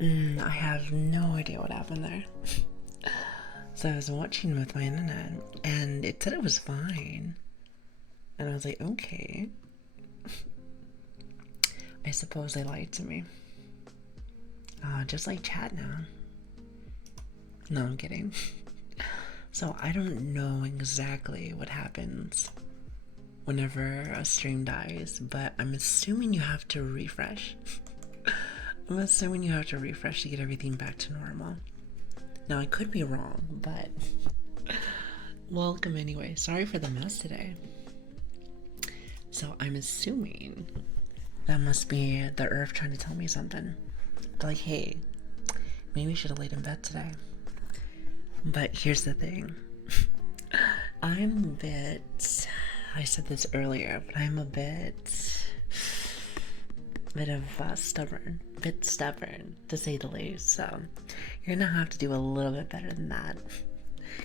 I have no idea what happened there. So I was watching with my internet and it said it was fine. And I was like, okay. I suppose they lied to me. Just like chat now. No, I'm kidding. So I don't know exactly what happens whenever a stream dies, but I'm assuming you have to refresh. I'm assuming you have to refresh to get everything back to normal. Now, I could be wrong, but welcome anyway. Sorry for the mess today. So, I'm assuming that must be the earth trying to tell me something. Like, hey, maybe you should have laid in bed today. But here's the thing. I'm a bit. I said this earlier, but I'm a bit of stubborn to say the least. So you're gonna have to do a little bit better than that.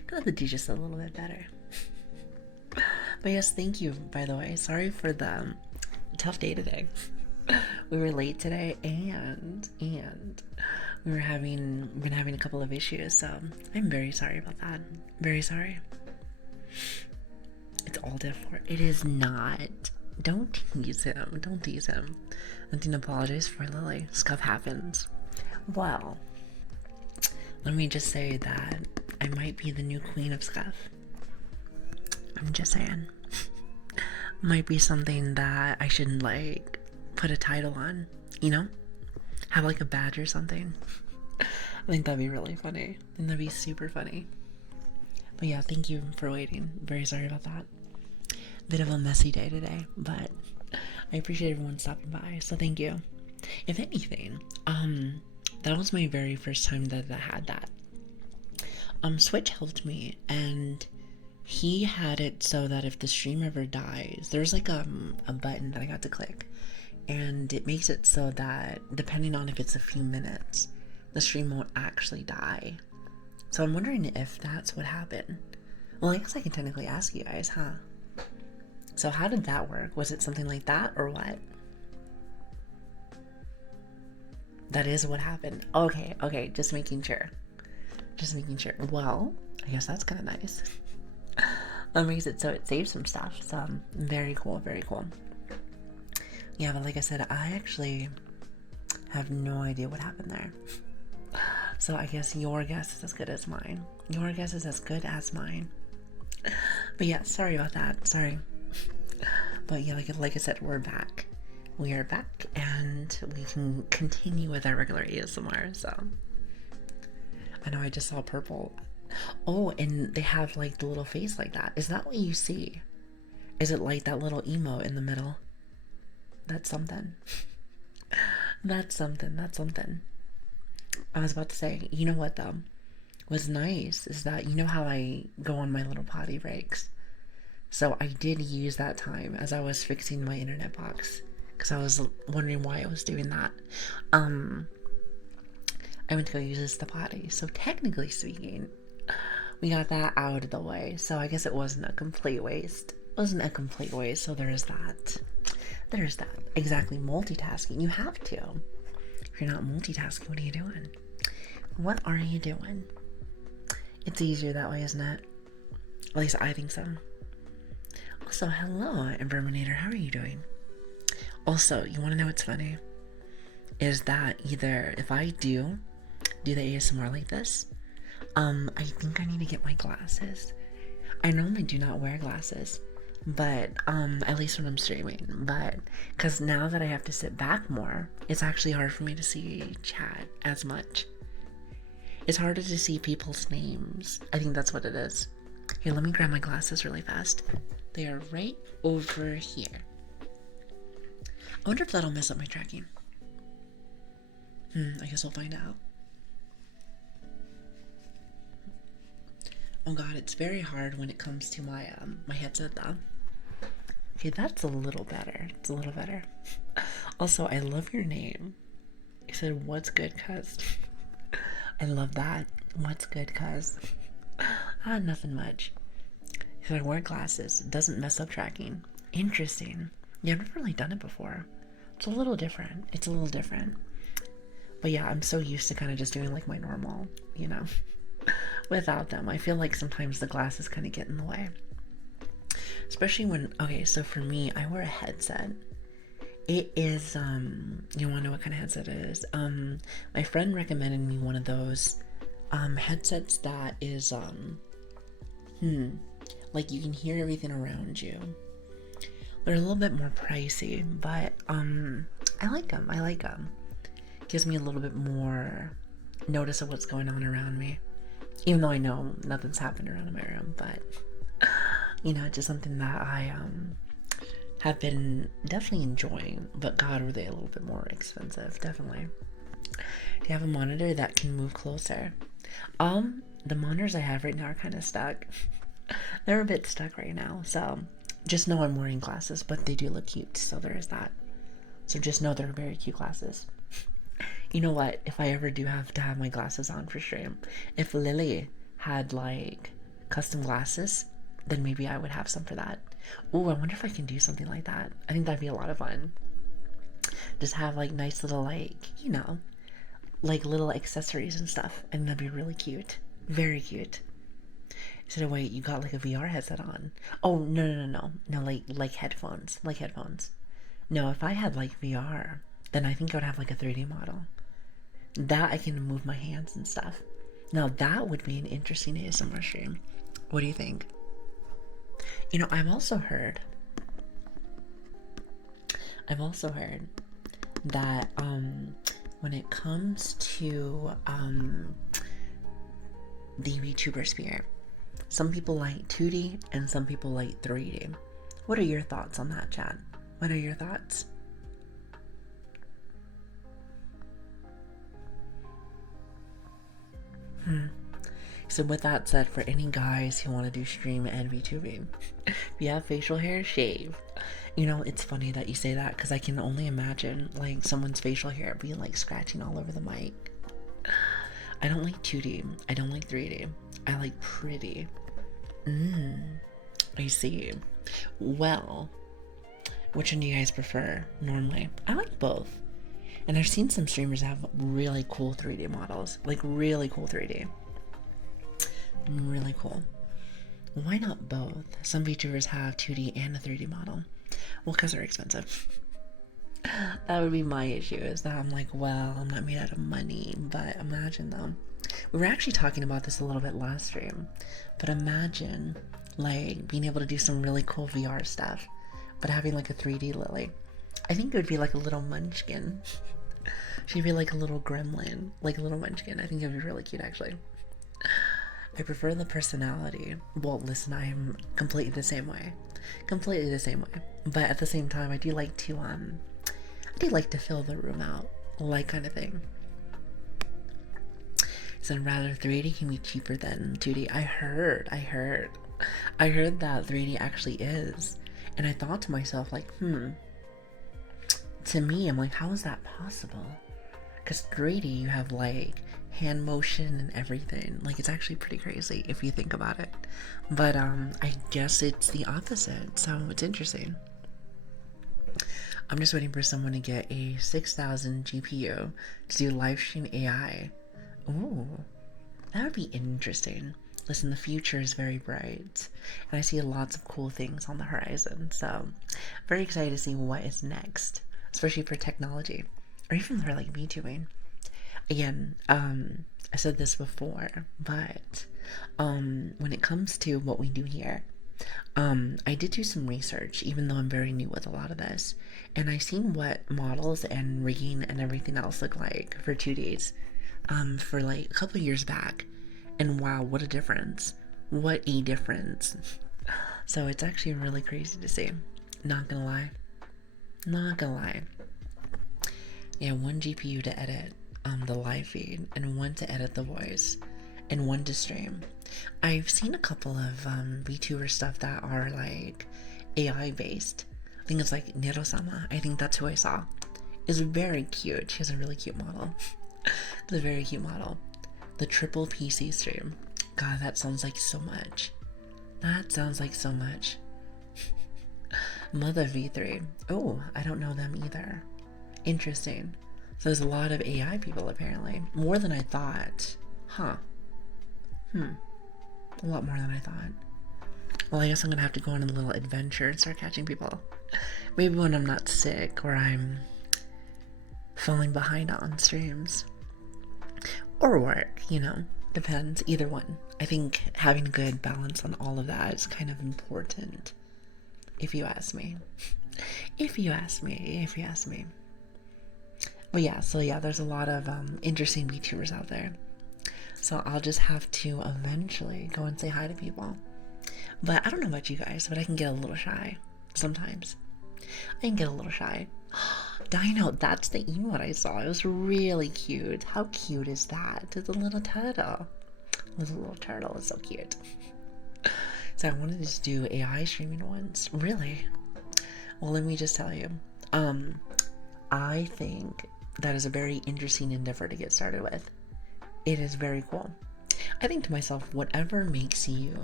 Gonna have to do just a little bit better. But yes, thank you. By the way, sorry for the tough day today. We were late today, and we've been having a couple of issues. So I'm very sorry about that. Very sorry. It's all different. It is not. Don't tease him. Don't tease him. Nothing to apologize for, Lily. Stuff happens. Well, let me just say that I might be the new queen of scuff. I'm just saying. Might be something that I should, like, put a title on. You know? Have, like, a badge or something. I think that'd be really funny. I think that'd be super funny. But yeah, thank you for waiting. Very sorry about that. Bit of a messy day today, but I appreciate everyone stopping by, so thank you. If anything, that was my very first time that I had that. Switch helped me, and he had it so that if the stream ever dies, there's like a button that I got to click, and it makes it so that depending on if it's a few minutes, the stream won't actually die. So I'm wondering if that's what happened. Well, I guess I can technically ask you guys, huh? So how did that work? Was it something like that or what? That is what happened. Okay, just making sure. Just making sure. Well, I guess that's kind of nice. That makes it so it saves some stuff. So very cool, very cool. Yeah, but like I said, I actually have no idea what happened there. So I guess your guess is as good as mine. Your guess is as good as mine. But yeah, sorry about that. Sorry. But yeah, like I said, we're back. We are back, and we can continue with our regular ASMR. So I know I just saw purple. Oh, and they have like the little face like that. Is that what you see? Is it like that little emote in the middle? That's something. That's something. That's something. I was about to say, you know what though? What's nice is that you know how I go on my little potty breaks. So I did use that time as I was fixing my internet box because I was wondering why I was doing that. I went to go use the potty. So technically speaking, we got that out of the way. So I guess it wasn't a complete waste. It wasn't a complete waste. So there's that. There's that. Exactly. Multitasking. You have to. If you're not multitasking, what are you doing? What are you doing? It's easier that way, isn't it? At least I think so. Also, hello, Enverminator. How are you doing? Also, you want to know what's funny? Is that either if I do the ASMR like this, I think I need to get my glasses. I normally do not wear glasses, but at least when I'm streaming. But because now that I have to sit back more, it's actually hard for me to see chat as much. It's harder to see people's names. I think that's what it is. Here, let me grab my glasses really fast. They are right over here. I wonder if that'll mess up my tracking. I guess we'll find out. Oh god, it's very hard when it comes to my my headset though. Okay, that's a little better. It's a little better. Also, I love your name. You said, "What's good, cuz?" I love that. What's good, cuz? Nothing much. Because I wear glasses. It doesn't mess up tracking. Interesting. Yeah, I've never really done it before. It's a little different. It's a little different. But yeah, I'm so used to kind of just doing like my normal, you know, without them. I feel like sometimes the glasses kind of get in the way. Especially when, okay, so for me, I wear a headset. It is, you wanna know what kind of headset it is? My friend recommended me one of those, headsets that is, like you can hear everything around you. They're a little bit more pricey, but, I like them. I like them. Gives me a little bit more notice of what's going on around me. Even though I know nothing's happened around my room, but, you know, just something that I, have been definitely enjoying, but God, were they a little bit more expensive, definitely. Do you have a monitor that can move closer? The monitors I have right now are kind of stuck. They're a bit stuck right now, so just know I'm wearing glasses, but they do look cute, so there is that. So just know they're very cute glasses. You know what? If I ever do have to have my glasses on for stream, if Lili had like custom glasses, then maybe I would have some for that. Oh, I wonder if I can do something like that. I think that'd be a lot of fun. Just have like nice little like, you know, like little accessories and stuff. And that'd be really cute. Very cute. So wait, you got like a VR headset on. Oh no, like headphones. Like headphones. No, if I had like VR, then I think I would have like a 3D model. That I can move my hands and stuff. Now that would be an interesting ASMR stream. What do you think? You know, I've also heard that when it comes to the VTuber sphere, some people like 2D and some people like 3D. What are your thoughts on that, Chad? What are your thoughts? So with that said, for any guys who want to do stream and VTubing, if you have facial hair, shave. You know, it's funny that you say that because I can only imagine like someone's facial hair being like scratching all over the mic. I don't like 2D. I don't like 3D. I like pretty. I see. Well, which one do you guys prefer normally? I like both. And I've seen some streamers have really cool 3D models. Like really cool 3D. Really cool. Why not both? Some VTubers have 2D and a 3D model. Well, because they're expensive. That would be my issue, is that I'm like, well, I'm not made out of money, but imagine though. We were actually talking about this a little bit last stream, but imagine like being able to do some really cool VR stuff, but having like a 3D Lili. I think it would be like a little munchkin. She'd be like a little gremlin, like a little munchkin. I think it would be really cute actually. I prefer the personality. Well, listen, I'm completely the same way. Completely the same way. But at the same time, I do like to fill the room out, like kind of thing. So rather 3D can be cheaper than 2D. I heard that 3D actually is. And I thought to myself like, to me, I'm like, how is that possible? Because 3D, you have like hand motion and everything. Like, it's actually pretty crazy if you think about it. But I guess it's the opposite, so it's interesting. I'm just waiting for someone to get a 6000 GPU to do live stream AI. Ooh, that would be interesting. Listen, the future is very bright, and I see lots of cool things on the horizon, so very excited to see what is next, especially for technology, or even for like VTubing. Again, I said this before, but when it comes to what we do here, I did do some research, even though I'm very new with a lot of this, and I seen what models and rigging and everything else look like for 2Ds, for like a couple of years back, and wow, what a difference! What a difference! So it's actually really crazy to see. Not gonna lie, not gonna lie. Yeah, one GPU to edit the live feed, and one to edit the voice, and one to stream. I've seen a couple of VTuber stuff that are like AI based. I think it's like Nero-sama. I think that's who I saw. It's very cute. She has a really cute model. It's a very cute model. The triple PC stream. God, that sounds like so much. That sounds like so much. Mother V3. Oh, I don't know them either. Interesting. So there's a lot of AI people apparently. More than I thought. Huh. A lot more than I thought. Well, I guess I'm gonna have to go on a little adventure and start catching people. Maybe when I'm not sick or I'm falling behind on streams. Or work, Depends. Either one. I think having a good balance on all of that is kind of important. If you ask me. If you ask me. But yeah, there's a lot of interesting VTubers out there. So I'll just have to eventually go and say hi to people. But I don't know about you guys, but I can get a little shy sometimes. I can get a little shy. Dino, that's the emote I saw. It was really cute. How cute is that? It's a little turtle. The little turtle is so cute. So I wanted to do AI streaming once. Really? Well, let me just tell you. I think that is a very interesting endeavor to get started with. It is very cool. I think to myself, whatever makes you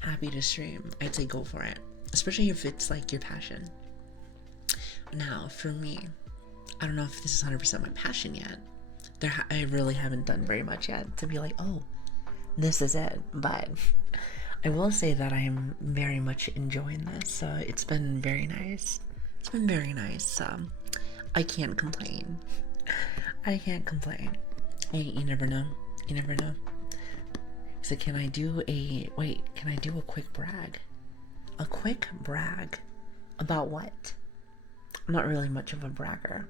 happy to stream, I'd say go for it. Especially if it's like your passion. Now, for me, I don't know if this is 100% my passion yet. I really haven't done very much yet to be like, oh, this is it. But I will say that I'm very much enjoying this. So it's been very nice. I can't complain. You never know. So can I do a quick brag? A quick brag? About what? I'm not really much of a bragger.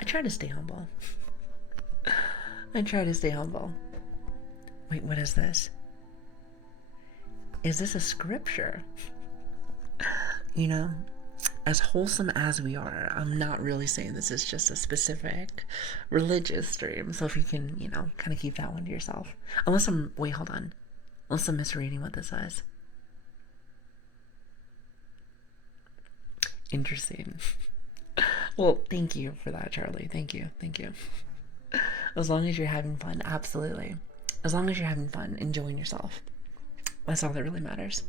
I try to stay humble. Wait, what is this? Is this a scripture? As wholesome as we are, I'm not really saying this is just a specific religious stream. So if you can, kind of keep that one to yourself. Unless I'm misreading what this says. Interesting. Well, thank you for that, Charlie. Thank you. As long as you're having fun, absolutely. As long as you're having fun, enjoying yourself. That's all that really matters.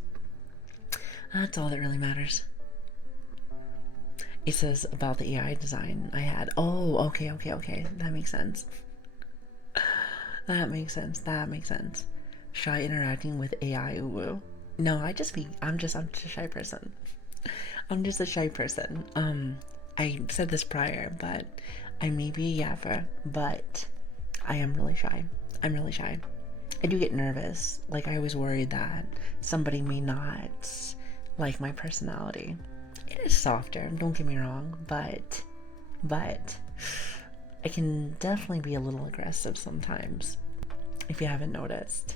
It says about the AI design I had. Oh, okay. That makes sense. Shy interacting with AI uwu. No, I'm just a shy person. I said this prior, but I may be a yapper, but I am really shy. I do get nervous. Like, I always worry that somebody may not like my personality. It is softer, don't get me wrong, but I can definitely be a little aggressive sometimes, if you haven't noticed.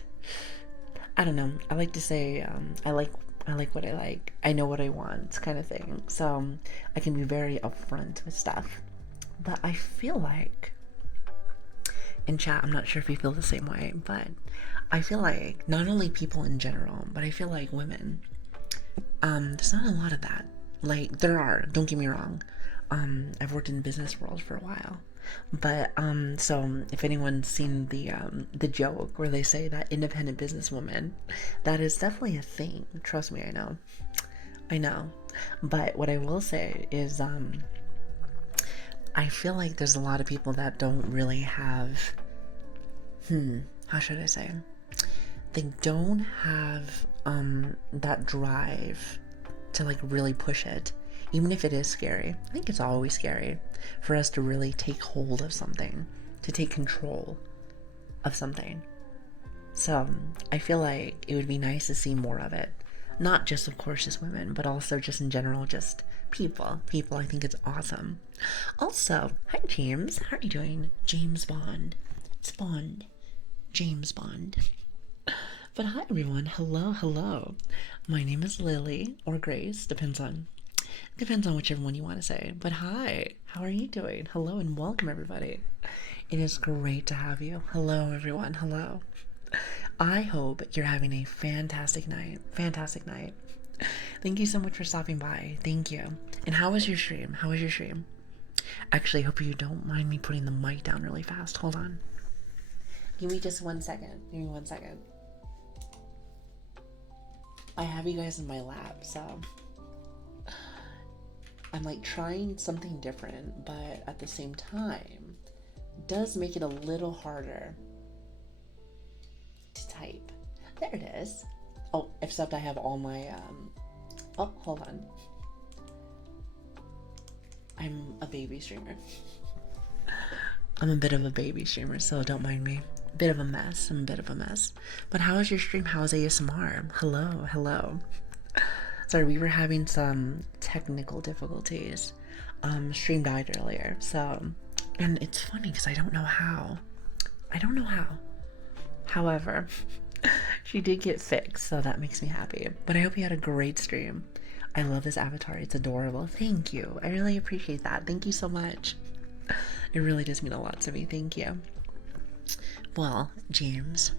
I don't know. I like to say I like what I like. I know what I want, kind of thing. So I can be very upfront with stuff. But I feel like, in chat, I'm not sure if you feel the same way, but I feel like not only people in general, but I feel like women, there's not a lot of that. Like, there are, don't get me wrong. I've worked in the business world for a while. But so if anyone's seen the joke where they say that independent businesswoman, that is definitely a thing. Trust me, I know. But what I will say is I feel like there's a lot of people that don't really have how should I say? They don't have that drive to like really push it. Even if it is scary. I think it's always scary for us to really take hold of something, to take control of something. So I feel like it would be nice to see more of it. Not just, of course, as women, but also just in general, just people. I think it's awesome. Also, hi James, how are you doing? James Bond. It's Bond. James Bond. But hi everyone, hello. My name is Lili, or Grace, depends on whichever one you want to say. But hi, how are you doing? Hello and welcome everybody. It is great to have you. Hello everyone, hello. I hope you're having a fantastic night. Thank you so much for stopping by. Thank you. And how was your stream? Actually, I hope you don't mind me putting the mic down really fast. Hold on. Give me just 1 second. I have you guys in my lap, so I'm like trying something different, but at the same time, does make it a little harder to type. There it is. Oh, except I have all my, oh, hold on. I'm a baby streamer. I'm a bit of a baby streamer, so don't mind me. Bit of a mess. I'm a bit of a mess. But how is your stream? How's ASMR? Hello, hello. Sorry, we were having some technical difficulties. Stream died earlier, so, and it's funny because I don't know how. I don't know how. However, she did get fixed, so that makes me happy. But I hope you had a great stream. I love this avatar. It's adorable. Thank you. I really appreciate that. Thank you so much. It really does mean a lot to me. Thank you. Well, James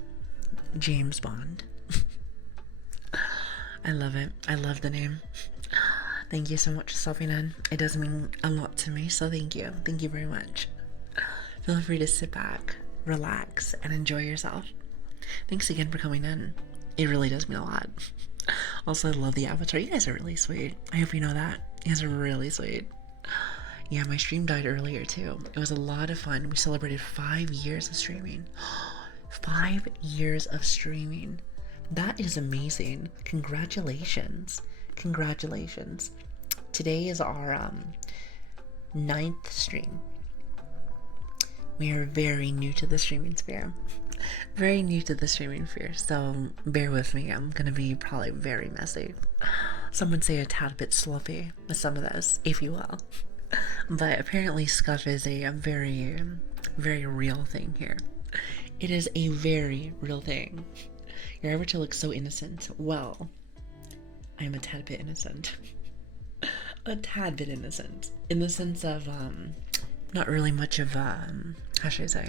Bond. I love it. I love the name. Thank you so much for stopping in. It does mean a lot to me, so thank you. Thank you very much. Feel free to sit back, relax, and enjoy yourself. Thanks again for coming in. It really does mean a lot. Also, I love the avatar. You guys are really sweet. I hope you know that. You guys are really sweet. Yeah, my stream died earlier too. It was a lot of fun. We celebrated 5 years of streaming. 5 years of streaming. That is amazing. Congratulations. Congratulations. Today is our 9th stream. We are very new to the streaming sphere. Very new to the streaming sphere, so bear with me. I'm gonna be probably very messy. Some would say a tad bit sloppy with some of this, if you will. But apparently scuff is a very, very real thing here. It is a very real thing. Your avatar looks so innocent. Well, I am a tad bit innocent. A tad bit innocent. In the sense of, not really much of, how should I say?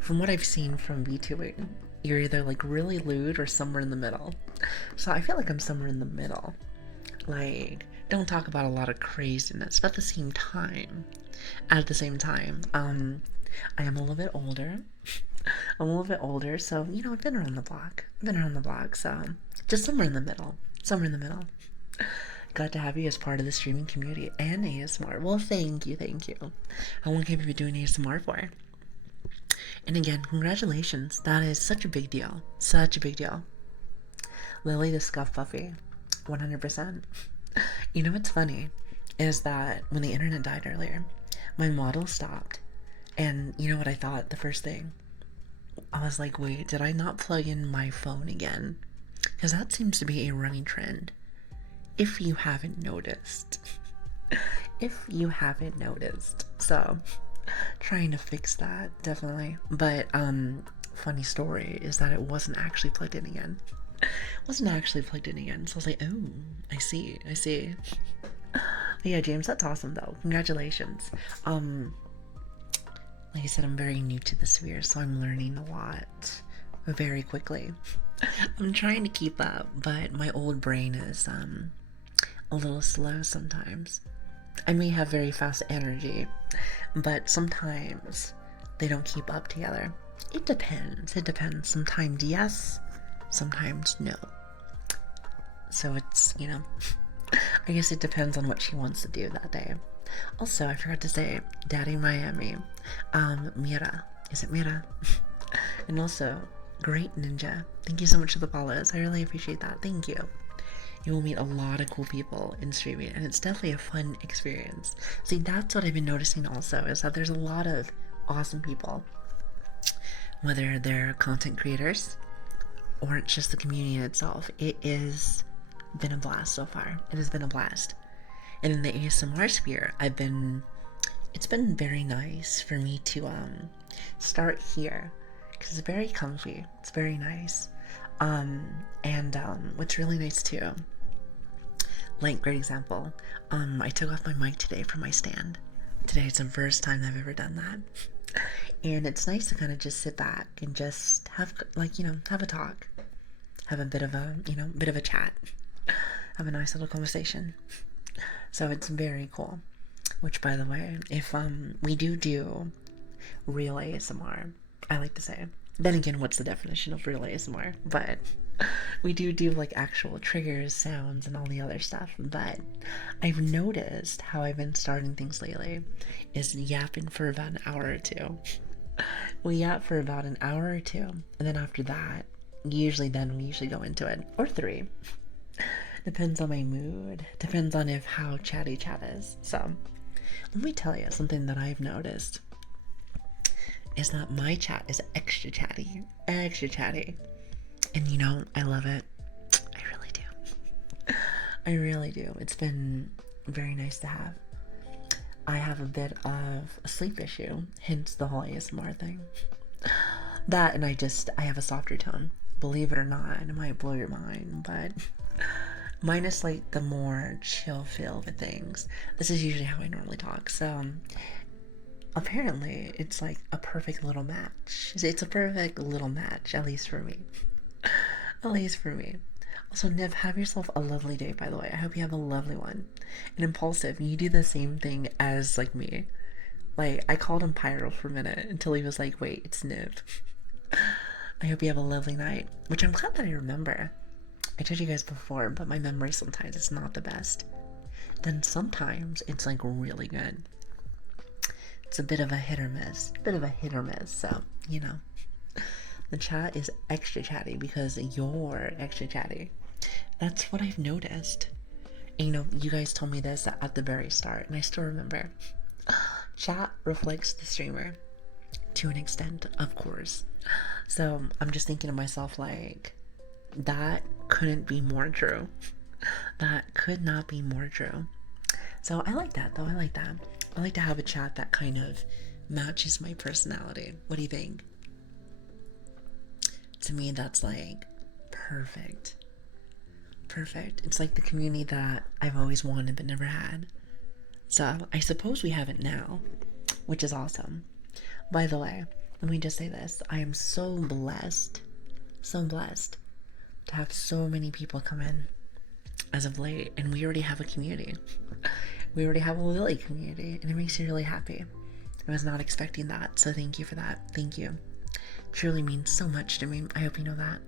From what I've seen from VTubing, you're either like really lewd or somewhere in the middle. So I feel like I'm somewhere in the middle. Like, don't talk about a lot of craziness, but at the same time, I am a little bit older. I'm a little bit older, so, you know, I've been around the block. So just somewhere in the middle. Glad to have you as part of the streaming community and ASMR. Well, thank you. How long have you been doing ASMR for? And again, congratulations. That is such a big deal. Lili the Scuff Puffy. 100%. You know what's funny is that when the internet died earlier, my model stopped. And you know what I thought? The first thing, I was like, wait, did I not plug in my phone again? Because that seems to be a running trend. If you haven't noticed. So, trying to fix that, definitely. But, funny story is that it wasn't actually plugged in again. So I was like, oh, I see. But yeah, James, that's awesome though. Congratulations. Like I said, I'm very new to the sphere, so I'm learning a lot very quickly. I'm trying to keep up, but my old brain is a little slow sometimes. I may have very fast energy, but sometimes they don't keep up together. It depends. Sometimes yes, sometimes no. So it's, you know, I guess it depends on what she wants to do that day. Also, I forgot to say, Daddy Miami, Mira. Is it Mira? And also, Great Ninja. Thank you so much for the follows. I really appreciate that. Thank you. You will meet a lot of cool people in streaming, and it's definitely a fun experience. See, that's what I've been noticing also, is that there's a lot of awesome people. Whether they're content creators, or it's just the community itself. It has been a blast so far. It has been a blast. And in the ASMR sphere, it's been very nice for me to start here, because it's very comfy. It's very nice. What's really nice too, like, great example, I took off my mic today from my stand. Today it's the first time I've ever done that. And it's nice to kind of just sit back and just have, like, you know, have a talk. Have a bit of a chat. Have a nice little conversation. So it's very cool. Which, by the way, if we do real ASMR, I like to say, Then again, what's the definition of real ASMR? But we do like actual triggers, sounds, and all the other stuff. But I've noticed how I've been starting things lately is yapping for about an hour or two. We yap for about an hour or two, and then after that, we usually go into it. Or three. Depends on my mood. Depends on how chatty chat is. So let me tell you something that I've noticed is that my chat is extra chatty. Extra chatty. And I love it. I really do. I really do. It's been very nice to have. I have a bit of a sleep issue, hence the whole ASMR thing. That and I have a softer tone. Believe it or not, it might blow your mind, but mine is like the more chill feel with things. This is usually how I normally talk, so apparently it's like a perfect little match. It's a perfect little match, at least for me. At least for me. Also, Niv, have yourself a lovely day, by the way. I hope you have a lovely one. And Impulsive, you do the same thing as, like, me. Like, I called him Pyro for a minute until he was like, wait, it's Niv. I hope you have a lovely night. Which I'm glad that I remember. I told you guys before, but my memory sometimes is not the best. Then sometimes it's, like, really good. It's a bit of a hit or miss. So, the chat is extra chatty because you're extra chatty. That's what I've noticed. And, you guys told me this at the very start, and I still remember. Chat reflects the streamer to an extent, of course. So I'm just thinking to myself, like, that couldn't be more true. That could not be more true. So I like that, though. I like that. I like to have a chat that kind of matches my personality. What do you think? To me, that's like perfect. Perfect. It's like the community that I've always wanted but never had. So I suppose we have it now, which is awesome. By the way, let me just say this. I am so blessed to have so many people come in as of late, and we already have a community. We already have a Lili community, and it makes me really happy. I was not expecting that, so thank you for that. Thank you. It truly means so much to me. I hope you know that.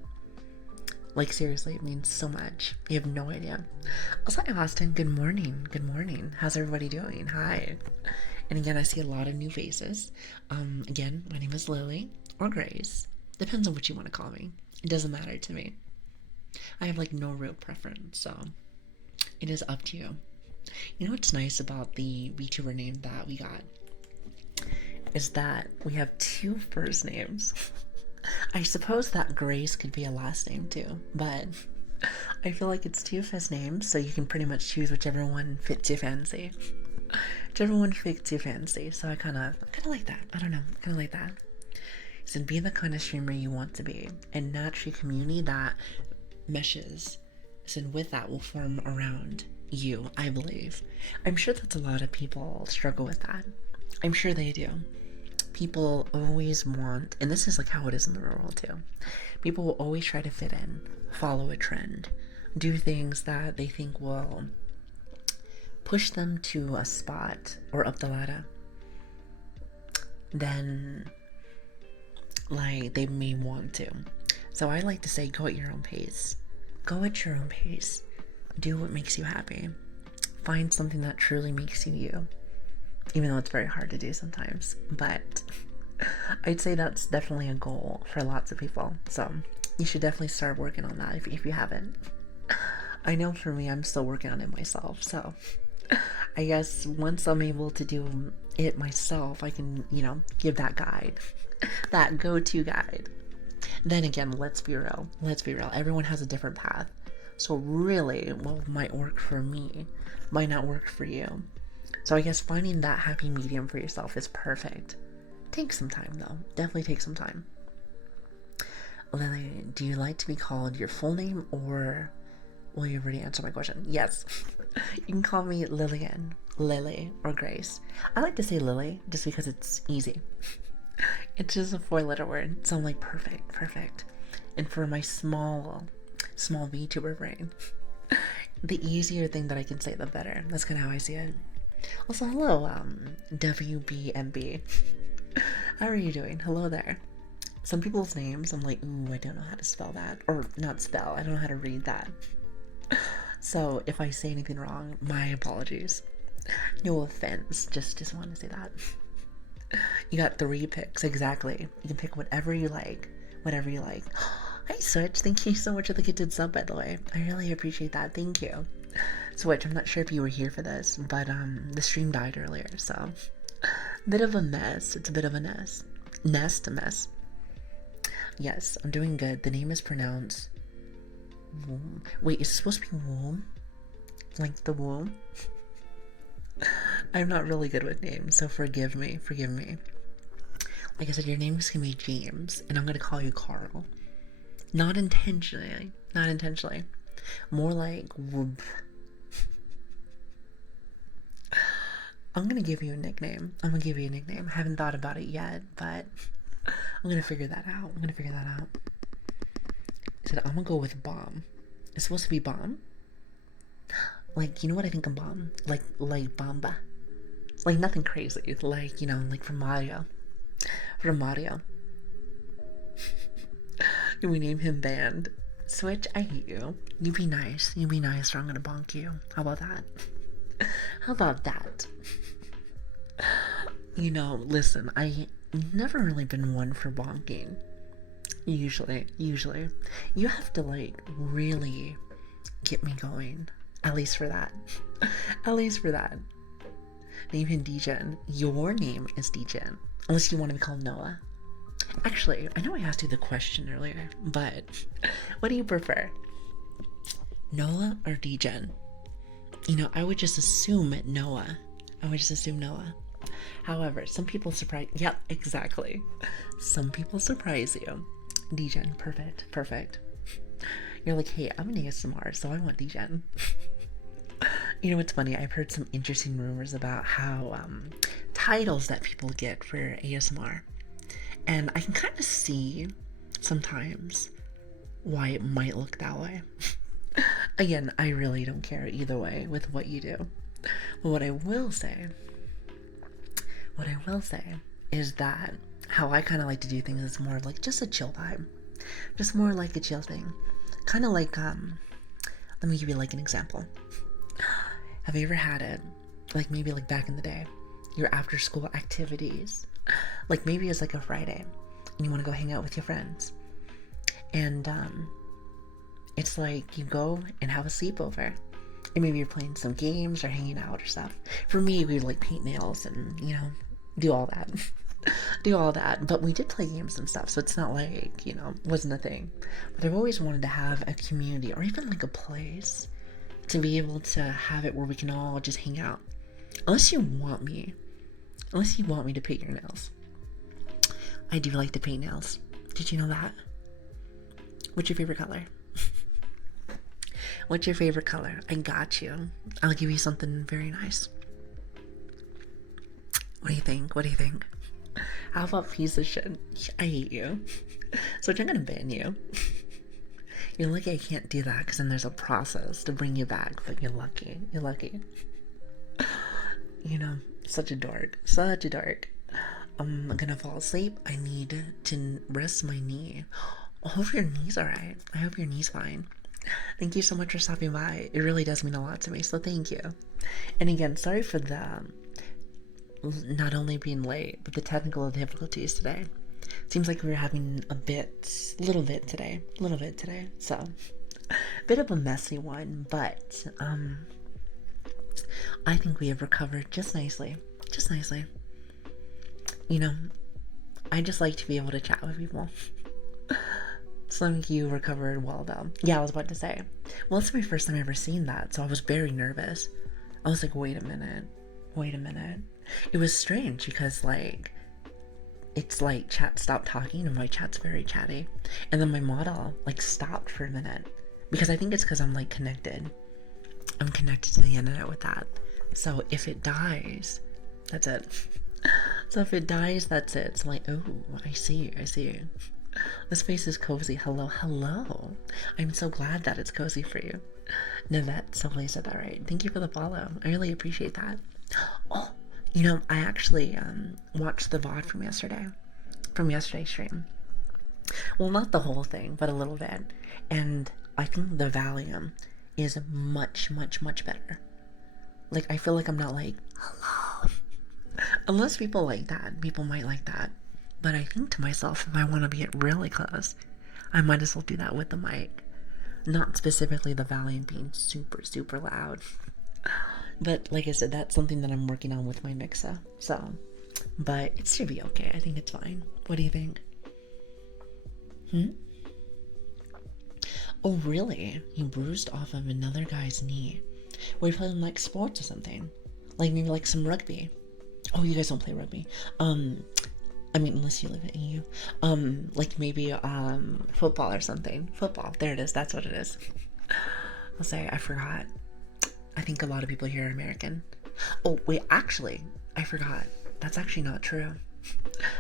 Like, seriously, it means so much. You have no idea. Also, Austin, good morning. Good morning. How's everybody doing? Hi. And again, I see a lot of new faces. Again, my name is Lili or Grace. Depends on what you want to call me. It doesn't matter to me. I have, like, no real preference, so it is up to you. You know what's nice about the VTuber name that we got? Is that we have two first names. I suppose that Grace could be a last name too, but I feel like it's two first names, so you can pretty much choose whichever one fits your fancy. Whichever one fits your fancy. So I kind of like that. I don't know. I kind of like that. So be the kind of streamer you want to be, and naturally community that meshes. So with that will form around you, I believe. I'm sure that a lot of people struggle with that. I'm sure they do. People always want, and this is like how it is in the real world too, people will always try to fit in, follow a trend, do things that they think will push them to a spot or up the ladder. Then, like, they may want to. So I like to say, go at your own pace. Go at your own pace. Do what makes you happy. Find something that truly makes you you. Even though it's very hard to do sometimes. But I'd say that's definitely a goal for lots of people. So you should definitely start working on that if you haven't. I know for me, I'm still working on it myself. So I guess once I'm able to do it myself, I can, give that guide. That go-to guide. Then again, let's be real. Everyone has a different path. So really, what might work for me might not work for you. So I guess finding that happy medium for yourself is perfect. Takes some time though. Definitely takes some time. Lili, do you like to be called your full name or... Well, you already answered my question. Yes. You can call me Lilian, Lili, or Grace. I like to say Lili just because it's easy. It's just a 4-letter word. So I'm like, perfect. And for my small VTuber brain, the easier thing that I can say, the better. That's kind of how I see it. Also, hello, WBMB. How are you doing? Hello there. Some people's names, I'm like, ooh, I don't know how to spell that. Or not spell, I don't know how to read that. So if I say anything wrong, my apologies. No offense, just want to say that. You got 3 picks, exactly. You can pick whatever you like. Whatever you like. Hi, Switch. Thank you so much for the gifted sub, by the way. I really appreciate that. Thank you. Switch, I'm not sure if you were here for this, but the stream died earlier, so bit of a mess. It's a bit of a mess. A mess. Yes, I'm doing good. The name is pronounced womb. Wait, is it supposed to be womb? Like the womb? I'm not really good with names, so forgive me. Like I said, your name is gonna be James, and I'm gonna call you Carl. Not intentionally. More like whoop. I'm gonna give you a nickname. I haven't thought about it yet, but I'm gonna figure that out. I said I'm gonna go with Bomb. It's supposed to be Bomb. Like, you know what I think of Bomb? Like Bamba. Like nothing crazy. Like, you know, like from Mario. We name him Band. Switch, I hate you. You be nice, or I'm gonna bonk you. How about that? You know, listen, I never really been one for bonking. Usually. You have to, like, really get me going. At least for that. Name him Degen. Your name is Degen. Unless you want to be called Noah. Actually, I know I asked you the question earlier, but what do you prefer? Noah or Degen? You know, I would just assume Noah. However, some people surprise. Yep, exactly. Some people surprise you. Degen, perfect. You're like, hey, I'm an ASMR, so I want Degen. You know what's funny? I've heard some interesting rumors about how titles that people get for ASMR. And I can kind of see sometimes why it might look that way. Again, I really don't care either way with what you do. But what I will say is that how I kind of like to do things is more like just a chill vibe. Just more like a chill thing. Kind of like, let me give you like an example. Have you ever had it, like maybe like back in the day, your after school activities? Like maybe it's like a Friday and you want to go hang out with your friends. And it's like you go and have a sleepover. And maybe you're playing some games or hanging out or stuff. For me, we would like paint nails and, you know, do all that. But we did play games and stuff. So it's not like, you know, wasn't a thing. But I've always wanted to have a community or even like a place to be able to have it where we can all just hang out. Unless you want me to paint your nails. I do like to paint nails. Did you know that? What's your favorite color? I got you. I'll give you something very nice. What do you think? How about piece of shit? I hate you. So I'm gonna ban you. You're lucky I can't do that because then there's a process to bring you back, but you're lucky. You know, such a dork. I'm gonna fall asleep. I need to rest my knee. I hope your knee's alright. I hope your knee's fine. Thank you so much for stopping by. It really does mean a lot to me, so thank you. And again, sorry for the not only being late, but the technical difficulties today. Seems like we were having a little bit today. So, bit of a messy one, but I think we have recovered just nicely. You know, I just like to be able to chat with people. So I think you recovered well, though. Yeah, I was about to say. Well, it's my first time ever seeing that, so I was very nervous. I was like, wait a minute. It was strange because, like, it's like chat stopped talking and my chat's very chatty. And then my model, like, stopped for a minute. Because I think it's because I'm, like, connected. I'm connected to the internet with that. So if it dies, that's it. So it's like, oh, I see you. This space is cozy. Hello. I'm so glad that it's cozy for you. Nivette, somebody said that right. Thank you for the follow. I really appreciate that. Oh, you know, I actually watched the VOD from yesterday's stream. Well, not the whole thing, but a little bit. And I think the Valium is much, much, much better. Like, I feel like I'm not like, hello. Unless people like that. People might like that. But I think to myself, if I want to get really close, I might as well do that with the mic. Not specifically the Valium being super, super loud. But like I said, that's something that I'm working on with my mixer. So, but it should be okay. I think it's fine. What do you think? Oh, really? You bruised off of another guy's knee. Were you playing like sports or something? Like maybe like some rugby? Oh, you guys don't play rugby. I mean, unless you live in EU. Like maybe football or something. Football. There it is. That's what it is. I'll say I forgot. I think a lot of people here are American. Oh, wait, actually, I forgot. That's actually not true.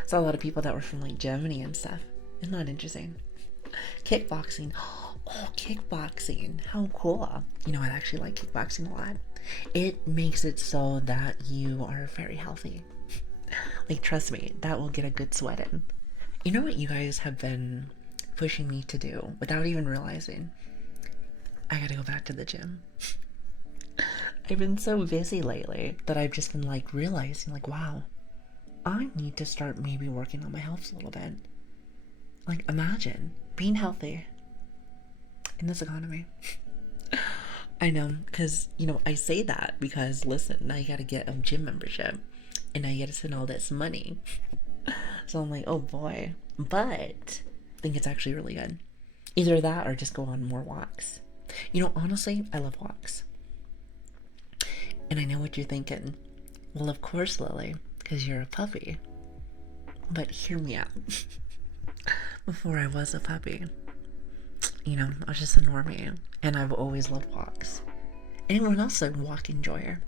Saw a lot of people that were from like Germany and stuff. Isn't that interesting? Kickboxing. Oh, kickboxing. How cool. You know, I actually like kickboxing a lot. It makes it so that you are very healthy. Like, trust me, that will get a good sweat in. You know what you guys have been pushing me to do without even realizing? I gotta go back to the gym. I've been so busy lately that I've just been like realizing, like, wow, I need to start maybe working on my health a little bit. Like, imagine being healthy in this economy. I know, because, you know, I say that because, listen, now you gotta get a gym membership and now you gotta spend all this money. So I'm like, oh boy. But I think it's actually really good. Either that or just go on more walks. You know, honestly, I love walks. And I know what you're thinking. Well, of course, Lily, because you're a puppy. But hear me out. Before I was a puppy, you know, I was just a normie, and I've always loved walks. Anyone else a walk enjoyer?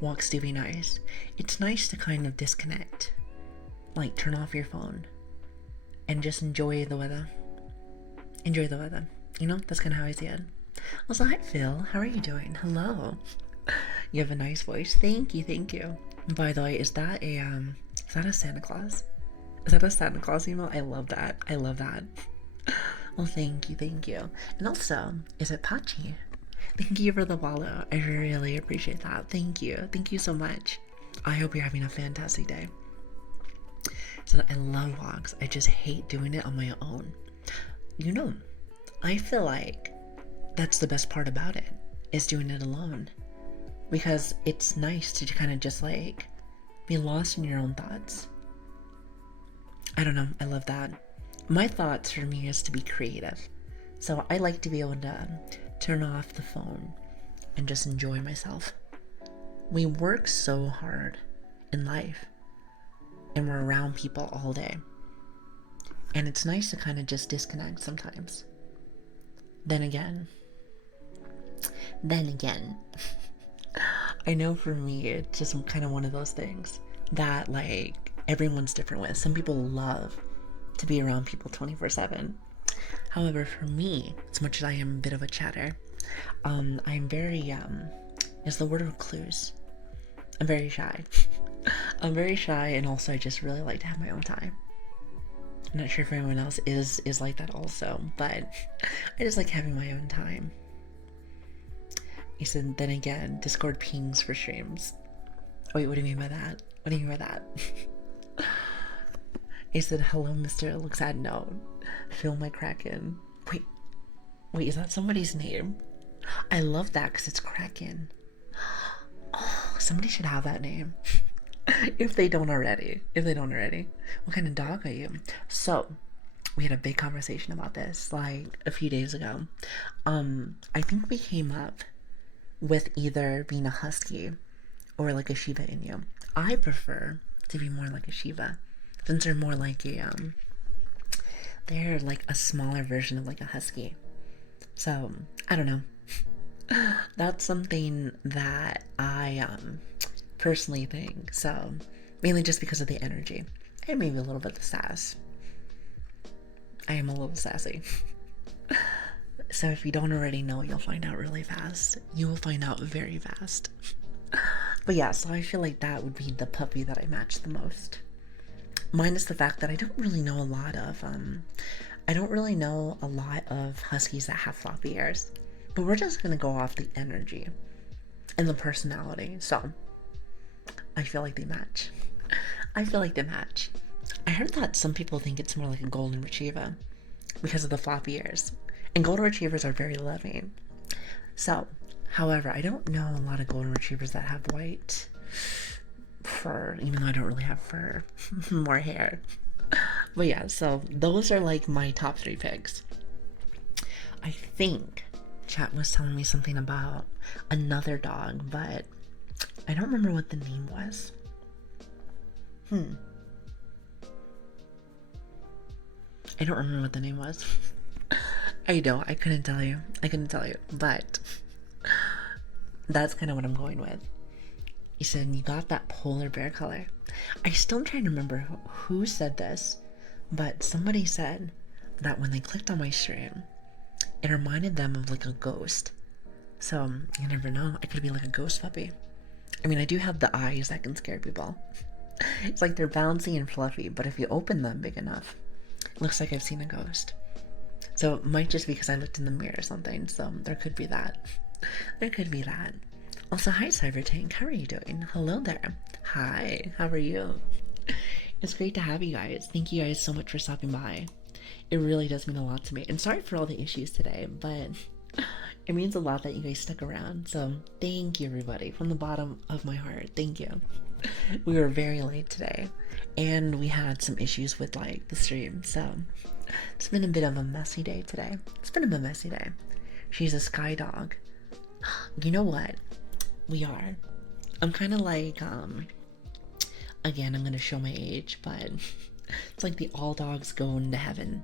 Walks do be nice. It's nice to kind of disconnect. Like, turn off your phone and just enjoy the weather. Enjoy the weather. You know, that's kind of how I see it. Also, hi Phil, how are you doing? Hello. You have a nice voice. Thank you, thank you. By the way, is that a Santa Claus? Is that a Santa Claus email? I love that. I love that. Well, thank you, thank you. And also, is it Pachi? Thank you for the follow. I really appreciate that. Thank you. Thank you so much. I hope you're having a fantastic day. So I love walks. I just hate doing it on my own. You know, I feel like that's the best part about it, is doing it alone. Because it's nice to kind of just like be lost in your own thoughts. I don't know. I love that. My thoughts for me is to be creative. So I like to be able to turn off the phone and just enjoy myself. We work so hard in life and we're around people all day. And it's nice to kind of just disconnect sometimes. Then again, I know for me, it's just kind of one of those things that like everyone's different with. Some people love to be around people 24/7. However, for me, as much as I am a bit of a chatter, I'm very, is the word recluse. I'm very shy. I'm very shy, and also I just really like to have my own time. I'm not sure if anyone else is like that also, but I just like having my own time. He said, then again, Discord pings for streams. Wait, what do you mean by that? What do you mean by that? He said, hello, Mr. Looks at no. Feel my Kraken. Wait, is that somebody's name? I love that because it's Kraken. Oh, somebody should have that name. If they don't already. What kind of dog are you? So, we had a big conversation about this like a few days ago. I think we came up with either being a husky or like a Shiba Inu. I prefer to be more like a Shiba, since they're more like they're like a smaller version of like a husky. So I don't know. That's something that I personally think. So mainly just because of the energy and maybe a little bit of the sass. I am a little sassy. So if you don't already know, you'll find out really fast. You will find out very fast. But yeah, so I feel like that would be the puppy that I match the most. minus the fact that I don't really know a lot of huskies that have floppy ears. But we're just gonna go off the energy and the personality. So I feel like they match. I feel like they match. I heard that some people think it's more like a golden retriever because of the floppy ears. And golden retrievers are very loving. So, however, I don't know a lot of golden retrievers that have white fur, even though I don't really have fur, more hair. But yeah, so those are like my top three picks. I think chat was telling me something about another dog, but I don't remember what the name was. I don't remember what the name was. I don't. I couldn't tell you. I couldn't tell you. But that's kind of what I'm going with. You said you got that polar bear color. I still am trying to remember who said this, but somebody said that when they clicked on my stream, it reminded them of like a ghost. So you never know. I could be like a ghost puppy. I mean, I do have the eyes that can scare people. It's like they're bouncy and fluffy, but if you open them big enough, it looks like I've seen a ghost. So it might just be because I looked in the mirror or something. So there could be that. There could be that. Also, hi Cybertank, how are you doing? Hello there. Hi, how are you? It's great to have you guys. Thank you guys so much for stopping by. It really does mean a lot to me. And sorry for all the issues today, but it means a lot that you guys stuck around. So thank you, everybody, from the bottom of my heart. Thank you. We were very late today, and we had some issues with like the stream. So it's been a bit of a messy day today. It's been a bit messy day. She's a sky dog. You know what? We are. I'm kind of like, again, I'm gonna show my age, but it's like the all dogs go into heaven.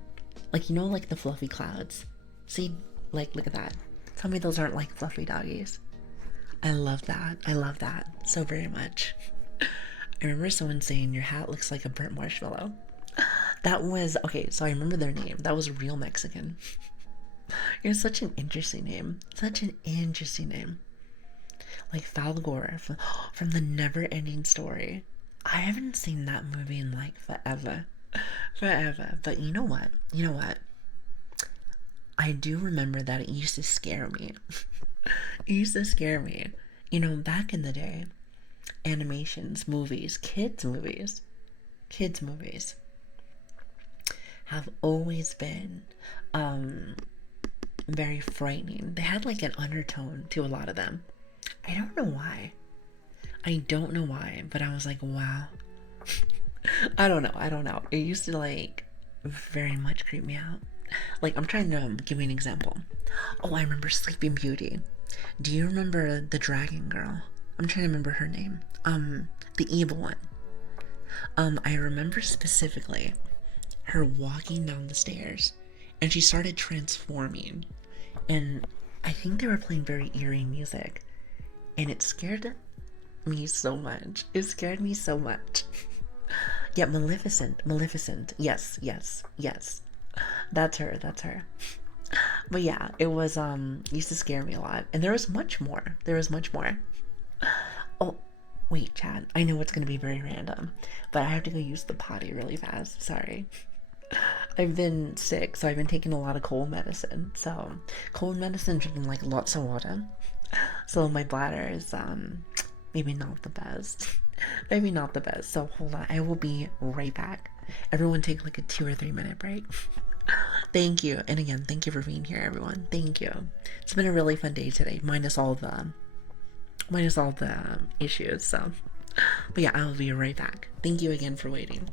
Like, you know, like the fluffy clouds. See, like, look at that. Tell me those aren't like fluffy doggies. I love that. I love that so very much. I remember someone saying your hat looks like a burnt marshmallow. That was, okay, so I remember their name. That was Real Mexican. You're such an interesting name. Such an interesting name. Like Falgor from the Never Ending Story. I haven't seen that movie in like forever. Forever. But you know what? You know what? I do remember that it used to scare me. It used to scare me. You know, back in the day, animations, movies, kids' movies have always been very frightening. They had like an undertone to a lot of them. I don't know why. I don't know why, but I was like, wow. I don't know. It used to like very much creep me out. Like, I'm trying to give you an example. Oh, I remember Sleeping Beauty. Do you remember the dragon girl? I'm trying to remember her name. The evil one. I remember specifically her walking down the stairs and she started transforming. And I think they were playing very eerie music. And it scared me so much. It scared me so much. Yeah, Maleficent. Yes. That's her. But yeah, it was used to scare me a lot. And there was much more. Oh, wait, Chad. I know it's gonna be very random, but I have to go use the potty really fast. Sorry. I've been sick, so I've been taking a lot of cold medicine. So cold medicine, drinking like lots of water. So my bladder is maybe not the best. Maybe not the best. So hold on, I will be right back. Everyone take like a 2 or 3 minute break. Thank you. And again, thank you for being here, everyone. Thank you. It's been a really fun day today, minus all the issues. So but yeah, I'll be right back. Thank you again for waiting.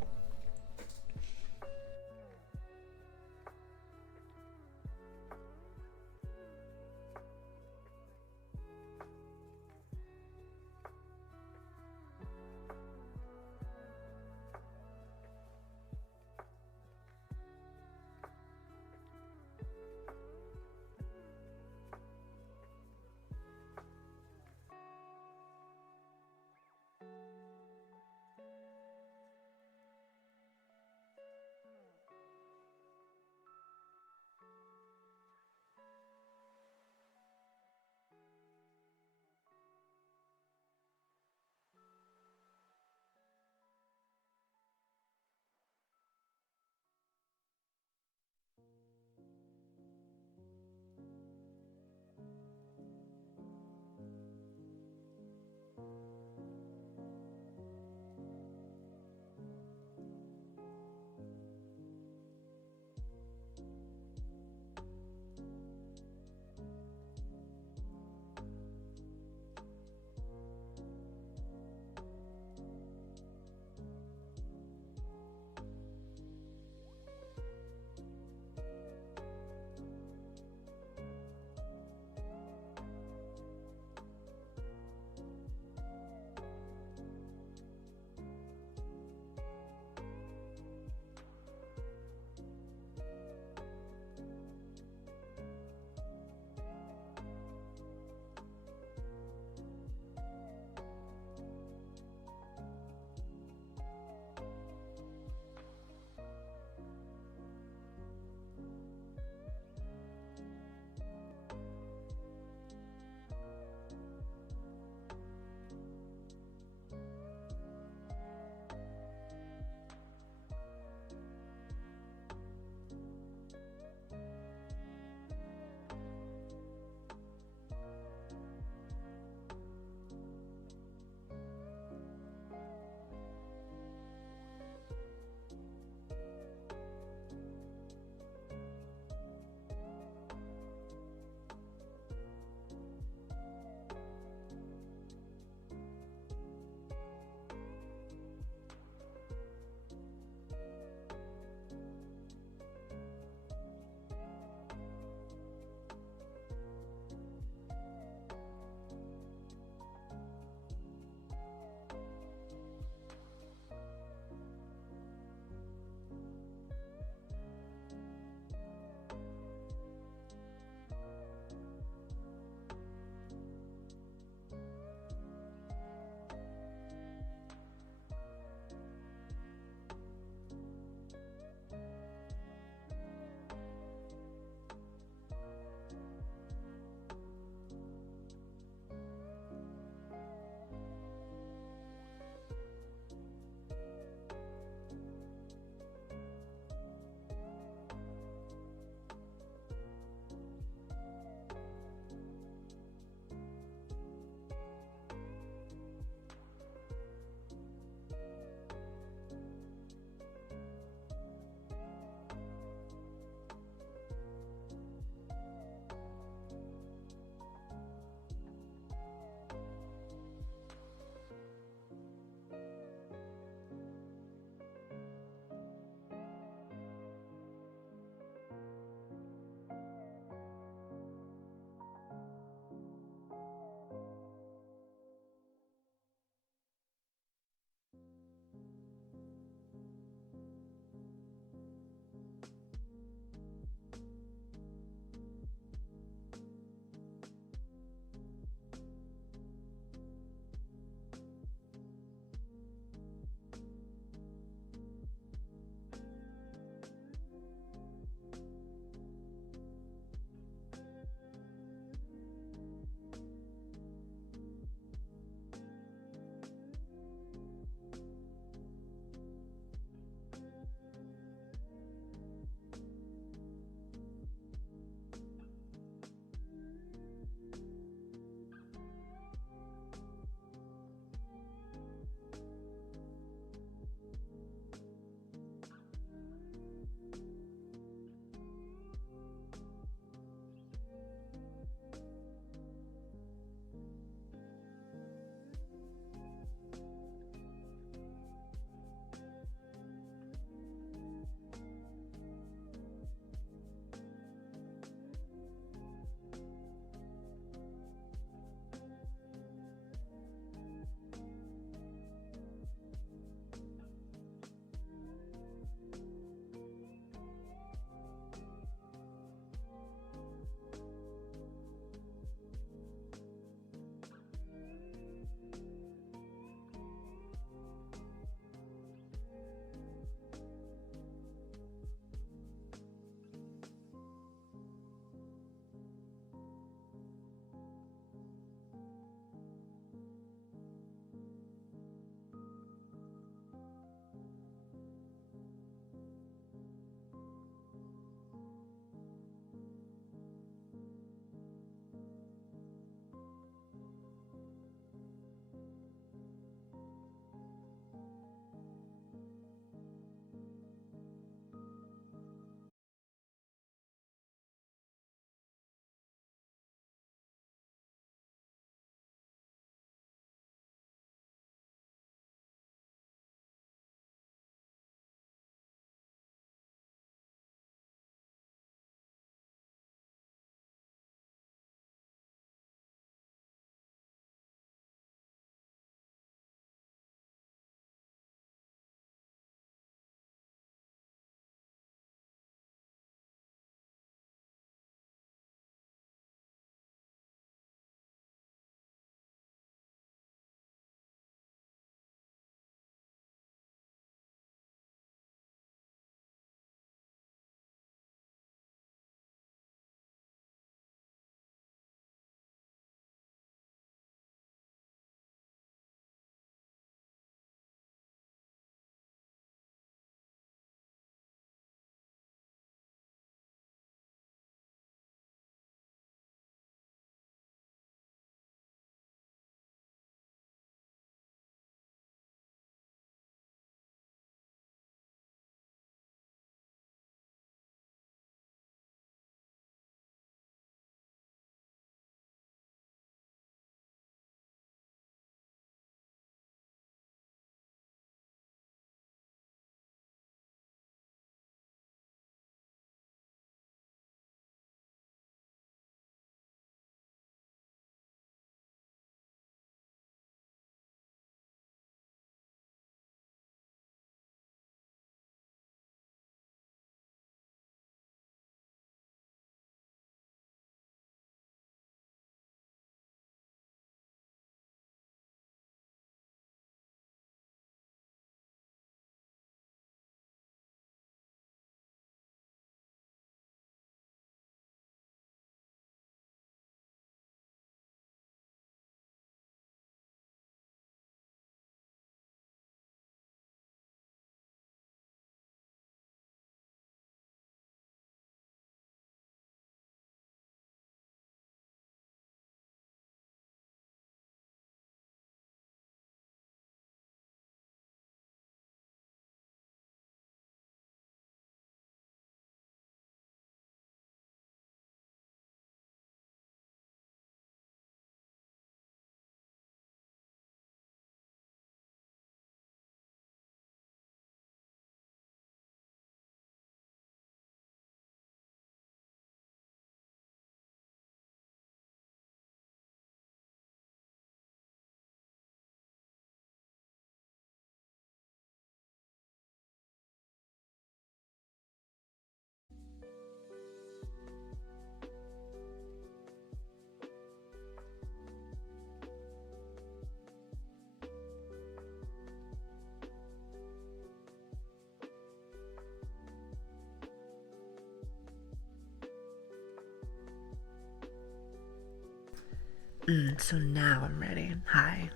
So now I'm ready. Hi.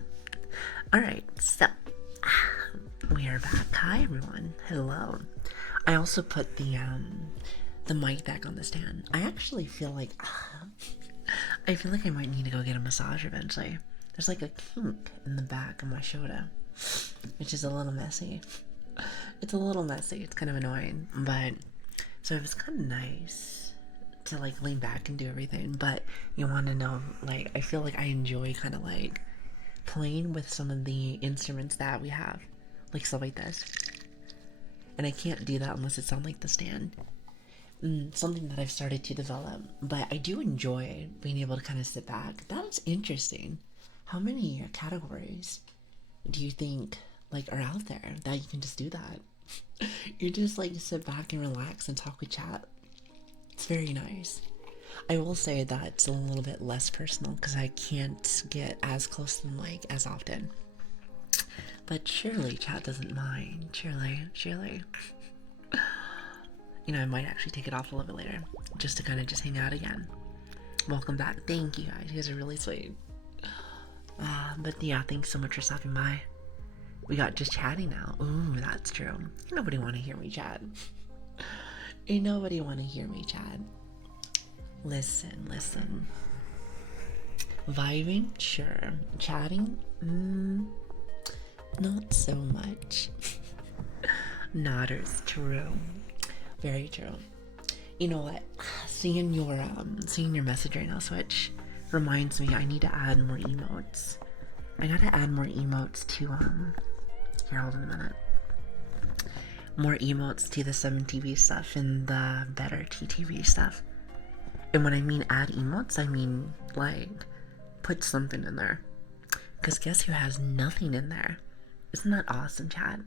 Alright, so we are back. Hi everyone. Hello. I also put the mic back on the stand. I actually feel like I feel like I might need to go get a massage eventually. There's like a kink in the back of my shoulder, which is a little messy. It's a little messy. It's kind of annoying, but so it was kind of nice to like lean back and do everything. But you want to know, like, I feel like I enjoy kind of like playing with some of the instruments that we have, like stuff like this. And I can't do that unless it's on like the stand. Something that I've started to develop, but I do enjoy being able to kind of sit back. That's interesting. How many categories do you think like are out there that you can just do that? You just like sit back and relax and talk with chat. It's very nice. I will say that it's a little bit less personal because I can't get as close to the mic as often. But surely chat doesn't mind. Surely. You know, I might actually take it off a little bit later just to kind of just hang out again. Welcome back. Thank you guys. You guys are really sweet. But yeah, thanks so much for stopping by. We got just chatting now. Ooh, that's true. Nobody want to hear me chat. Ain't nobody want to hear me chat. Listen. Vibing? Sure. Chatting? Not so much. Not as true. Very true. You know what? Seeing your message right now, Switch, reminds me I need to add more emotes. I gotta add more emotes to here, hold on a minute. More emotes to the 7TV stuff and the better TTV stuff. And when I mean add emotes, I mean like put something in there. Cause guess who has nothing in there? Isn't that awesome, Chad?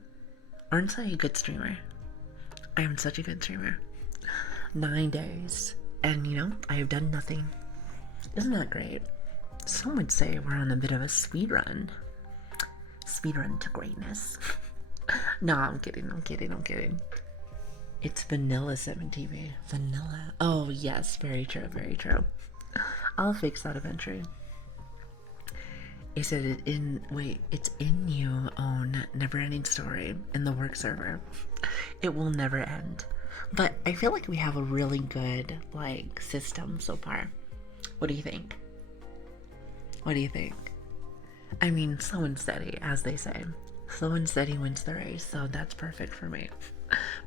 Aren't I a good streamer? I am such a good streamer. 9 days. And you know, I have done nothing. Isn't that great? Some would say we're on a bit of a speed run. Speed run to greatness. No, I'm kidding. It's vanilla 7TV. Vanilla. Oh yes, very true. I'll fix that eventually. It said it's in you own never ending story in the work server. It will never end. But I feel like we have a really good like system so far. What do you think? I mean, slow and steady, as they say. Slow and steady wins the race, so that's perfect for me.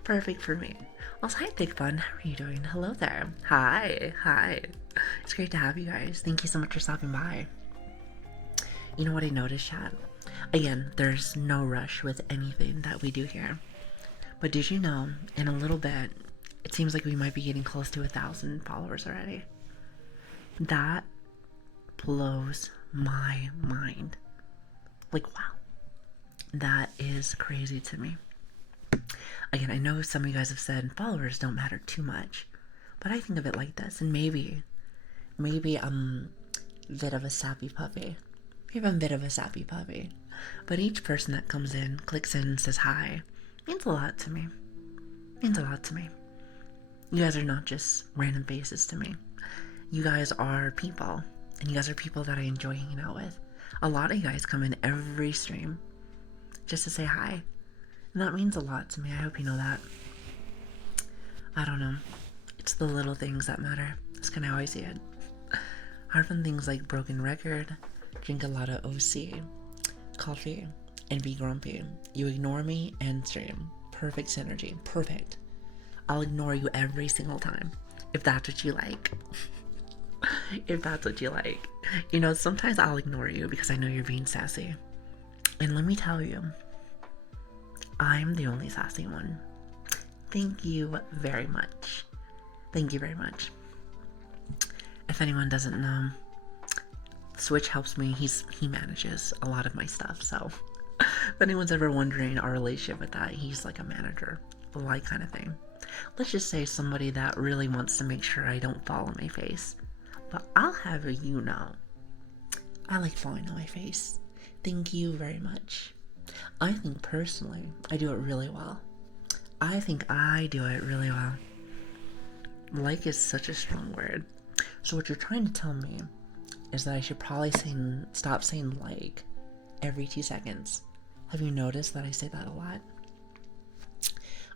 Perfect for me. Also, hi Big Fun, how are you doing? Hello there. Hi. It's great to have you guys. Thank you so much for stopping by. You know what I noticed, chat? Again, there's no rush with anything that we do here. But did you know, in a little bit, it seems like we might be getting close to 1,000 followers already. That blows my mind. Like, wow. That is crazy to me. Again, I know some of you guys have said followers don't matter too much, but I think of it like this, and maybe I'm a bit of a sappy puppy. But each person that comes in, clicks in, and says hi, means a lot to me. You guys are not just random faces to me. You guys are people, and you guys are people that I enjoy hanging out with. A lot of you guys come in every stream just to say hi, and that means a lot to me. I hope you know that. I don't know. It's the little things that matter. That's kind of how I see it. Apart from things like broken record, drink a lot of OC, coffee, and be grumpy. You ignore me and stream. Perfect synergy. Perfect. I'll ignore you every single time, if that's what you like. You know, sometimes I'll ignore you because I know you're being sassy. And let me tell you, I'm the only sassy one. Thank you very much. If anyone doesn't know, Switch helps me. He manages a lot of my stuff, so if anyone's ever wondering our relationship with that, he's like a manager, like kind of thing. Let's just say somebody that really wants to make sure I don't fall on my face. But I'll have you know, I like falling on my face. Thank you very much. I think personally, I do it really well. Like is such a strong word. So what you're trying to tell me is that I should probably stop saying like every 2 seconds. Have you noticed that I say that a lot?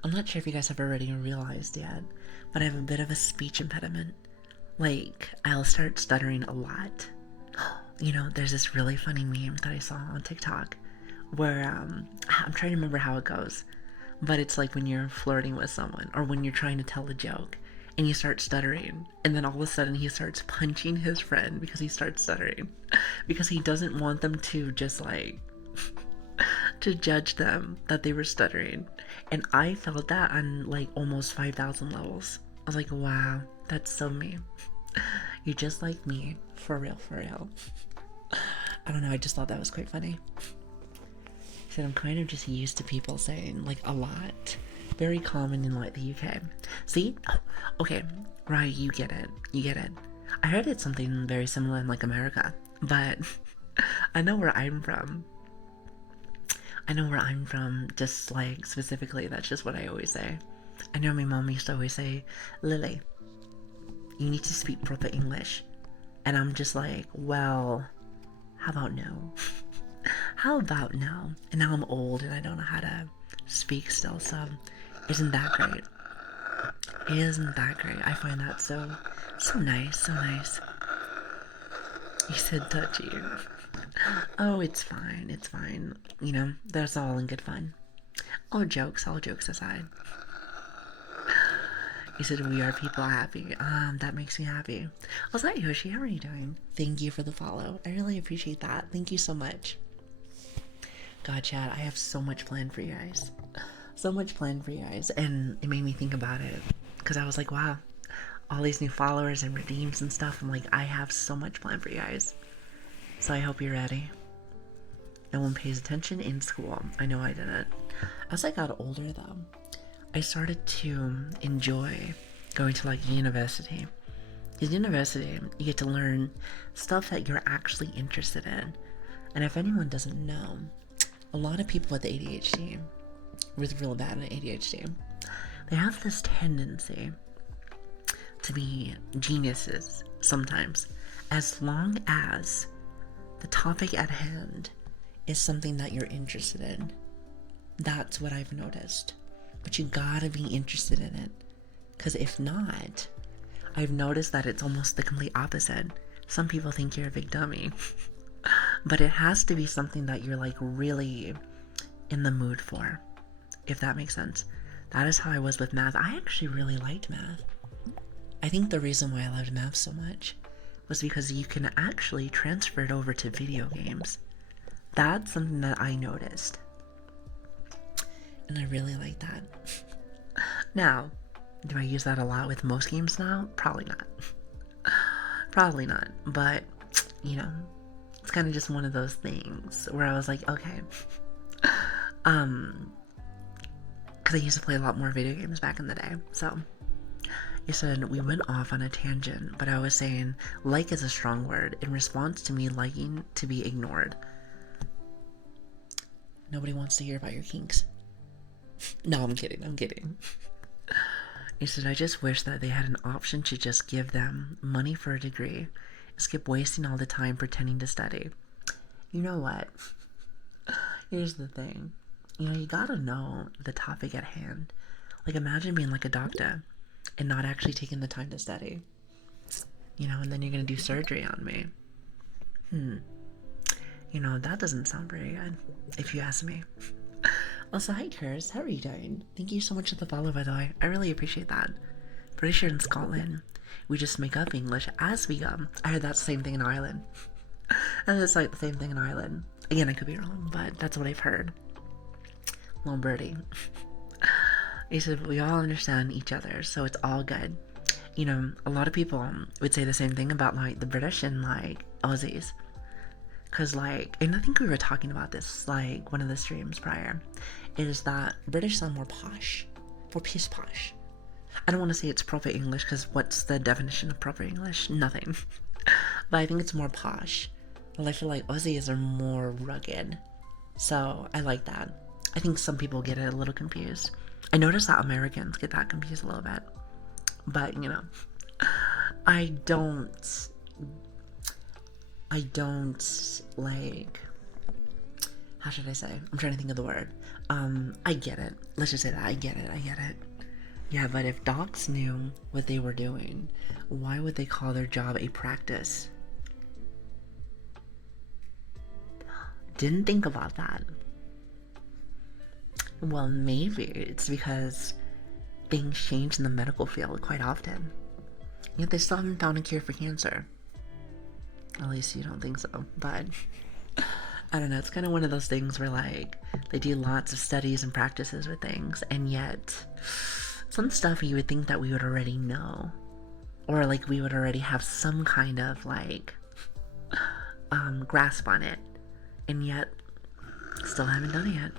I'm not sure if you guys have already realized yet, but I have a bit of a speech impediment. Like, I'll start stuttering a lot. You know, there's this really funny meme that I saw on TikTok where I'm trying to remember how it goes, but it's like when you're flirting with someone or when you're trying to tell a joke and you start stuttering, and then all of a sudden he starts punching his friend because he starts stuttering because he doesn't want them to just like to judge them that they were stuttering. And I felt that on like almost 5,000 levels. I was like, wow, that's so me. You're just like me, for real, for real. I don't know, I just thought that was quite funny. So I'm kind of just used to people saying like a lot. Very common in like the UK. See? Oh, okay, right, you get it. You get it. I heard it's something very similar in like America, but I know where I'm from. I know where I'm from, just like specifically, that's just what I always say. I know my mom used to always say, Lili, you need to speak proper English. And I'm just like, well, how about no? How about no? And now I'm old and I don't know how to speak still, so isn't that great? Isn't that great? I find that so nice, so nice. You said touchy. Oh, it's fine, it's fine. You know, that's all in good fun. All jokes aside. You said we are people happy. That makes me happy. Was that Yoshi? How are you doing? Thank you for the follow. I really appreciate that. Thank you so much. God, chat, I have so much planned for you guys. So much planned for you guys. And it made me think about it. Because I was like, wow, all these new followers and redeems and stuff. I'm like, I have so much planned for you guys. So I hope you're ready. No one pays attention in school. I know I didn't. As I got older, though, I started to enjoy going to like university. In university, you get to learn stuff that you're actually interested in. And if anyone doesn't know, a lot of people with ADHD, with real bad ADHD, they have this tendency to be geniuses sometimes, as long as the topic at hand is something that you're interested in. That's what I've noticed. But you gotta be interested in it. Because if not, I've noticed that it's almost the complete opposite. Some people think you're a big dummy. But it has to be something that you're like really in the mood for, if that makes sense. That is how I was with math. I actually really liked math. I think the reason why I loved math so much was because you can actually transfer it over to video games. That's something that I noticed. And I really like that. Now, do I use that a lot with most games now? Probably not. Probably not. But, you know, it's kind of just one of those things where I was like, okay. Because I used to play a lot more video games back in the day. So, you said we went off on a tangent, but I was saying like is a strong word in response to me liking to be ignored. Nobody wants to hear about your kinks. No, I'm kidding. He said, I just wish that they had an option to just give them money for a degree. Skip wasting all the time pretending to study. You know what? Here's the thing. You know, you gotta know the topic at hand. Like, imagine being like a doctor and not actually taking the time to study. You know, and then you're gonna do surgery on me. You know, that doesn't sound very good, if you ask me. Also, hi, Curse. How are you doing? Thank you so much for the follow, by the way. I really appreciate that. Pretty sure in Scotland, we just make up English as we go. I heard that's the same thing in Ireland. And it's like the same thing in Ireland. Again, I could be wrong, but that's what I've heard. Little birdie. He said, we all understand each other, so it's all good. You know, a lot of people would say the same thing about, like, the British and, like, Aussies. Because, like, and I think we were talking about this, like, one of the streams prior, is that British sound more posh. More piss posh. I don't want to say it's proper English, because what's the definition of proper English? Nothing. But I think it's more posh. Well, I feel like Aussies are more rugged. So, I like that. I think some people get it a little confused. I notice that Americans get that confused a little bit. But, you know, I don't I don't like, how should I say? I'm trying to think of the word. I get it. Let's just say that. I get it. Yeah, but if docs knew what they were doing, why would they call their job a practice? Didn't think about that. Well, maybe it's because things change in the medical field quite often. Yet they still haven't found a cure for cancer. At least you don't think so, but I don't know. It's kind of one of those things where, like, they do lots of studies and practices with things, and yet some stuff you would think that we would already know, or like we would already have some kind of like grasp on it, and yet still haven't done it yet.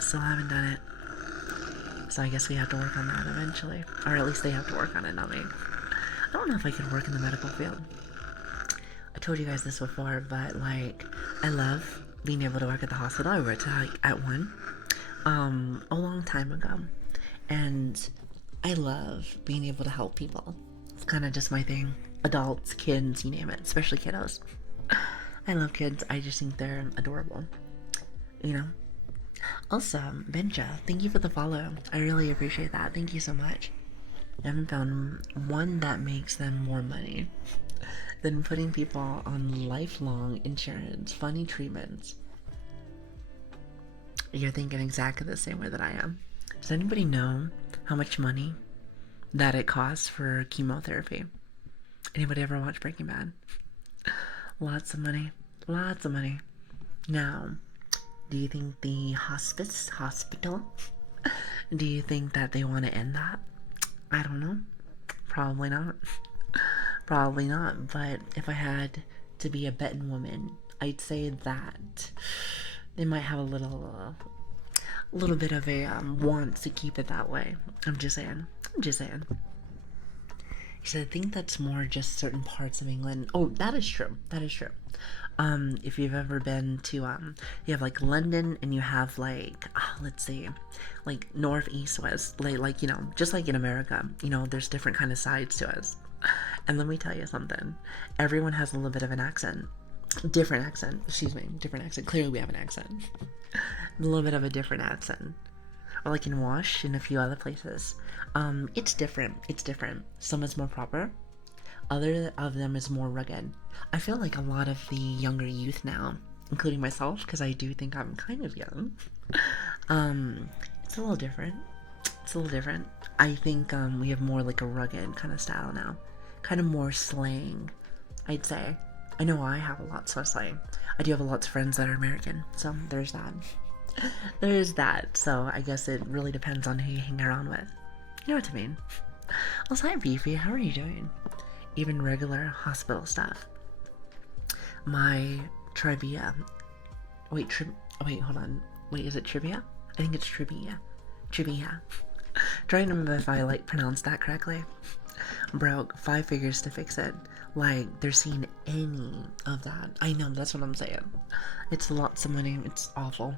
Still haven't done it. So I guess we have to work on that eventually, or at least they have to work on it, not me. I don't know if I could work in the medical field. I told you guys this before, but like, I love being able to work at the hospital. I worked at one a long time ago, and I love being able to help people. It's kind of just my thing. Adults, kids, you name it, especially kiddos. I love kids. I just think they're adorable, you know. Also, Benja, thank you for the follow. I really appreciate that. Thank you so much. I haven't found one that makes them more money than putting people on lifelong insurance, funny treatments. You're thinking exactly the same way that I am. Does anybody know how much money that it costs for chemotherapy? Anybody ever watch Breaking Bad? Lots of money. Lots of money. Now, do you think the hospital, do you think that they want to end that? I don't know. Probably not. Probably not. But if I had to be a betting woman, I'd say that they might have a little bit of a want to keep it that way. I'm just saying. So I think that's more just certain parts of England. Oh, that is true. If you've ever been to, you have like London, and you have like, let's see, like north, east, west, like, you know, just like in America, you know, there's different kind of sides to us. And let me tell you something. Everyone has a little bit of an accent. Different accent. Clearly we have an accent. A little bit of a different accent. Or like in Wash and a few other places. It's different. Some is more proper. Other of them is more rugged. I feel like a lot of the younger youth now, including myself, because I do think I'm kind of young, it's a little different. I think we have more like a rugged kind of style now. Kind of more slang, I'd say. I know I have a lot, so I do have lots of friends that are American, so there's that. So I guess it really depends on who you hang around with. You know what I mean? Also, hi Beefy, how are you doing? Even regular hospital stuff. My trivia. Wait, hold on. Wait, is it trivia? I think it's trivia. Trying to remember if I like pronounced that correctly. Broke 5 figures to fix it. Like, they're seeing any of that. I know, that's what I'm saying. It's lots of money. It's awful.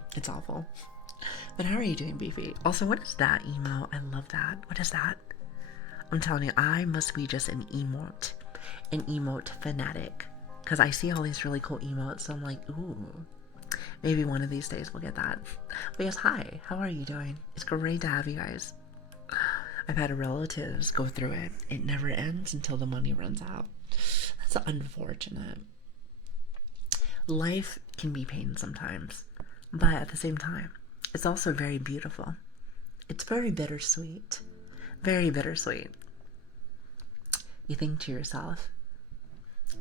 But how are you doing, Beefy? Also, what is that emote? I love that. What is that? I'm telling you, I must be just an emote fanatic. Because I see all these really cool emotes, so I'm like, ooh, maybe one of these days we'll get that. But yes, hi, how are you doing? It's great to have you guys. I've had relatives go through it. It never ends until the money runs out. That's unfortunate. Life can be pain sometimes, but at the same time, it's also very beautiful. It's very bittersweet. Very bittersweet. You think to yourself,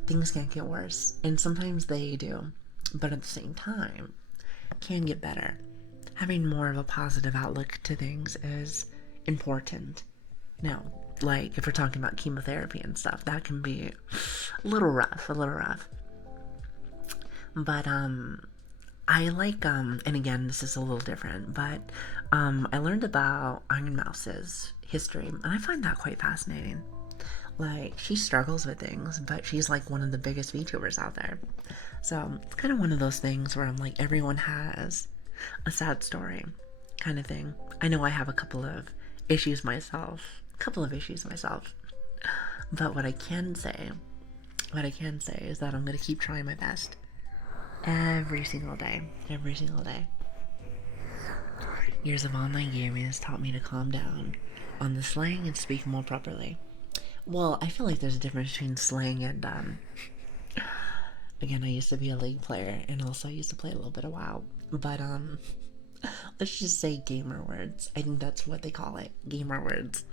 things can't get worse, and sometimes they do, but at the same time, can get better. Having more of a positive outlook to things is important. Now, like if we're talking about chemotherapy and stuff, that can be a little rough. But I like and again, this is a little different, but I learned about Iron Mouse's history, and I find that quite fascinating. Like, she struggles with things, but she's like one of the biggest VTubers out there. So it's kind of one of those things where I'm like, everyone has a sad story kind of thing. I know I have a couple of issues myself, but what I can say what I can say is that I'm gonna keep trying my best every single day. Every single day. Years of online gaming has taught me to calm down on the slang and speak more properly. Well, I feel like there's a difference between slang and again, I used to be a League player and also I used to play a little bit of WoW. But let's just say gamer words. I think that's what they call it. Gamer words.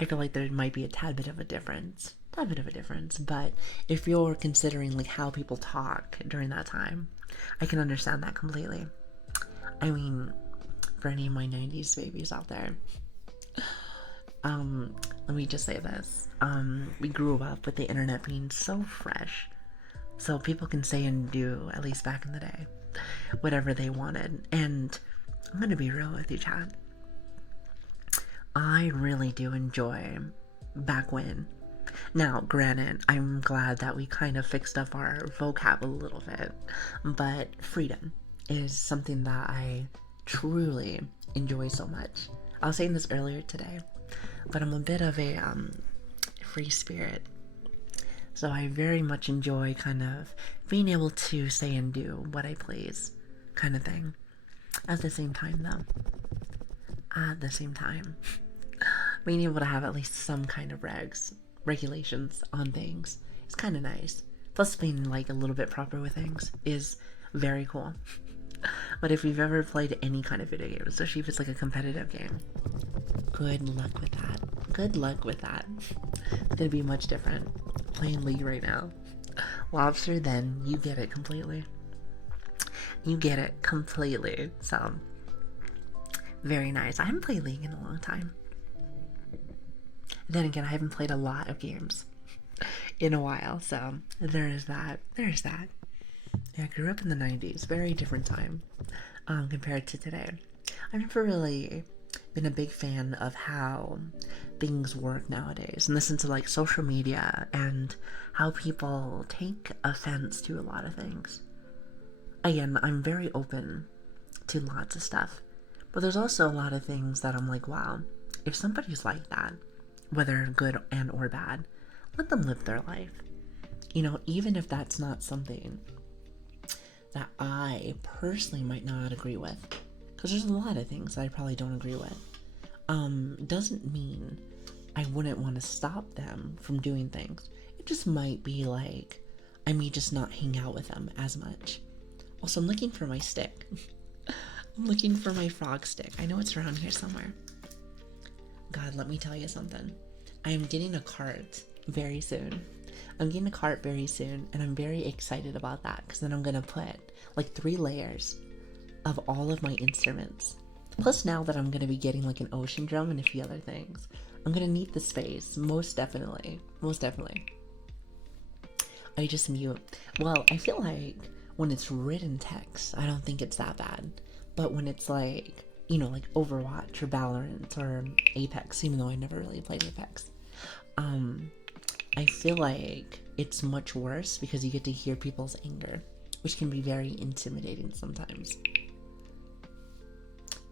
I feel like there might be a tad bit of a difference. Tad bit of a difference. But if you're considering like how people talk during that time, I can understand that completely. I mean, for any of my 90s babies out there, let me just say this. We grew up with the internet being so fresh. So people can say and do, at least back in the day, whatever they wanted. And I'm gonna be real with you, Chad. I really do enjoy back when. Now, granted, I'm glad that we kind of fixed up our vocab a little bit, but freedom is something that I truly enjoy so much. I was saying this earlier today, but I'm a bit of a free spirit. So I very much enjoy kind of being able to say and do what I please, kind of thing. At the same time, being able to have at least some kind of regulations on things is kind of nice. Plus, being like a little bit proper with things is very cool. But if you've ever played any kind of video game, especially if it's like a competitive game, good luck with that. Good luck with that. It's gonna be much different. Playing League right now. Lobster, then you get it completely. You get it completely. So, very nice. I haven't played League in a long time. Then again, I haven't played a lot of games in a while, so there's that. There's that. Yeah, I grew up in the 90s. Very different time compared to today. I've never really been a big fan of how things work nowadays, and listen to like social media and how people take offense to a lot of things. Again, I'm very open to lots of stuff, but there's also a lot of things that I'm like, wow, if somebody's like that, whether good and or bad, let them live their life. You know, even if that's not something that I personally might not agree with, because there's a lot of things that I probably don't agree with, doesn't mean I wouldn't want to stop them from doing things. It just might be like I may just not hang out with them as much. Also, I'm looking for my stick. I'm looking for my frog stick. I know it's around here somewhere. God, let me tell you something. I am getting a cart very soon. I'm getting a cart very soon, and I'm very excited about that, because then I'm going to put like 3 layers of all of my instruments. Plus, now that I'm going to be getting like an ocean drum and a few other things, I'm going to need the space, most definitely. Most definitely. I just mute. Well, I feel like when it's written text, I don't think it's that bad. But when it's like, you know, like Overwatch or Valorant or Apex, even though I never really played Apex, I feel like it's much worse because you get to hear people's anger, which can be very intimidating sometimes.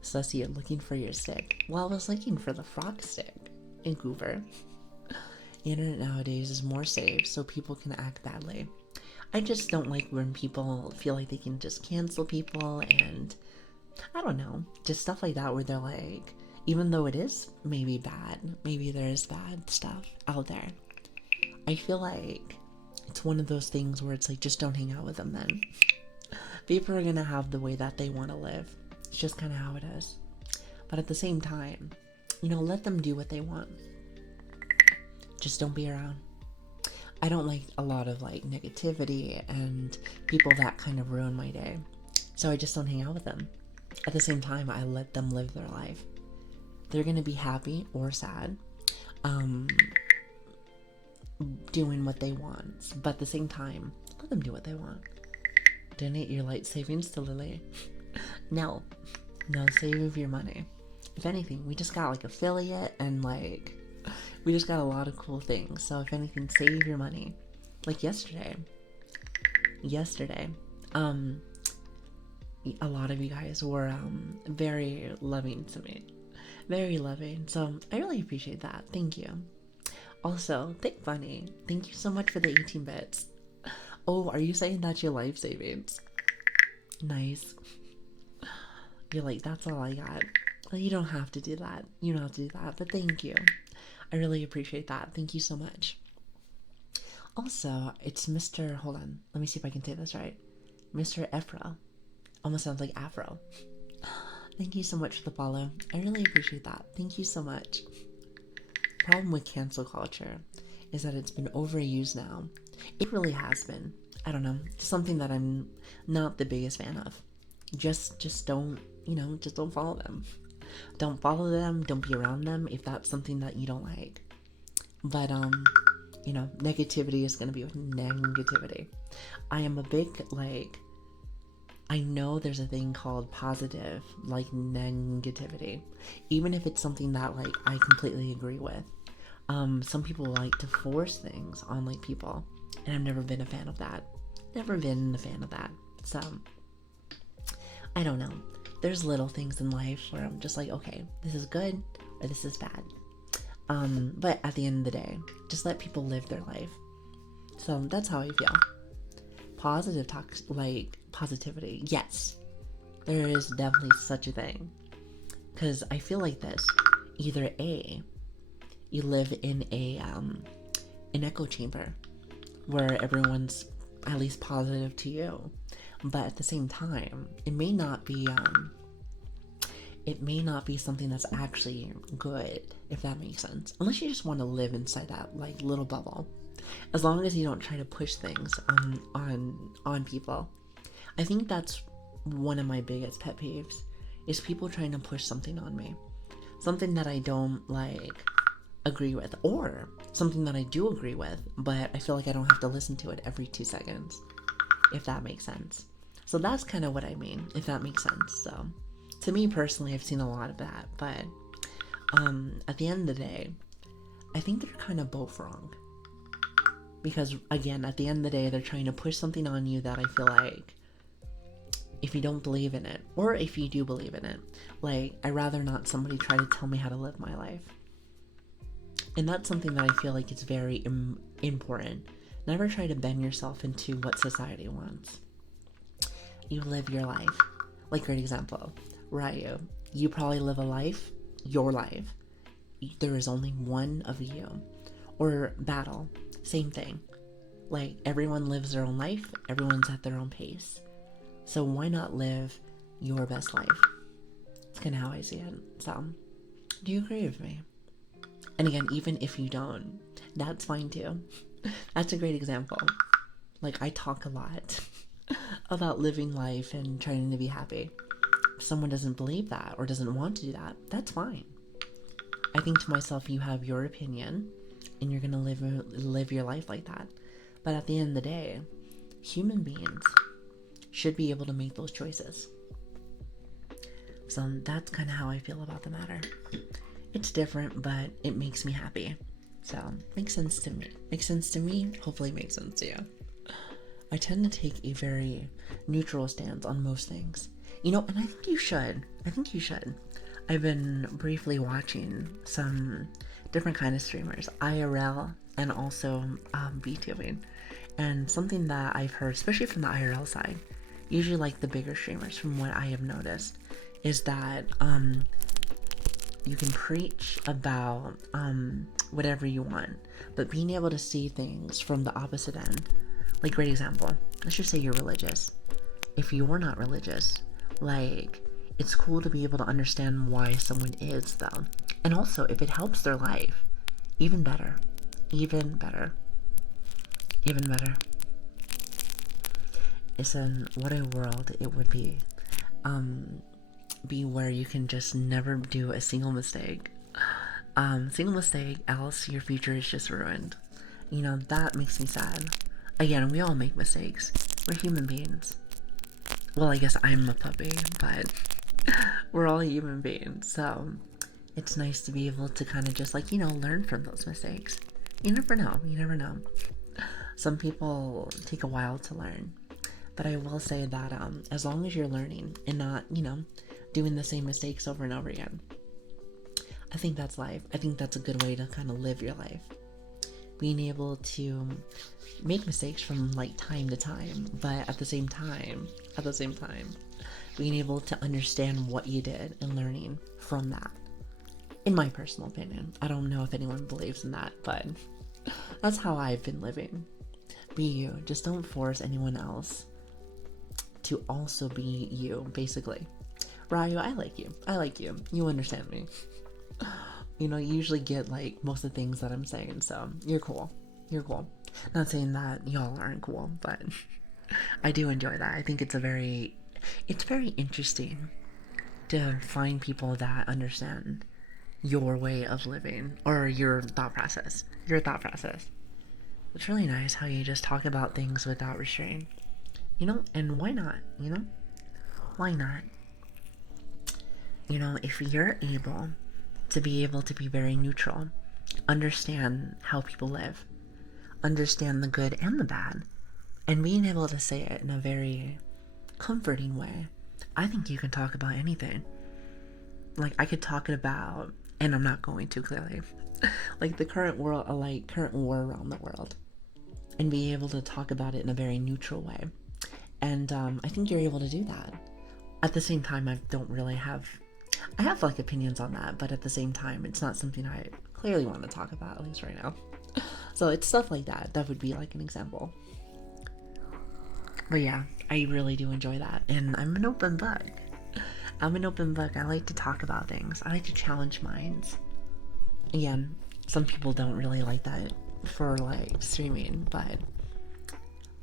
So I see you're looking for your stick. Well, I was looking for the frog stick in Goober. The internet nowadays is more safe, so people can act badly. I just don't like when people feel like they can just cancel people, and I don't know, just stuff like that where they're like, even though it is maybe bad, maybe there's bad stuff out there, I feel like it's one of those things where it's like, just don't hang out with them then. People are gonna have the way that they want to live. It's just kind of how it is. But at the same time, you know, let them do what they want. Just don't be around. I don't like a lot of like negativity and people that kind of ruin my day. So I just don't hang out with them. At the same time, I let them live their life. They're gonna be happy or sad, doing what they want. But at the same time, let them do what they want. Donate your light savings to Lili. No, save your money. If anything, we just got like affiliate and like we just got a lot of cool things. So if anything, save your money. Like yesterday, a lot of you guys were very loving to me, very loving. So I really appreciate that. Thank you. Also, Thick Bunny, thank you so much for the 18 bits. Oh, are you saying that's your life savings? Nice. You're like, that's all I got. Well, you don't have to do that. You don't have to do that, but thank you. I really appreciate that. Thank you so much. Also, it's Mr. Hold on. Let me see if I can say this right. Mr. Efro. Almost sounds like Afro. Thank you so much for the follow. I really appreciate that. Thank you so much. Problem with cancel culture is that it's been overused now. It really has been. I don't know. It's something that I'm not the biggest fan of. Just don't, just don't follow them. Don't follow them. Don't be around them if that's something that you don't like. But, negativity is going to be with negativity. I am a big, I know there's a thing called positive, negativity. Even if it's something that, I completely agree with. Some people like to force things on, people. And I've never been a fan of that. Never been a fan of that. So, I don't know. There's little things in life where I'm just like, okay, this is good or this is bad. But at the end of the day, just let people live their life. So that's how I feel. Positive talks, positivity. Yes, there is definitely such a thing. Because I feel like this. Either A, you live in an echo chamber where everyone's at least positive to you. But at the same time, it may not be something that's actually good, if that makes sense. Unless you just want to live inside that little bubble. As long as you don't try to push things on people. I think that's one of my biggest pet peeves, is people trying to push something on me. Something that I don't agree with, or something that I do agree with, but I feel like I don't have to listen to it every 2 seconds, if that makes sense. So that's kind of what I mean, if that makes sense. So to me personally, I've seen a lot of that, but at the end of the day, I think they're kind of both wrong. Because again, at the end of the day, they're trying to push something on you that I feel like, if you don't believe in it, or if you do believe in it, I'd rather not somebody try to tell me how to live my life. And that's something that I feel like is very important. Never try to bend yourself into what society wants. You live your life. Great example, Ryu. You probably live a life, your life. There is only one of you. Or Battle, same thing. Everyone lives their own life. Everyone's at their own pace. So why not live your best life? It's kind of how I see it. So, do you agree with me? And again, even if you don't, that's fine too. That's a great example. I talk a lot about living life and trying to be happy. If someone doesn't believe that or doesn't want to do that, that's fine. I think to myself, you have your opinion and you're gonna live your life like that. But at the end of the day, human beings should be able to make those choices. So that's kind of how I feel about the matter. It's different, but it makes me happy. So, makes sense to me. Makes sense to me, hopefully makes sense to you. I tend to take a very neutral stance on most things. And I think you should. I've been briefly watching some different kind of streamers, IRL and also VTubing. And something that I've heard, especially from the IRL side, usually the bigger streamers, from what I have noticed, is that you can preach about whatever you want, but being able to see things from the opposite end. Great example, let's just say you're religious. If you're not religious, it's cool to be able to understand why someone is, though. And also, if it helps their life, even better. Listen, what a world it would be where you can just never do a single mistake. Else your future is just ruined. That makes me sad. Again, we all make mistakes. We're human beings. Well, I guess I'm a puppy, but we're all human beings. So it's nice to be able to kind of just learn from those mistakes. You never know. Some people take a while to learn. But I will say that as long as you're learning and not, doing the same mistakes over and over again, I think that's life. I think that's a good way to kind of live your life. being able to make mistakes from like time to time, but at the same time, being able to understand what you did and learning from that. In my personal opinion, I don't know if anyone believes in that, but that's how I've been living. Be you. Just don't force anyone else to also be you, basically. Ryu, I like you. I like you. You understand me. You know, you usually get like most of the things that I'm saying, so you're cool. You're cool. Not saying that y'all aren't cool, but I do enjoy that. I think it's very interesting to find people that understand your way of living or your thought process. It's really nice how you just talk about things without restraint. You know, and why not? You know? Why not? You know, if you're able to be very neutral, understand how people live, understand the good and the bad, and being able to say it in a very comforting way, I think you can talk about anything. Like, I could talk about, and I'm not going to clearly, like the current war around the world, and be able to talk about it in a very neutral way. And I think you're able to do that. At the same time, I have like opinions on that, but at the same time, it's not something I clearly want to talk about, at least right now. So it's stuff like that. That would be like an example. But yeah, I really do enjoy that. And I'm an open book. I like to talk about things. I like to challenge minds. Again, some people don't really like that for like streaming, but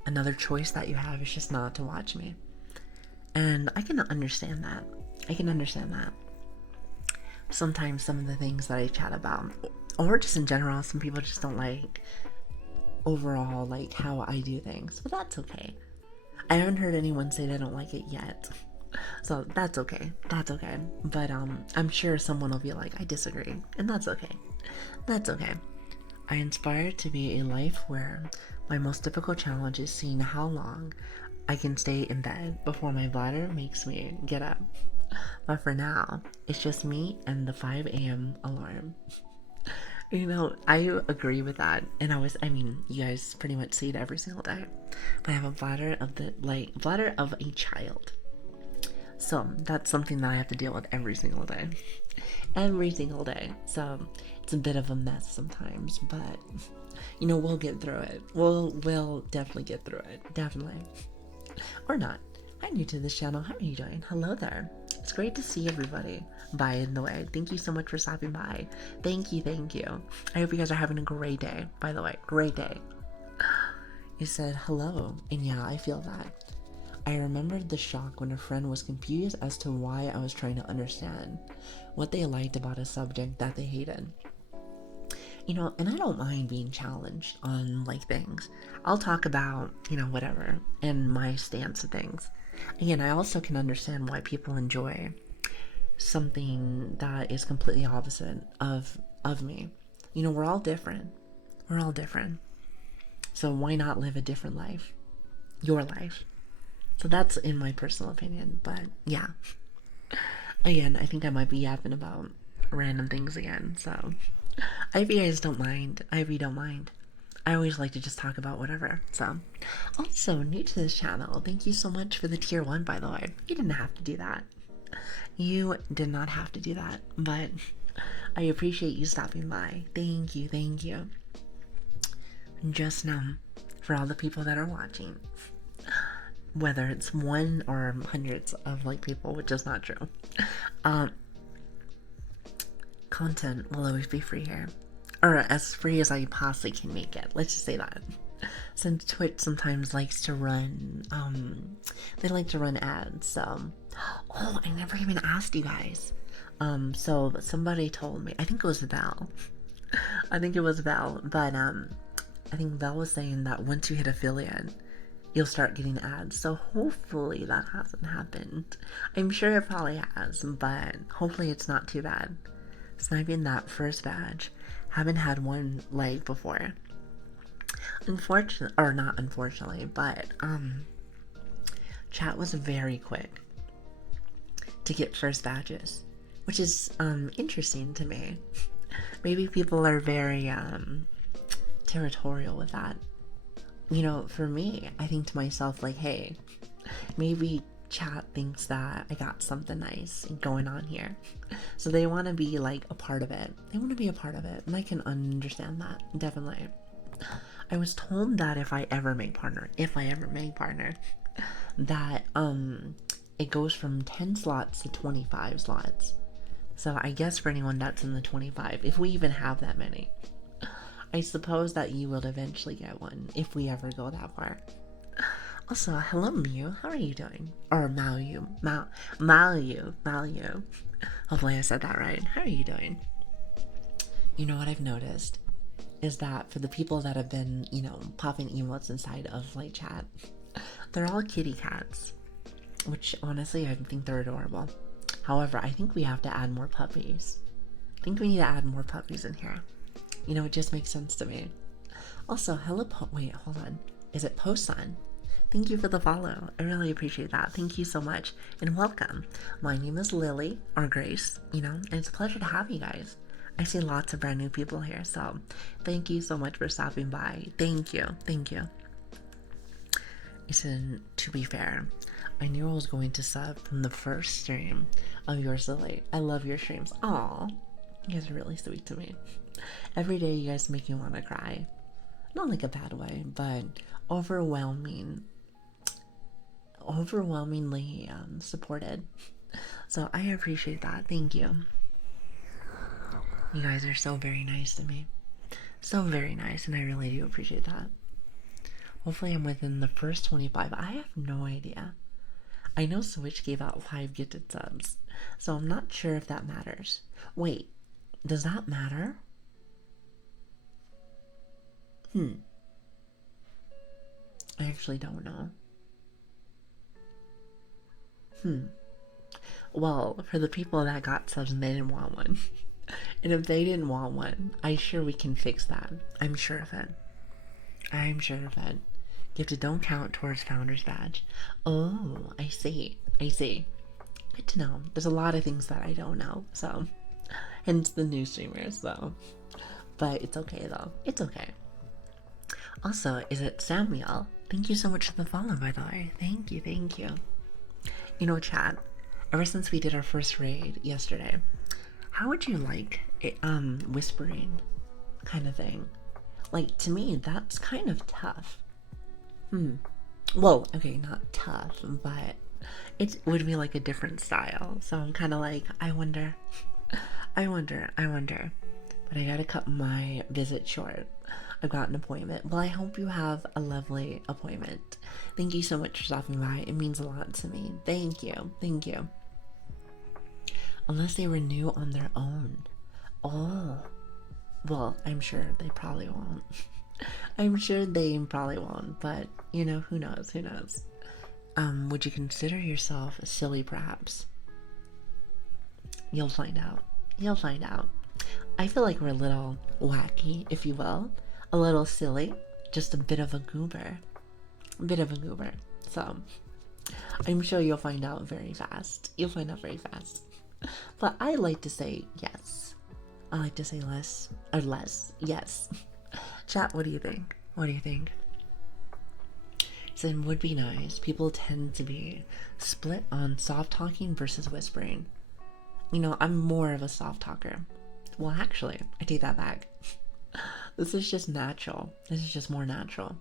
another choice that you have is just not to watch me. And I can understand that. Sometimes some of the things that I chat about, or just in general, some people just don't like overall like how I do things. But that's okay. I haven't heard anyone say they don't like it yet. So that's okay. But I'm sure someone will be like, I disagree. And that's okay. I aspire to be a life where my most difficult challenge is seeing how long I can stay in bed before my bladder makes me get up. But for now, it's just me and the 5 a.m. alarm. You know, I agree with that. And you guys pretty much see it every single day. But I have a bladder of a child. So that's something that I have to deal with every single day. So it's a bit of a mess sometimes, but you know, we'll get through it. We'll definitely get through it. Definitely. Or not. I'm new to this channel. How are you doing? Hello there. It's great to see everybody. By the way, thank you so much for stopping by. Thank you. I hope you guys are having a great day. By the way, great day. You said hello, and yeah, I feel that. I remembered the shock when a friend was confused as to why I was trying to understand what they liked about a subject that they hated. You know, and I don't mind being challenged on like things. I'll talk about, you know, whatever, and my stance of things. Again, I also can understand why people enjoy something that is completely opposite of me. You know, we're all different. So why not live a different life? Your life. So that's in my personal opinion, but yeah. Again, I think I might be yapping about random things again, so I hope you guys don't mind. I always like to just talk about whatever. So, also, new to this channel, thank you so much for the tier 1, by the way. You didn't have to do that. You did not have to do that, but I appreciate you stopping by. Thank you. Just for all the people that are watching, whether it's one or hundreds of like people, which is not true, content will always be free here, or as free as I possibly can make it. Let's just say that. Since Twitch sometimes likes to run, they like to run ads. So, I never even asked you guys. So somebody told me. I think it was Val. But I think Val was saying that once you hit affiliate, you'll start getting ads. So hopefully that hasn't happened. I'm sure it probably has, but hopefully it's not too bad. Sniping that first badge. Haven't had one like before. Not unfortunately, but chat was very quick to get first badges, which is interesting to me. Maybe people are very territorial with that. You know, for me, I think to myself, like, hey, maybe chat thinks that I got something nice going on here. So they want to be like a part of it. They want to be a part of it. And I can understand that, definitely. I was told that if I ever make partner, that it goes from 10 slots to 25 slots. So I guess for anyone that's in the 25, if we even have that many, I suppose that you will eventually get one if we ever go that far. Also, hello Mew, how are you doing? Or Malu. Hopefully I said that right. How are you doing? You know what I've noticed is that for the people that have been, you know, popping emotes inside of like chat, they're all kitty cats, which honestly I think they're adorable. However, I think we have to add more puppies. I think we need to add more puppies in here. You know, it just makes sense to me. Also, hello, wait, hold on. Is it Posan? Thank you for the follow. I really appreciate that. Thank you so much and welcome. My name is Liliiangrace, you know, and it's a pleasure to have you guys. I see lots of brand new people here, so thank you so much for stopping by. Thank you. Listen, to be fair, I knew I was going to sub from the first stream of yours, Lili. I love your streams. Aw, you guys are really sweet to me. Every day you guys make me want to cry. Not like a bad way, but overwhelmingly supported. So I appreciate that. Thank you. You guys are so very nice to me. So very nice, and I really do appreciate that. Hopefully I'm within the first 25. I have no idea. I know Switch gave out 5 gifted subs, so I'm not sure if that matters. Wait, does that matter? I actually don't know. Well, for the people that got subs and they didn't want one, and if they didn't want one, I'm sure we can fix that. I'm sure of it. Gifted don't count towards Founder's Badge. Oh, I see. Good to know. There's a lot of things that I don't know, so hence the new streamers, though. But it's okay, though. It's okay. Also, is it Samuel? Thank you so much for the follow, by the way. Thank you. You know, chat, ever since we did our first raid yesterday, how would you like it, whispering kind of thing? Like, to me, that's kind of tough. Well, okay, not tough, but it would be like a different style. So I'm kind of like, I wonder. But I gotta cut my visit short. I've got an appointment. Well, I hope you have a lovely appointment. Thank you so much for stopping by. It means a lot to me. Thank you. Unless they renew on their own. Oh. Well, I'm sure they probably won't. But, you know, who knows? Would you consider yourself silly, perhaps? You'll find out. I feel like we're a little wacky, if you will. A little silly. Just a bit of a goober. So, I'm sure you'll find out very fast. But I like to say yes. I like to say less. Yes. Chat, what do you think? So it would be nice. People tend to be split on soft talking versus whispering. You know, I'm more of a soft talker. Well, actually, I take that back. This is just natural. This is just more natural.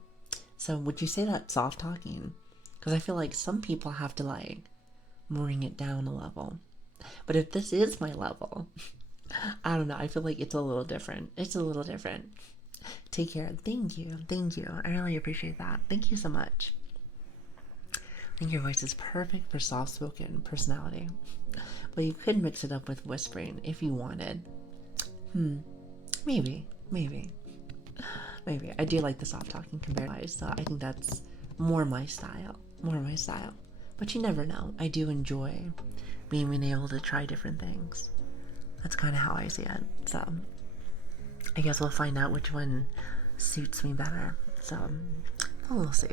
So would you say that soft talking? Because I feel like some people have to like bring it down a level. But if this is my level, I don't know. I feel like it's a little different. Take care. Thank you. I really appreciate that. Thank you so much. I think your voice is perfect for soft-spoken personality. But you could mix it up with whispering if you wanted. Maybe. I do like the soft talking compared to so I think that's more my style. But you never know. I do enjoy being able to try different things. That's kind of how I see it. So I guess we'll find out which one suits me better. So we'll see.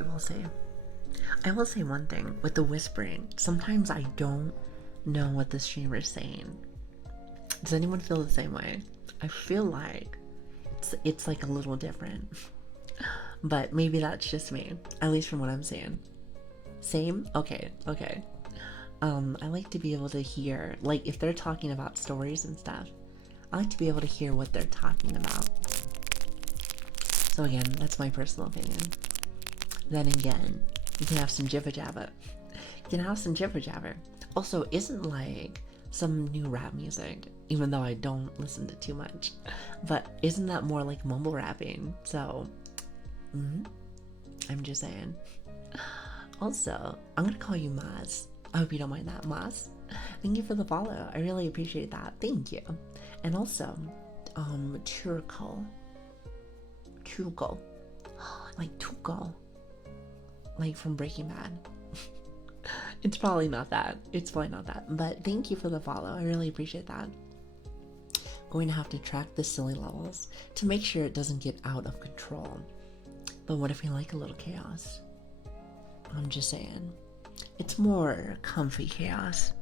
I will say one thing with the whispering. Sometimes I don't know what the streamer is saying. Does anyone feel the same way? I feel like it's like a little different. But maybe that's just me, at least from what I'm seeing. Same? Okay, okay. I like to be able to hear, like, if they're talking about stories and stuff, I like to be able to hear what they're talking about. So again, that's my personal opinion. Then again, you can have some jibber jabber. You can have some jibber jabber. Also, isn't like some new rap music, even though I don't listen to too much, but isn't that more like mumble rapping? So, I'm just saying. Also, I'm gonna call you Maz. I hope you don't mind that, Maz. Thank you for the follow. I really appreciate that. Thank you. And also, Turco, like Tuco, like from Breaking Bad. It's probably not that. It's probably not that. But thank you for the follow. I really appreciate that. Going to have to track the silly levels to make sure it doesn't get out of control. But what if we like a little chaos? I'm just saying. It's more comfy chaos.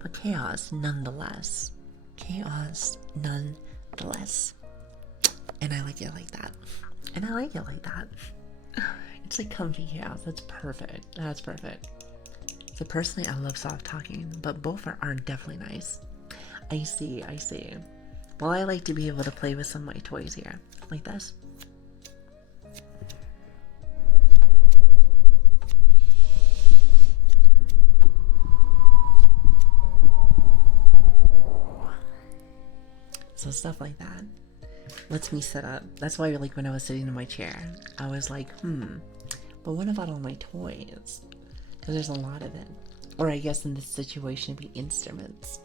But chaos nonetheless. Chaos nonetheless. And I like it like that. And I like it like that. It's like comfy chaos. That's perfect. That's perfect. So personally, I love soft talking, but both are definitely nice. I see, I see. Well, I like to be able to play with some of my toys here, like this. So stuff like that lets me set up. That's why, like, when I was sitting in my chair, I was like, but what about all my toys? Because there's a lot of it. Or I guess in this situation, it'd be instruments.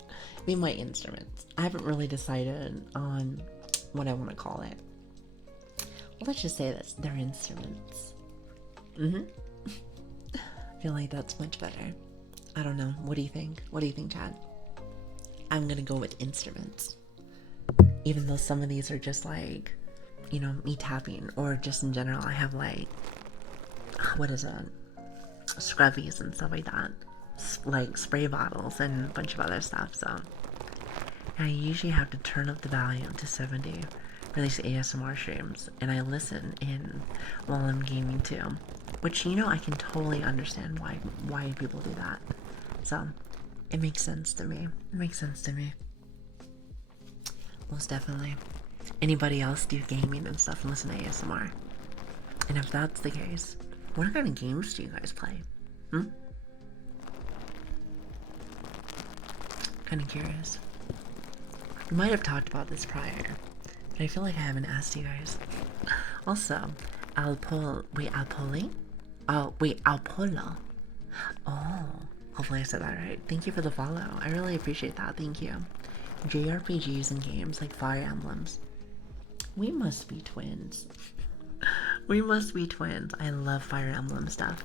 Be my instruments. I haven't really decided on what I want to call it. Well, let's just say this. They're instruments. I feel like that's much better. I don't know. What do you think? What do you think, Chad? I'm going to go with instruments. Even though some of these are just like, you know, me tapping. Or just in general, I have like, what is it? Scrubbies and stuff like that. Like spray bottles and a bunch of other stuff. So I usually have to turn up the volume to 70 for these ASMR streams, and I listen in while I'm gaming too, which, you know, I can totally understand why people do that. So it makes sense to me. It makes sense to me. Most definitely. Anybody else do gaming and stuff and listen to ASMR? And if that's the case, what kind of games do you guys play? Kind of curious. We might have talked about this prior, but I feel like I haven't asked you guys. Also, Alpolo. Oh, hopefully I said that right. Thank you for the follow. I really appreciate that. Thank you. JRPGs and games like Fire Emblems. We must be twins. We must be twins. I love Fire Emblem stuff.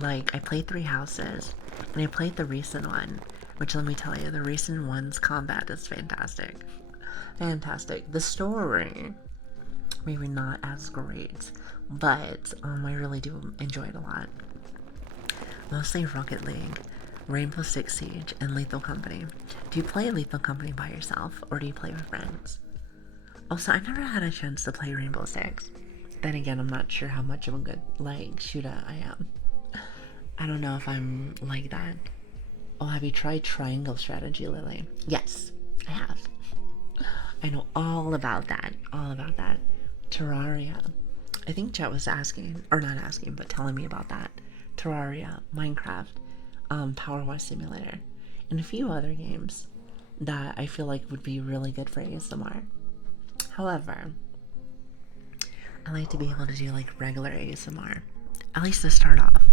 Like, I played 3 Houses, and I played the recent one, which, let me tell you, the recent one's combat is fantastic. Fantastic. The story, maybe not as great, but I really do enjoy it a lot. Mostly Rocket League, Rainbow Six Siege, and Lethal Company. Do you play Lethal Company by yourself, or do you play with friends? Also, I never had a chance to play Rainbow Six. Then again, I'm not sure how much of a good, like, shooter I am. I don't know if I'm like that. Oh, have you tried Triangle Strategy, Lili? Yes, I have. I know all about that. All about that. Terraria. I think Chet was asking, or not asking, but telling me about that. Terraria, Minecraft, Power Wash Simulator, and a few other games that I feel like would be really good for ASMR. However, I like to be able to do like regular ASMR, at least to start off,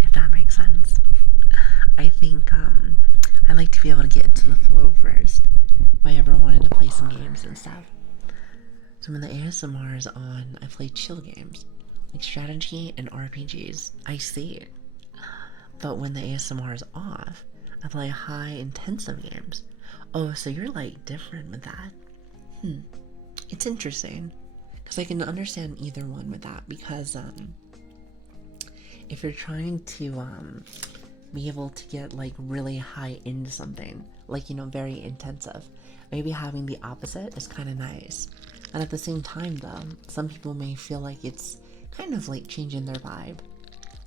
if that makes sense. I think I like to be able to get into the flow first if I ever wanted to play some games and stuff. So when the ASMR is on, I play chill games like strategy and RPGs. I see it. But when the ASMR is off, I play high intensive games. Oh, so you're like different with that. It's interesting because I can understand either one with that, because if you're trying to be able to get like really high into something, like, you know, very intensive, maybe having the opposite is kind of nice. And at the same time, though, some people may feel like it's kind of like changing their vibe.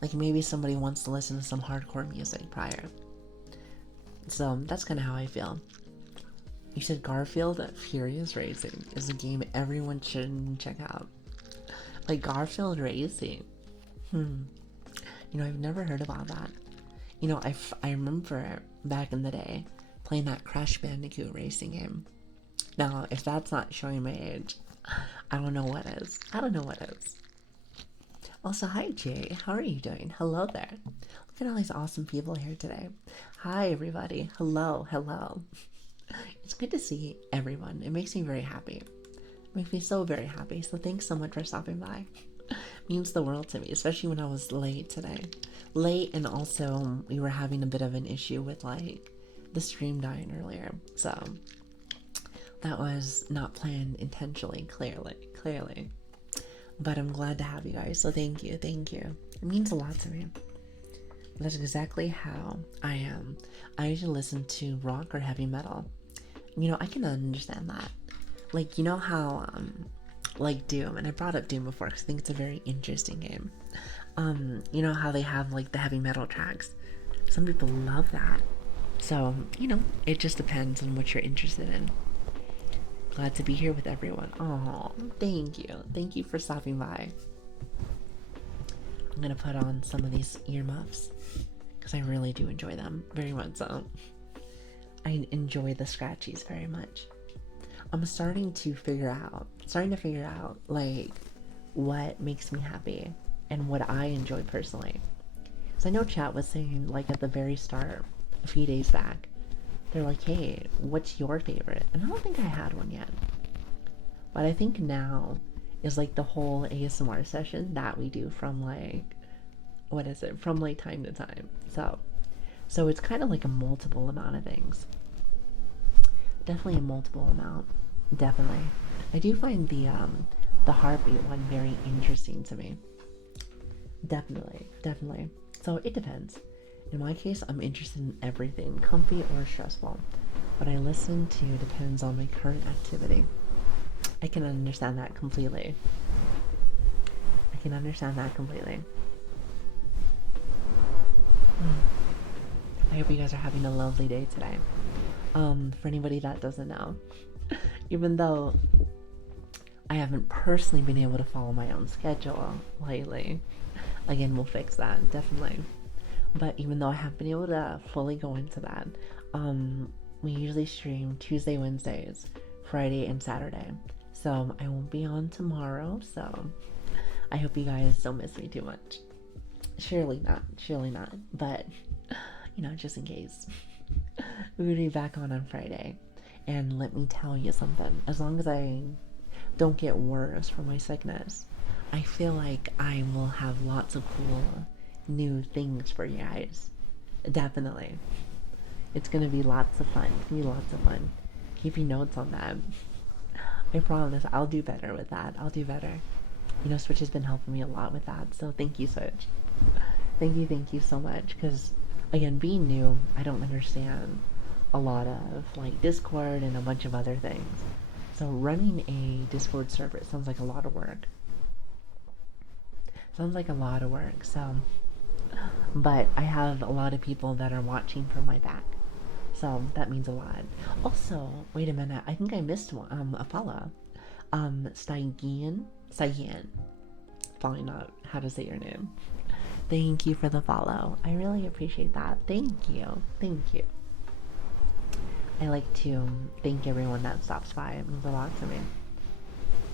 Like maybe somebody wants to listen to some hardcore music prior. So that's kind of how I feel. You said Garfield Furious Racing is a game everyone should check out. Like Garfield Racing. You know, I've never heard about that. You know, I remember back in the day playing that Crash Bandicoot racing game. Now, if that's not showing my age, I don't know what is. I don't know what is. Also, hi Jay, how are you doing? Hello there. Look at all these awesome people here today. Hi everybody. Hello, hello. It's good to see everyone. It makes me very happy. It makes me so very happy. So thanks so much for stopping by. It means the world to me, especially when I was late today. Late, and also we were having a bit of an issue with like the stream dying earlier. So that was not planned intentionally, clearly. But I'm glad to have you guys, so thank you. It means a lot to me. That's exactly how I am. I usually listen to rock or heavy metal. You know, I can understand that. Like, you know how, like Doom, and I brought up Doom before because I think it's a very interesting game. You know how they have like the heavy metal tracks? Some people love that. So, you know, it just depends on what you're interested in. Glad to be here with everyone. Oh, thank you. Thank you for stopping by. I'm gonna put on some of these earmuffs because I really do enjoy them very much. So I enjoy the scratchies very much. I'm starting to figure out like what makes me happy and what I enjoy personally. So I know chat was saying like at the very start a few days back, they're like, hey, what's your favorite? And I don't think I had one yet. But I think now is like the whole ASMR session that we do from like, what is it? From like time to time. So it's kind of like a multiple amount of things. Definitely a multiple amount. Definitely. I do find the heartbeat one very interesting to me. Definitely. So it depends. In my case, I'm interested in everything, comfy or stressful. What I listen to depends on my current activity. I can understand that completely. I hope you guys are having a lovely day today. For anybody that doesn't know, even though I haven't personally been able to follow my own schedule lately, again, we'll fix that, definitely. But even though I have been able to fully go into that, we usually stream Tuesday, Wednesdays, Friday, and Saturday. So I won't be on tomorrow, so I hope you guys don't miss me too much. Surely not, but, you know, just in case. We're gonna be back on Friday, and let me tell you something. As long as I don't get worse from my sickness, I feel like I will have lots of cool new things for you guys. Definitely. It's gonna be lots of fun. Keeping notes on that. I promise I'll do better with that. You know, Switch has been helping me a lot with that, so thank you, Switch. Thank you so much, because again, being new, I don't understand a lot of like Discord and a bunch of other things. So running a Discord server sounds like a lot of work. So but I have a lot of people that are watching from my back, so that means a lot. Also, wait a minute, I think I missed one, a follow. Cyan, following out how to say your name. Thank you for the follow. I really appreciate that. Thank you. I like to thank everyone that stops by. It means a lot to me.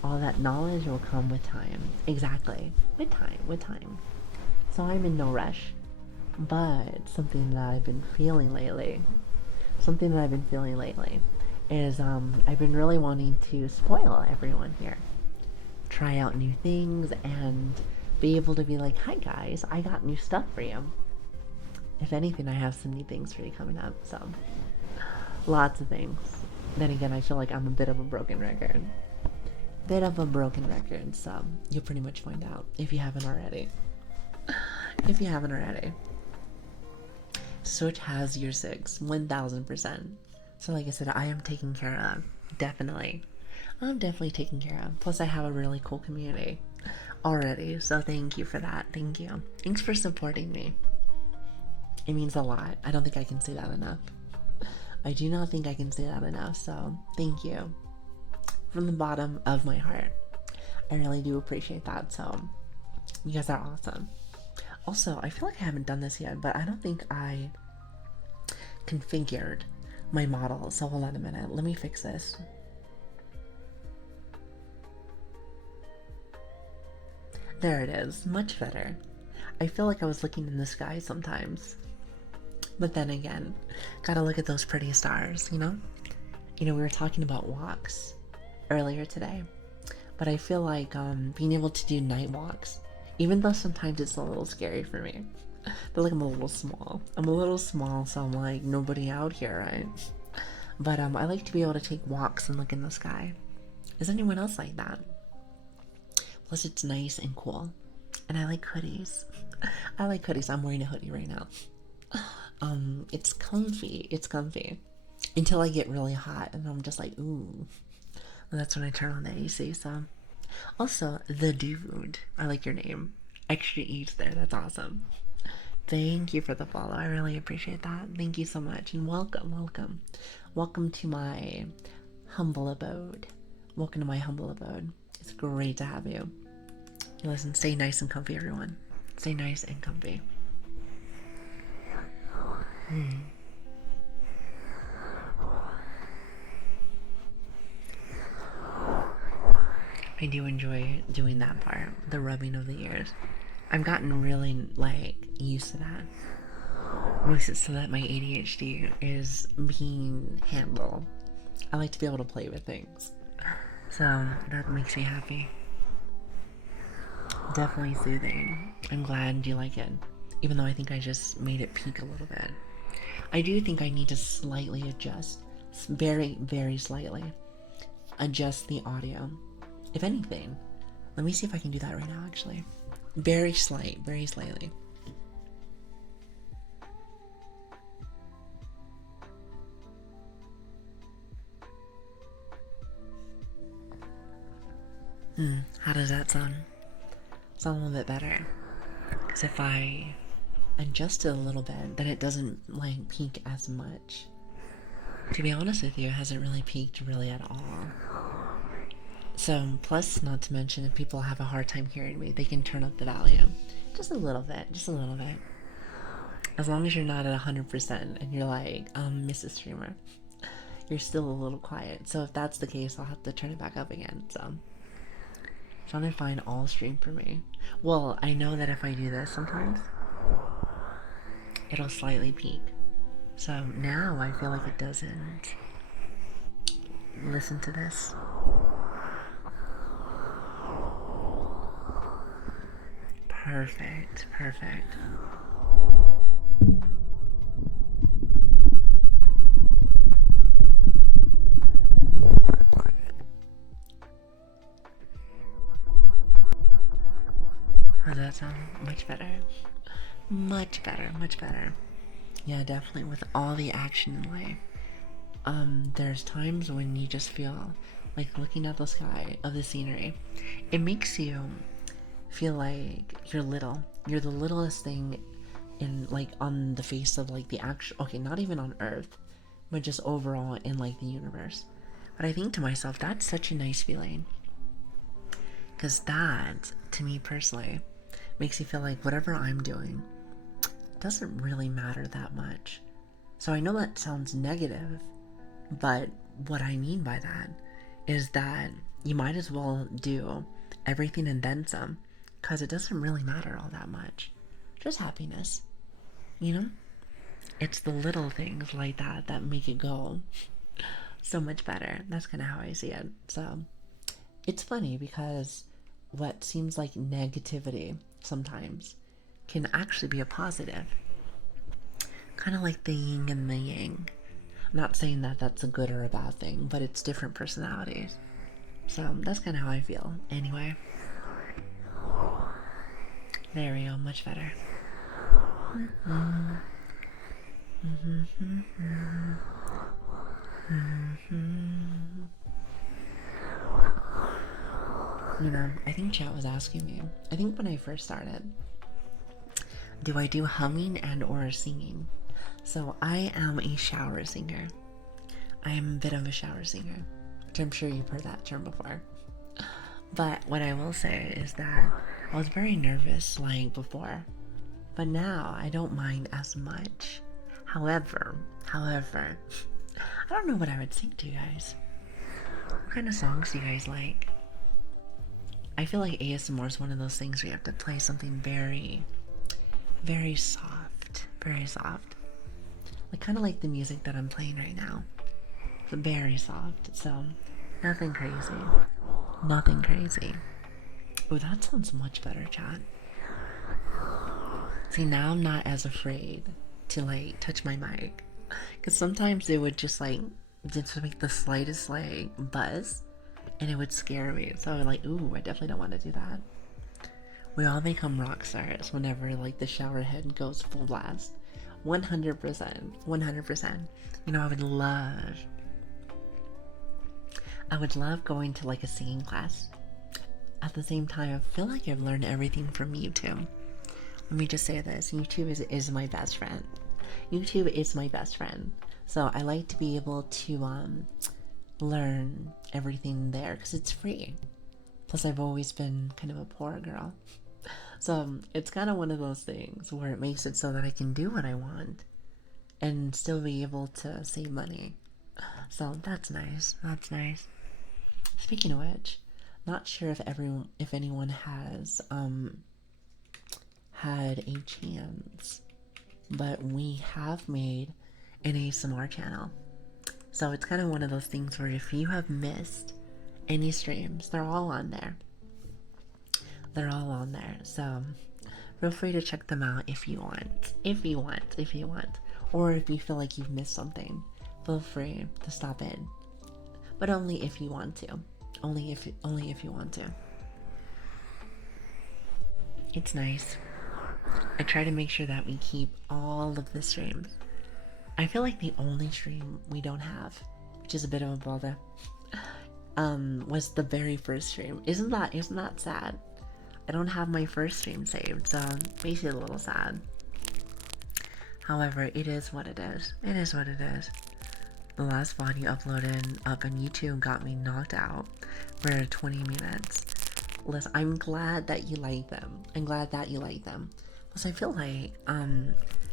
All that knowledge will come with time. Exactly. With time. So I'm in no rush. But something that I've been feeling lately is I've been really wanting to spoil everyone here. Try out new things and be able to be like, hi guys, I got new stuff for you. If anything, I have some new things for you coming up, so lots of things. Then again, I feel like I'm a bit of a broken record. So you'll pretty much find out if you haven't already. Switch has year 6, 1000%. So like I said, I am taken care of, definitely. I'm definitely taken care of. Plus, I have a really cool community already, so thank you for that. Thank you. Thanks for supporting me. It means a lot. I don't think I can say that enough. I do not think I can say that enough, so thank you. From the bottom of my heart. I really do appreciate that, so you guys are awesome. Also, I feel like I haven't done this yet, but I don't think I configured my model, so hold on a minute. Let me fix this. There it is. Much better. I feel like I was looking in the sky sometimes. But then again, gotta look at those pretty stars, you know? You know, we were talking about walks earlier today, but I feel like being able to do night walks, even though sometimes it's a little scary for me. I feel like I'm a little small. I'm a little small, so I'm like, nobody out here, right? But I like to be able to take walks and look in the sky. Is anyone else like that? Plus, it's nice and cool. And I like hoodies. I like hoodies. I'm wearing a hoodie right now. It's comfy. It's comfy. Until I get really hot and I'm just like, ooh. And that's when I turn on the AC, so. Also, the dude. I like your name. Extra E's there. That's awesome. Thank you for the follow. I really appreciate that. Thank you so much. And welcome, welcome. Welcome to my humble abode. Welcome to my humble abode. It's great to have you. Listen, stay nice and comfy, everyone. Stay nice and comfy. I do enjoy doing that part, the rubbing of the ears. I've gotten really, like, used to that. Makes it so that my ADHD is being handled. I like to be able to play with things. So, that makes me happy. Definitely soothing. I'm glad you like it. Even though I think I just made it peak a little bit. I do think I need to slightly adjust. Very, very slightly. Adjust the audio. If anything. Let me see if I can do that right now, actually. Very slightly. How does that sound? Sound a little bit better. Because if I adjust it a little bit, then it doesn't, like, peak as much. To be honest with you, it hasn't really peaked really at all. So, plus, not to mention, if people have a hard time hearing me, they can turn up the volume. Just a little bit. As long as you're not at 100% and you're like, Mrs. Streamer, you're still a little quiet. So if that's the case, I'll have to turn it back up again. So, trying to find all stream for me. Well, I know that if I do this sometimes, it'll slightly peak. So now I feel like it doesn't. Listen to this. Perfect. How does that sound? Much better. Yeah, definitely. With all the action in life, there's times when you just feel like looking at the sky of the scenery. It makes you feel like you're little. You're the littlest thing in, like, on the face of, like, the actual, okay, not even on Earth, but just overall in, like, the universe. But I think to myself, that's such a nice feeling. Because that, to me personally, makes you feel like whatever I'm doing doesn't really matter that much. So I know that sounds negative, but what I mean by that is that you might as well do everything and then some, because it doesn't really matter all that much. Just happiness, you know? It's the little things like that that make it go so much better. That's kind of how I see it. So it's funny because what seems like negativity sometimes can actually be a positive. Kind of like the yin and the yang. I'm not saying that that's a good or a bad thing, but it's different personalities. So that's kind of how I feel. Anyway. There we go, much better. I think chat was asking me. I think when I first started, do I do humming and or singing? So I am a shower singer. I am a bit of a shower singer, which I'm sure you've heard that term before. But what I will say is that I was very nervous like before, but now I don't mind as much. However, I don't know what I would sing to you guys. What kind of songs do you guys like? I feel like ASMR is one of those things where you have to play something very, very soft. Very soft. Like kind of like the music that I'm playing right now. It's very soft, so nothing crazy. Nothing crazy. Oh, that sounds much better, chat. See, now I'm not as afraid to like touch my mic. Because sometimes it would just like, just make the slightest like buzz and it would scare me. So I'm like, ooh, I definitely don't want to do that. We all become rock stars whenever like the shower head goes full blast. 100%. 100%. I would love going to like a singing class. At the same time, I feel like I've learned everything from YouTube. Let me just say this, YouTube is my best friend. YouTube is my best friend. So I like to be able to learn everything there because it's free. Plus I've always been kind of a poor girl. So it's kind of one of those things where it makes it so that I can do what I want and still be able to save money. So that's nice. That's nice. Speaking of which, not sure if anyone has had a chance, but we have made an ASMR channel. So it's kind of one of those things where if you have missed any streams, they're all on there. They're all on there. So feel free to check them out if you want. If you want. Or if you feel like you've missed something, feel free to stop in. But only if you want to. Only if you want to. It's nice. I try to make sure that we keep all of the streams. I feel like the only stream we don't have, which is a bit of a bother, was the very first stream. Isn't that sad? I don't have my first stream saved, so it makes it a little sad. However, it is what it is. It is what it is. The last VOD you uploaded up on YouTube got me knocked out for 20 minutes. Listen, I'm glad that you like them. Plus, I feel like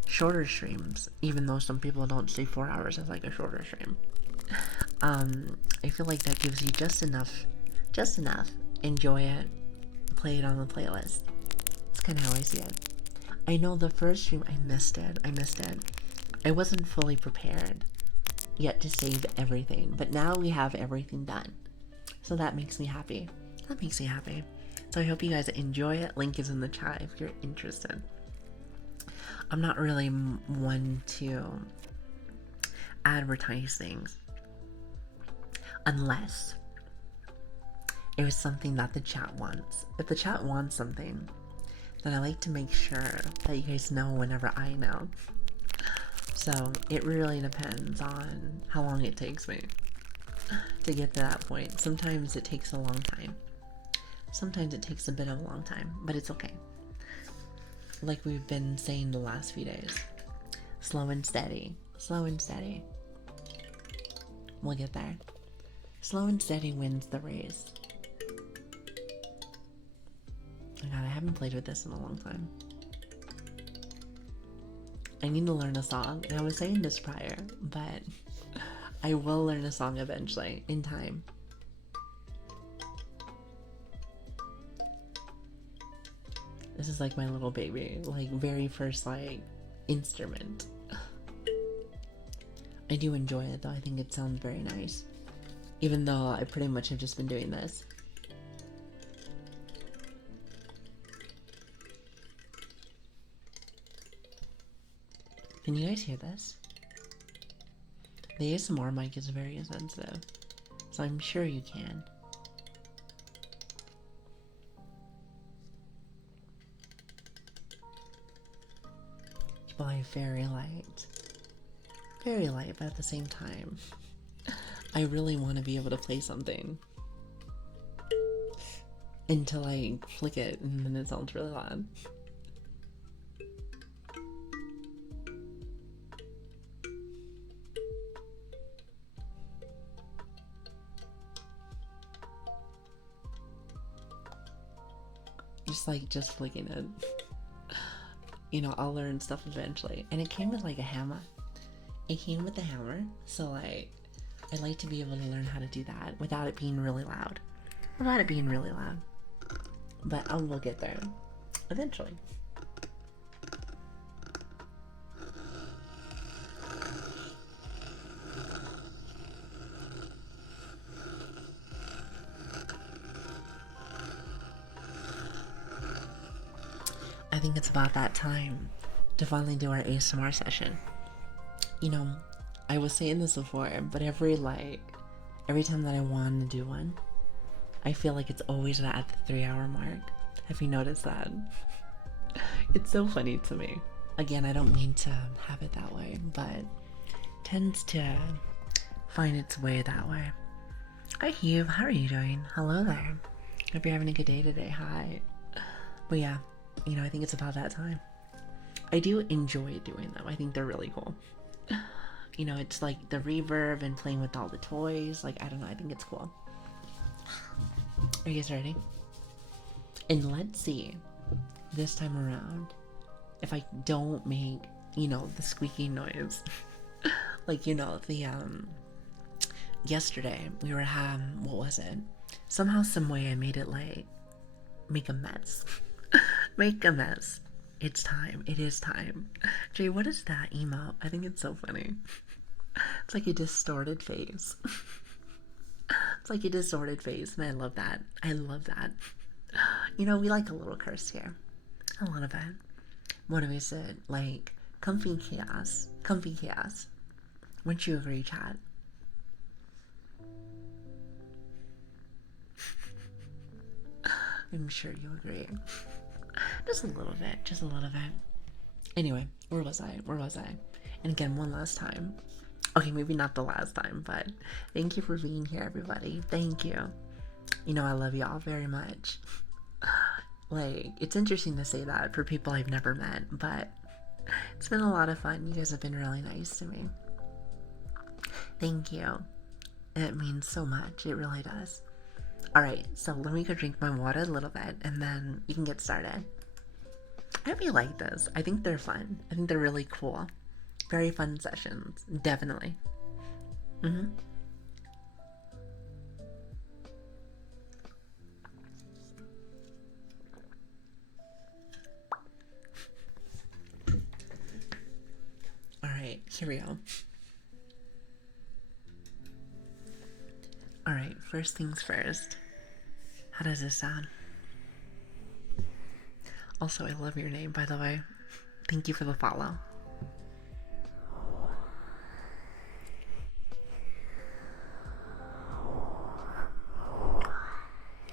shorter streams, even though some people don't see 4 hours as like a shorter stream, I feel like that gives you just enough. Enjoy it, play it on the playlist. It's kind of how I see it. I know the first stream I missed it. I wasn't fully prepared yet to save everything, but now we have everything done, so that makes me happy. So I hope you guys enjoy it. Link is in the chat if you're interested. I'm not really one to advertise things unless it was something that the chat wants. If the chat wants something, then I like to make sure that you guys know whenever I know. So it really depends on how long it takes me to get to that point. Sometimes it takes a long time. Sometimes it takes a bit of a long time, but it's okay. Like we've been saying the last few days. Slow and steady. We'll get there. Slow and steady wins the race. Oh God, I haven't played with this in a long time. I need to learn a song. And I was saying this prior, but I will learn a song eventually, in time. This is like my little baby, like very first like instrument. I do enjoy it though. I think it sounds very nice. Even though I pretty much have just been doing this. Can you guys hear this? The ASMR mic is very sensitive, so I'm sure you can. By very light, but at the same time, I really want to be able to play something. until I flick it and then it sounds really loud. Just flicking it. You know, I'll learn stuff eventually. And it came with like a hammer. It came with the hammer, so like I'd like to be able to learn how to do that without it being really loud. Without it being really loud. But I will get there eventually. I think it's about that time to finally do our ASMR session. You know, I was saying this before, but every time that I want to do one, I feel like it's always at the 3-hour mark. Have you noticed that? It's so funny to me. Again, I don't mean to have it that way, but it tends to find its way that way. Hi Hugh, how are you doing? Hello there. Hope you're having a good day today. Hi. But yeah, you know, I think it's about that time. I do enjoy doing them. I think they're really cool. You know, it's like the reverb and playing with all the toys. Like, I don't know, I think it's cool. Are you guys ready? And let's see, this time around, if I don't make, you know, the squeaky noise. Like, you know, the, yesterday, we were what was it? Somehow, some way I made it, like, make a mess. Make a mess. It's time. It is time. Jay, what is that emote? I think it's so funny. It's like a distorted face. It's like a distorted face, and I love that. I love that. You know, we like a little curse here. A lot of it. What do we say? Like, comfy chaos. Comfy chaos. Wouldn't you agree, chat? I'm sure you agree. Just a little bit. Just a little bit. Anyway, where was I? Where was I? And again, one last time. Okay, maybe not the last time, but thank you for being here, everybody. Thank you. You know, I love y'all very much. Like, it's interesting to say that for people I've never met, but it's been a lot of fun. You guys have been really nice to me. Thank you. It means so much. It really does. Alright, so let me go drink my water a little bit, and then you can get started. I hope you like this. I think they're fun. I think they're really cool. Very fun sessions. Definitely. Alright, here we go. Alright, first things first. How does this sound? Also, I love your name, by the way. Thank you for the follow.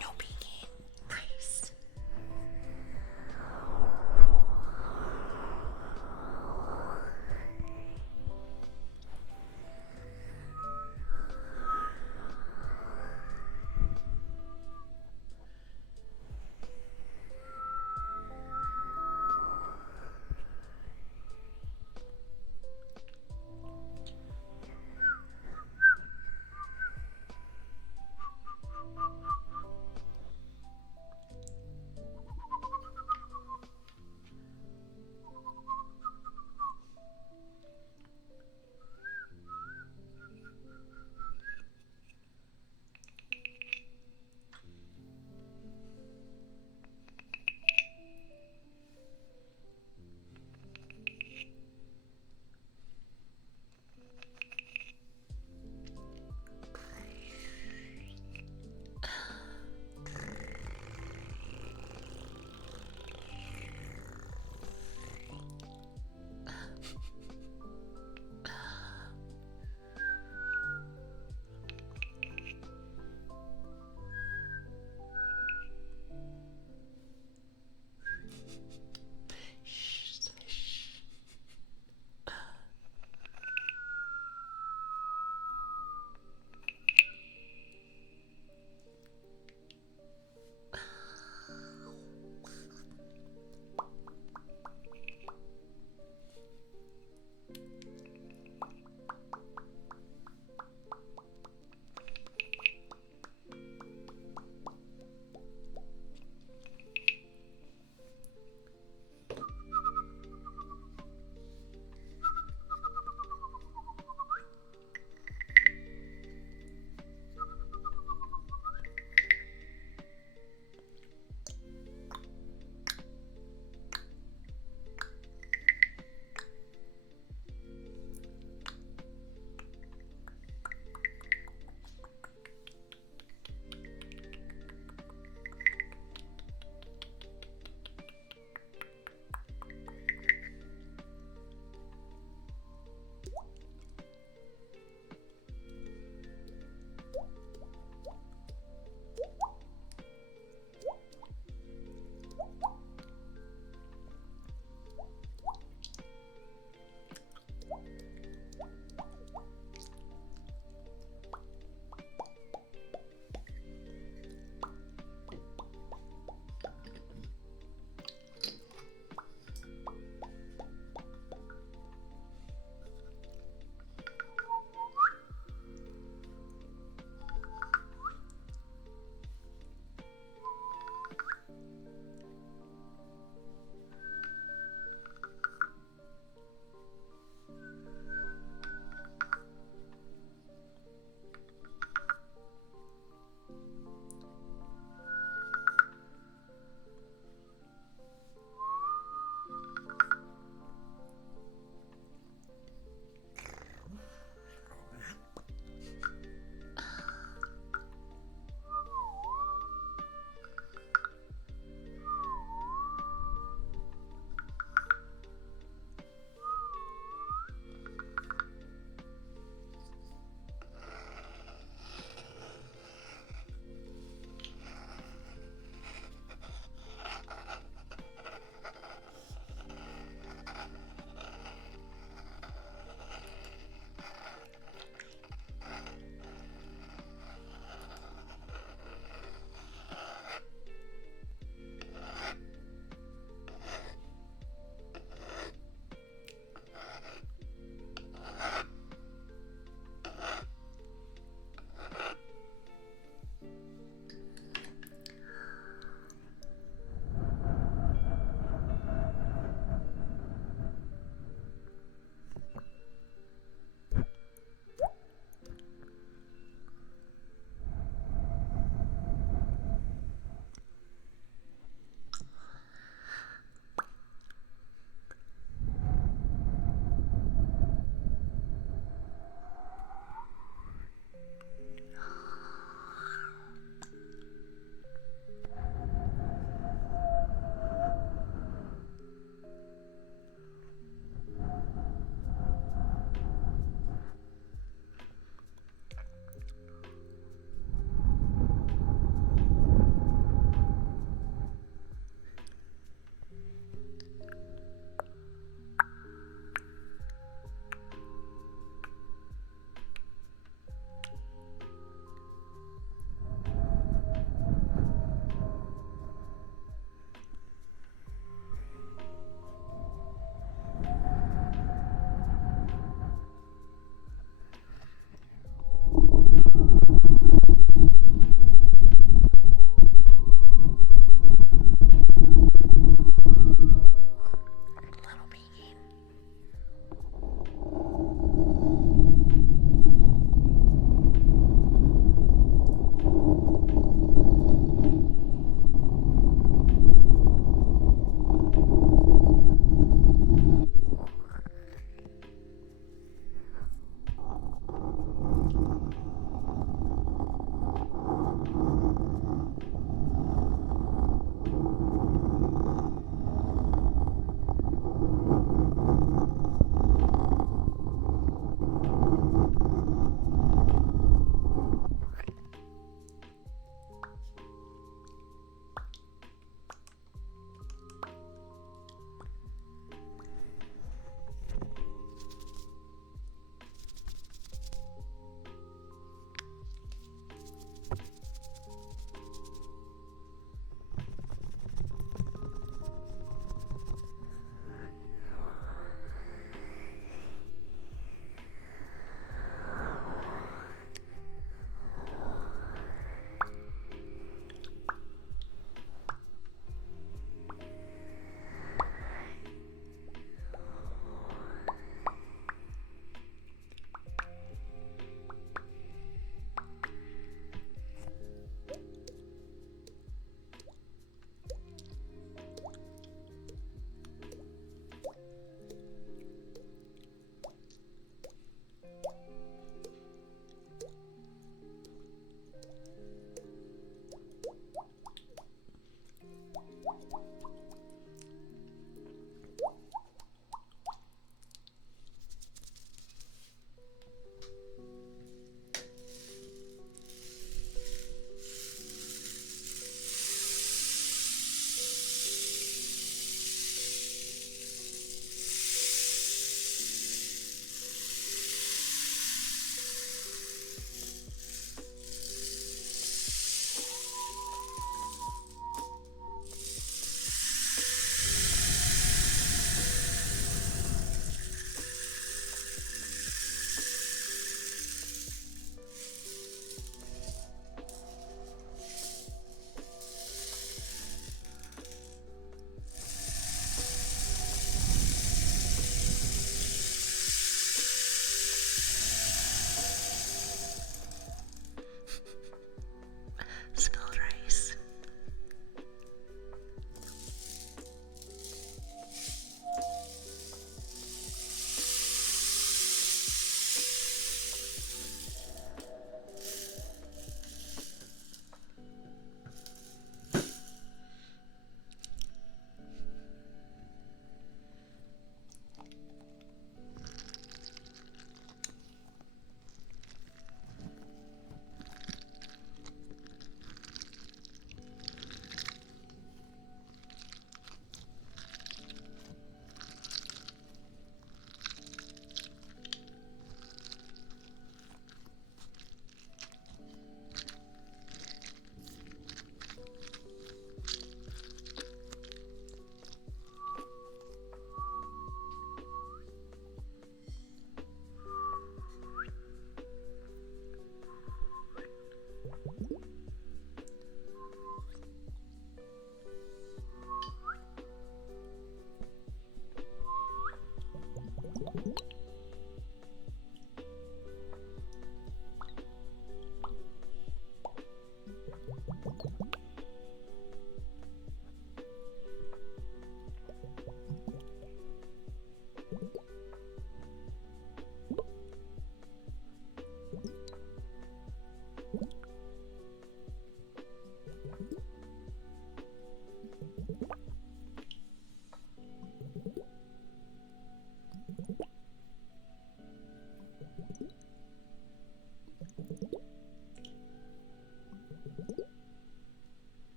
No peeking. Nice.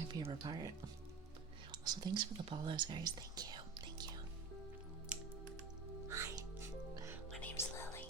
my favorite part. Also, thanks for the follows, guys. Thank you. Thank you. Hi. My name's Lili.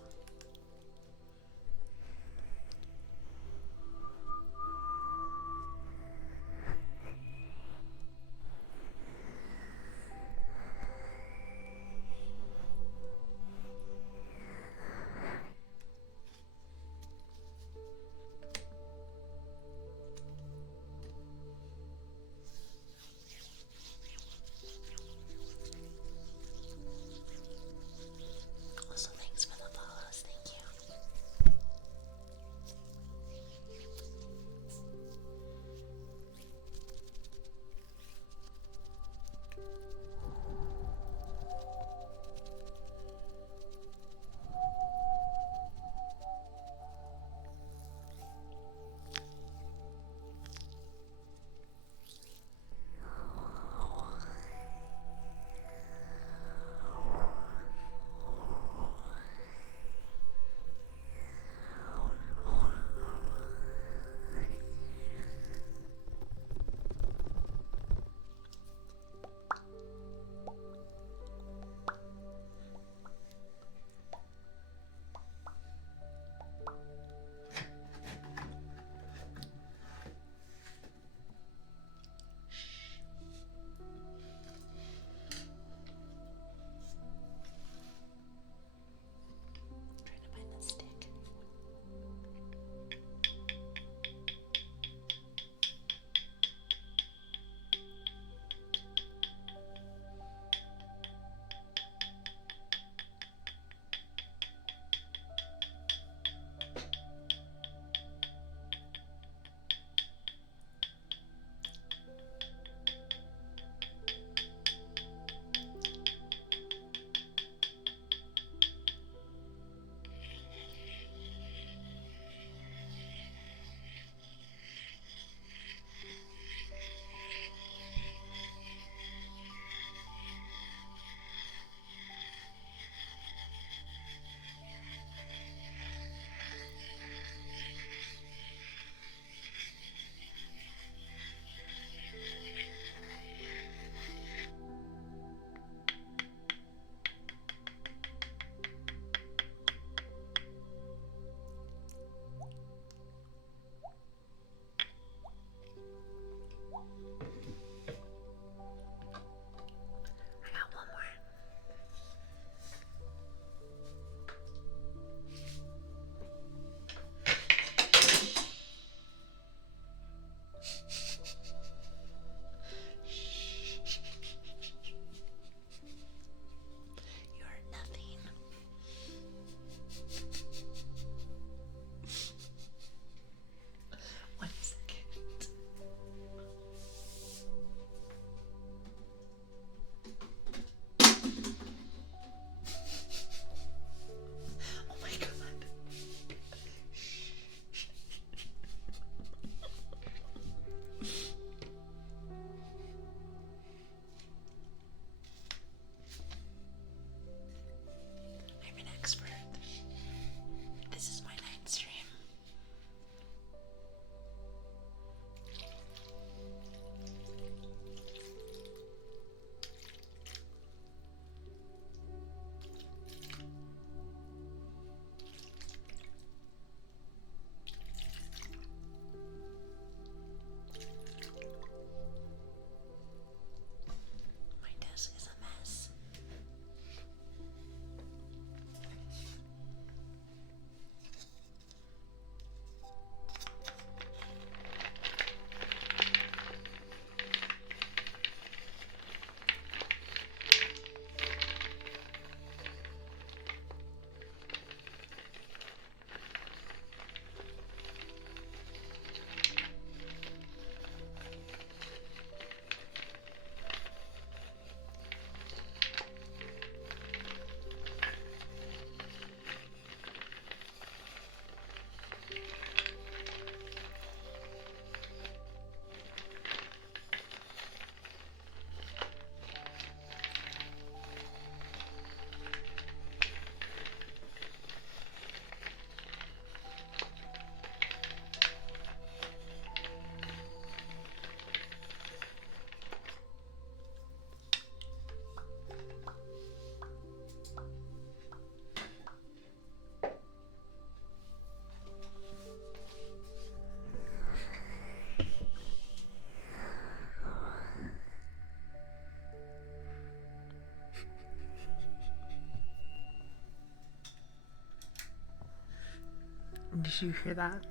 Did you hear that?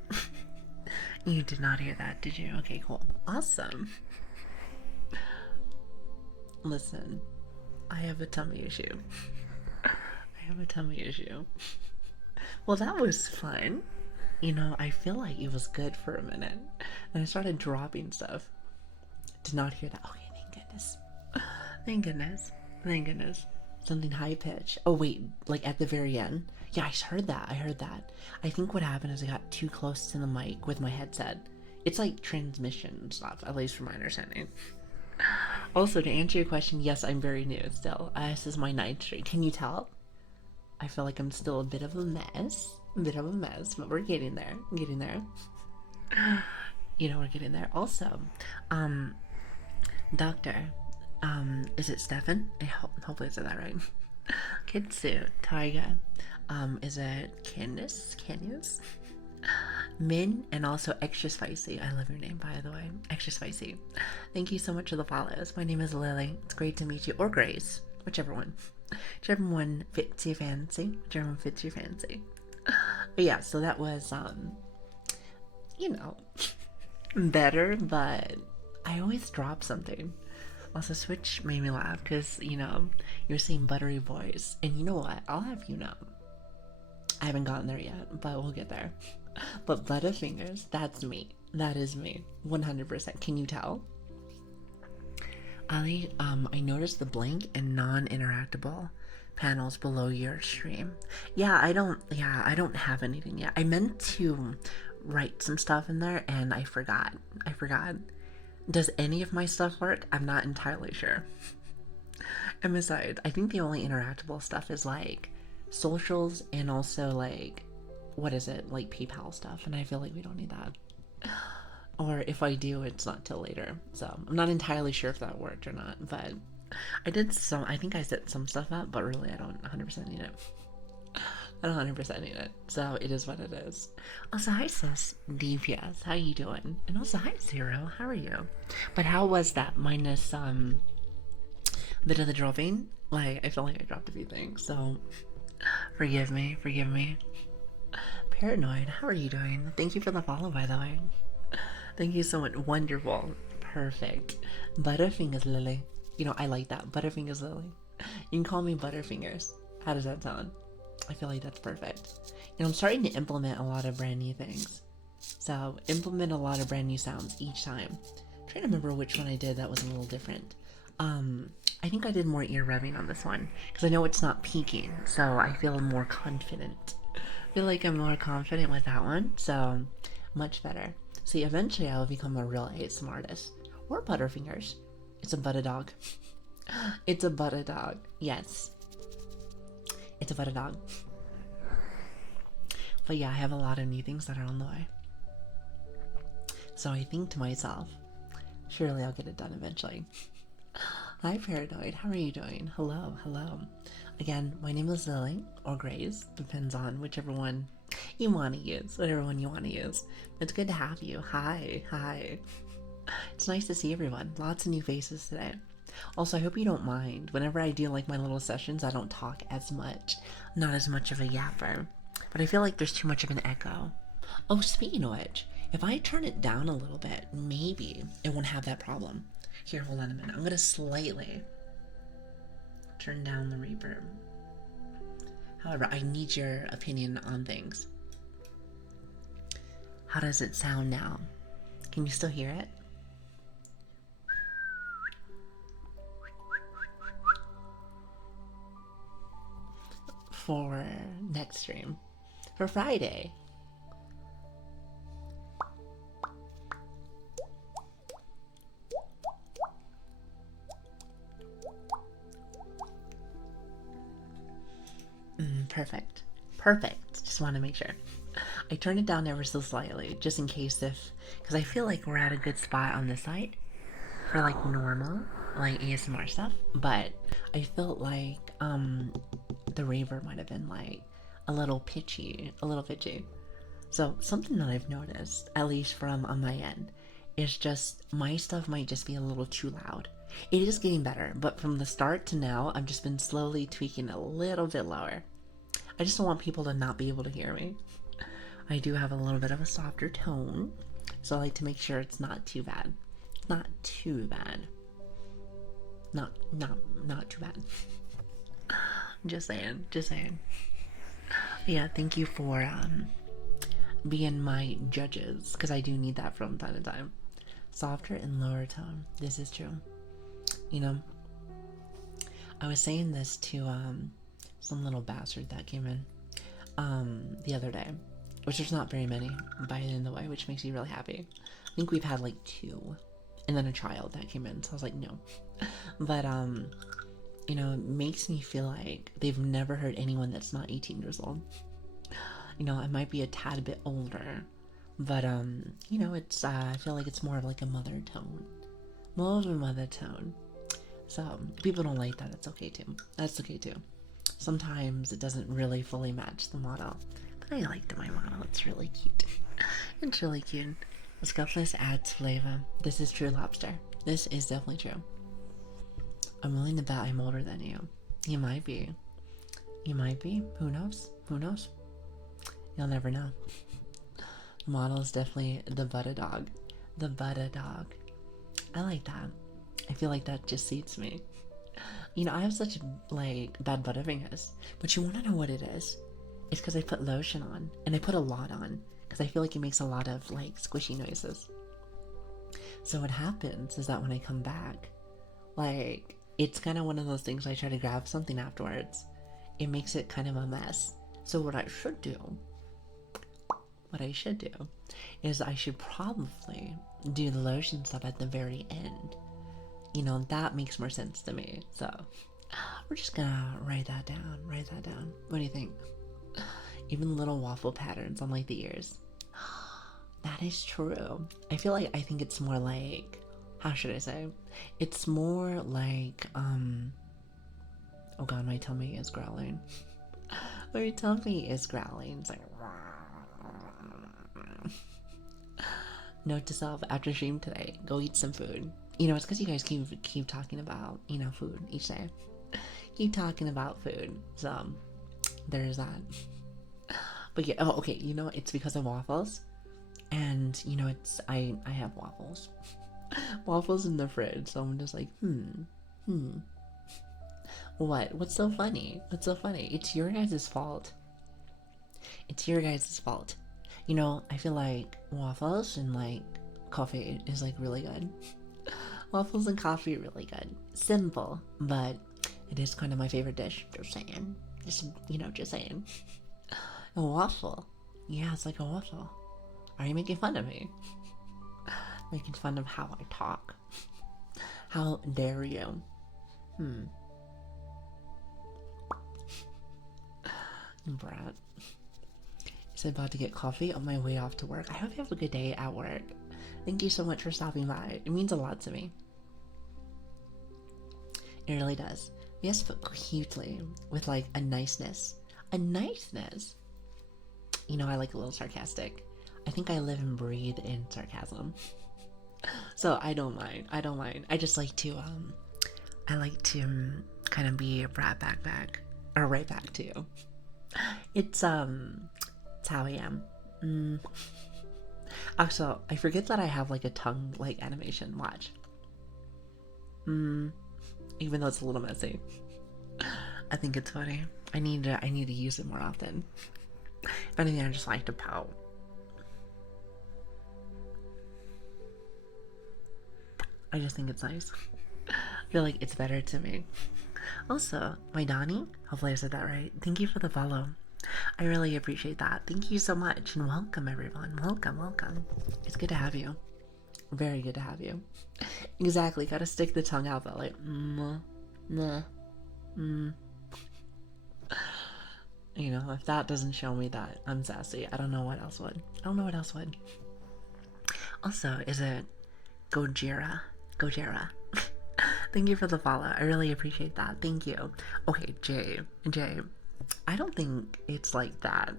You did not hear that, did you? Okay, cool. Awesome. Listen, I have a tummy issue. I have a tummy issue. Well, that was fun. You know, I feel like it was good for a minute. And I started dropping stuff. Did not hear that. Okay, thank goodness. Thank goodness. Thank goodness. Something high pitch. Oh, wait, like at the very end? Yeah, I heard that. I heard that. I think what happened is I got too close to the mic with my headset. It's like transmission stuff, at least from my understanding. Also, to answer your question, yes, I'm very new still. This is my ninth stream. Can you tell? I feel like I'm still a bit of a mess. A bit of a mess, but we're getting there. Getting there. You know, we're getting there. Also, Doctor, is it Stefan? Hopefully I said that right. Kitsu, Taiga, is it Candice? Min, and also Extra Spicy. I love your name, by the way. Extra Spicy. Thank you so much for the follows. My name is Lili. It's great to meet you. Or Grace. Whichever one. Whichever one fits your fancy. Whichever one fits your fancy. But yeah, so that was, you know, better, but I always drop something. Also, Switch made me laugh because, you know, you're seeing buttery voice. And you know what? I'll have you know. I haven't gotten there yet, but we'll get there. But Butterfingers, that's me. That is me. 100%. Can you tell? Ali, I noticed the blank and non-interactable panels below your stream. Yeah, I don't have anything yet. I meant to write some stuff in there and I forgot. Does any of my stuff work? I'm not entirely sure. And besides, I think the only interactable stuff is like socials and also like, what is it? Like PayPal stuff. And I feel like we don't need that. Or if I do, it's not till later. So I'm not entirely sure if that worked or not, but I think I set some stuff up, but really I don't 100% need it. I don't 100% need it. So it is what it is. Also, hi sis, DPS, how you doing? And also, hi Zero, how are you? But how was that minus bit of the dropping? Like, I feel like I dropped a few things, so forgive me. Paranoid, how are you doing? Thank you for the follow, by the way. Thank you so much. Wonderful. Perfect. Butterfingers Lily. You know, I like that. Butterfingers Lily. You can call me Butterfingers. How does that sound? I feel like that's perfect. You know, I'm starting to implement a lot of brand new things. So, implement a lot of brand new sounds each time. I'm trying to remember which one I did that was a little different. I think I did more ear rubbing on this one. Because I know it's not peaking. So, I feel more confident. I feel like I'm more confident with that one. So, much better. See, eventually I will become a real ASMR artist. Or Butterfingers. It's a butter dog. It's a butter dog. Yes. It's a butter dog. But yeah, I have a lot of new things that are on the way. So I think to myself, surely I'll get it done eventually. Hi Paranoid, how are you doing? Hello. Again, my name is Lili, or Grace, depends on whichever one you want to use, whatever one you want to use. It's good to have you. Hi. It's nice to see everyone. Lots of new faces today. Also, I hope you don't mind. Whenever I do like my little sessions, I don't talk as much. Not as much of a yapper. But I feel like there's too much of an echo. Oh, speaking of which, if I turn it down a little bit, maybe it won't have that problem. Here, hold on a minute. I'm going to slightly turn down the reverb. However, I need your opinion on things. How does it sound now? Can you still hear it? For next stream. For Friday. Perfect. Just want to make sure. I turned it down ever so slightly, just in case because I feel like we're at a good spot on this side for like normal, like ASMR stuff, but I felt like the reverb might have been like a little pitchy. So something that I've noticed, at least from on my end, is just my stuff might just be a little too loud. It is getting better, but from the start to now, I've just been slowly tweaking a little bit lower. I just don't want people to not be able to hear me. I do have a little bit of a softer tone, so I like to make sure it's not too bad. Not too bad. Not too bad. Just saying, just saying. Yeah, thank you for being my judges, because I do need that from time to time. Softer and lower tone. This is true. You know, I was saying this to some little bastard that came in the other day, which there's not very many by the end of the way, which makes me really happy. I think we've had like 2, and then a child that came in, so I was like, no. But you know, it makes me feel like they've never heard anyone that's not 18 years old. You know, I might be a tad bit older, but you know, it's I feel like it's more of like a mother tone, more of a mother tone. So if people don't like that, it's okay too. That's okay too. Sometimes it doesn't really fully match the model, but I liked my model. It's really cute. It's really cute. Scuffless adds flavor. This is true, lobster. This is definitely true. I'm willing to bet I'm older than you. You might be. You might be. Who knows? Who knows? You'll never know. The model is definitely the butter dog. The butter dog. I like that. I feel like that just suits me. You know, I have such like bad butter fingers, but you want to know what it is? It's because I put lotion on, and I put a lot on, because I feel like it makes a lot of like squishy noises. So what happens is that when I come back, like, it's kind of one of those things I try to grab something afterwards. It makes it kind of a mess. So what I should do is I should probably do the lotion stuff at the very end. You know, that makes more sense to me. So we're just gonna write that down. What do you think? Even little waffle patterns on like the ears. That is true. I think it's more like, how should I say? It's more like, oh god, my tummy is growling. My tummy is growling. It's like, note to self, after stream today, go eat some food. You know, it's because you guys keep talking about, you know, food each day. Keep talking about food. So, there's that. But yeah, oh, okay, you know, it's because of waffles. And, you know, I have waffles. Waffles in the fridge, so I'm just like, What's so funny? It's your guys' fault. You know, I feel like waffles and like coffee is like really good. Waffles and coffee are really good. Simple, but it is kind of my favorite dish. Just saying. Just saying. A waffle. Yeah, it's like a waffle. Are you making fun of me? Making fun of how I talk. How dare you? Brat. Is about to get coffee on my way off to work. I hope you have a good day at work. Thank you so much for stopping by. It means a lot to me. It really does. Yes, but cutely. With like a niceness. You know, I like a little sarcastic. I think I live and breathe in sarcasm. So I don't mind. I just like to kind of be a brat back. Or right back to you. It's how I am. Also, I forget that I have like a tongue like animation. Watch. Even though it's a little messy. I think it's funny. I need to use it more often. If anything, I just like to pout. I just think it's nice. I feel like it's better to me. Also, my Donnie, hopefully I said that right. Thank you for the follow. I really appreciate that. Thank you so much, and welcome everyone. Welcome. It's good to have you. Very good to have you. Exactly, gotta stick the tongue out though, like You know, if that doesn't show me that I'm sassy, I don't know what else would. Also, is it Gojira? Thank you for the follow. I really appreciate that. Thank you. Okay, Jay. I don't think it's like that.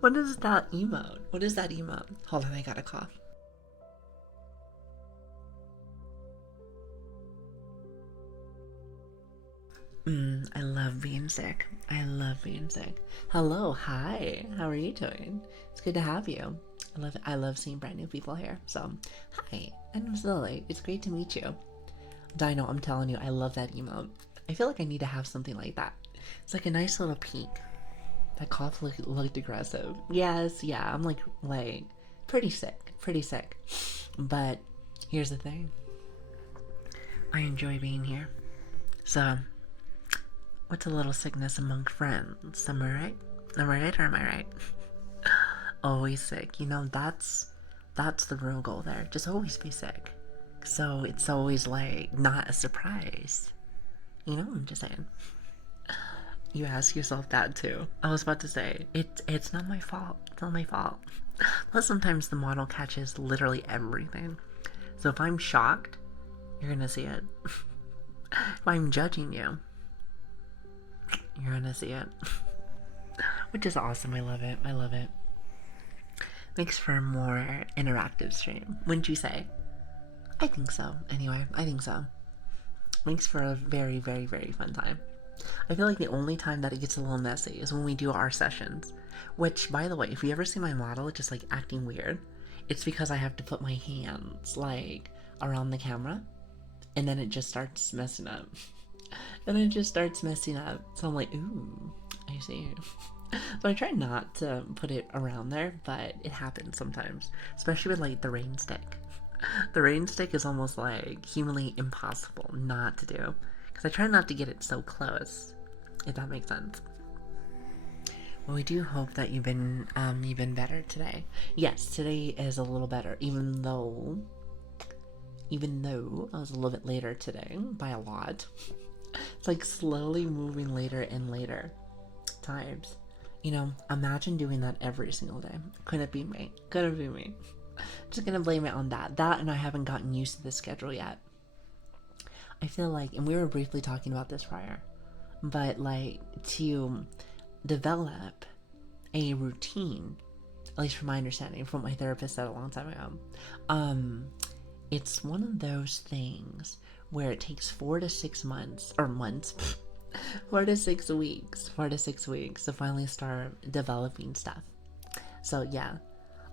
What is that emote? Hold on, I got a cough. I love being sick. I love being sick. Hello, hi. How are you doing? It's good to have you. I love seeing brand new people here. So, hi. I'm Lili. It's great to meet you. Dino, I'm telling you, I love that emote. I feel like I need to have something like that. It's like a nice little peak. That cough looked aggressive. Yes, yeah, I'm like pretty sick, pretty sick. But here's the thing. I enjoy being here. So, what's a little sickness among friends? Am I right? Am I right or am I right? Always sick. You know, that's the real goal there. Just always be sick. So it's always like not a surprise. You know, I'm just saying. You ask yourself that too. I was about to say, it's not my fault. It's not my fault. Plus sometimes the model catches literally everything. So if I'm shocked, you're gonna see it. If I'm judging you, you're gonna see it. Which is awesome. I love it. I love it. Makes for a more interactive stream, wouldn't you say? I think so. Anyway, I think so. Makes for a very, very, very fun time. I feel like the only time that it gets a little messy is when we do our sessions. Which, by the way, if you ever see my model just like acting weird, it's because I have to put my hands like around the camera and then it just starts messing up. And it just starts messing up. So I'm like, ooh, I see. So I try not to put it around there, but it happens sometimes. Especially with like the rain stick. The rain stick is almost like humanly impossible not to do. Because I try not to get it so close, if that makes sense. Well, we do hope that you've been better today. Yes, today is a little better, even though I was a little bit later today by a lot. It's like slowly moving later and later times. You know, imagine doing that every single day. Couldn't be me. Couldn't be me. Just gonna blame it on that. That and I haven't gotten used to the schedule yet. I feel like, and we were briefly talking about this prior, but like to develop a routine, at least from my understanding, from what my therapist said a long time ago, it's one of those things where it takes 4 to 6 months, or months, 4 to 6 weeks, 4 to 6 weeks to finally start developing stuff. So yeah,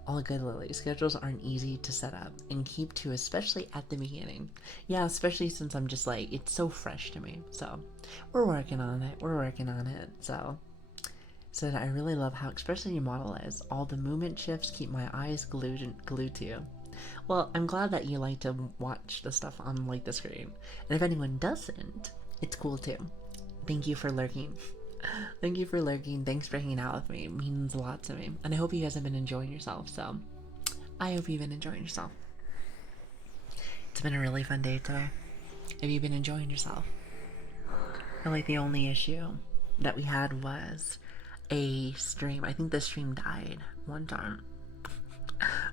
all good, Lily. Schedules aren't easy to set up and keep to, especially at the beginning. Yeah, especially since I'm just like, it's so fresh to me. So we're working on it. We're working on it. So I really love how expressive your model is. All the movement shifts keep my eyes glued to you. Well, I'm glad that you like to watch the stuff on like the screen. And if anyone doesn't, it's cool too. Thank you for lurking. Thank you for lurking. Thanks for hanging out with me. It means a lot to me. And I hope you guys have been enjoying yourself. So I hope you've been enjoying yourself. It's been a really fun day today. Have you been enjoying yourself? I feel like the only issue that we had was a stream. I think the stream died one time.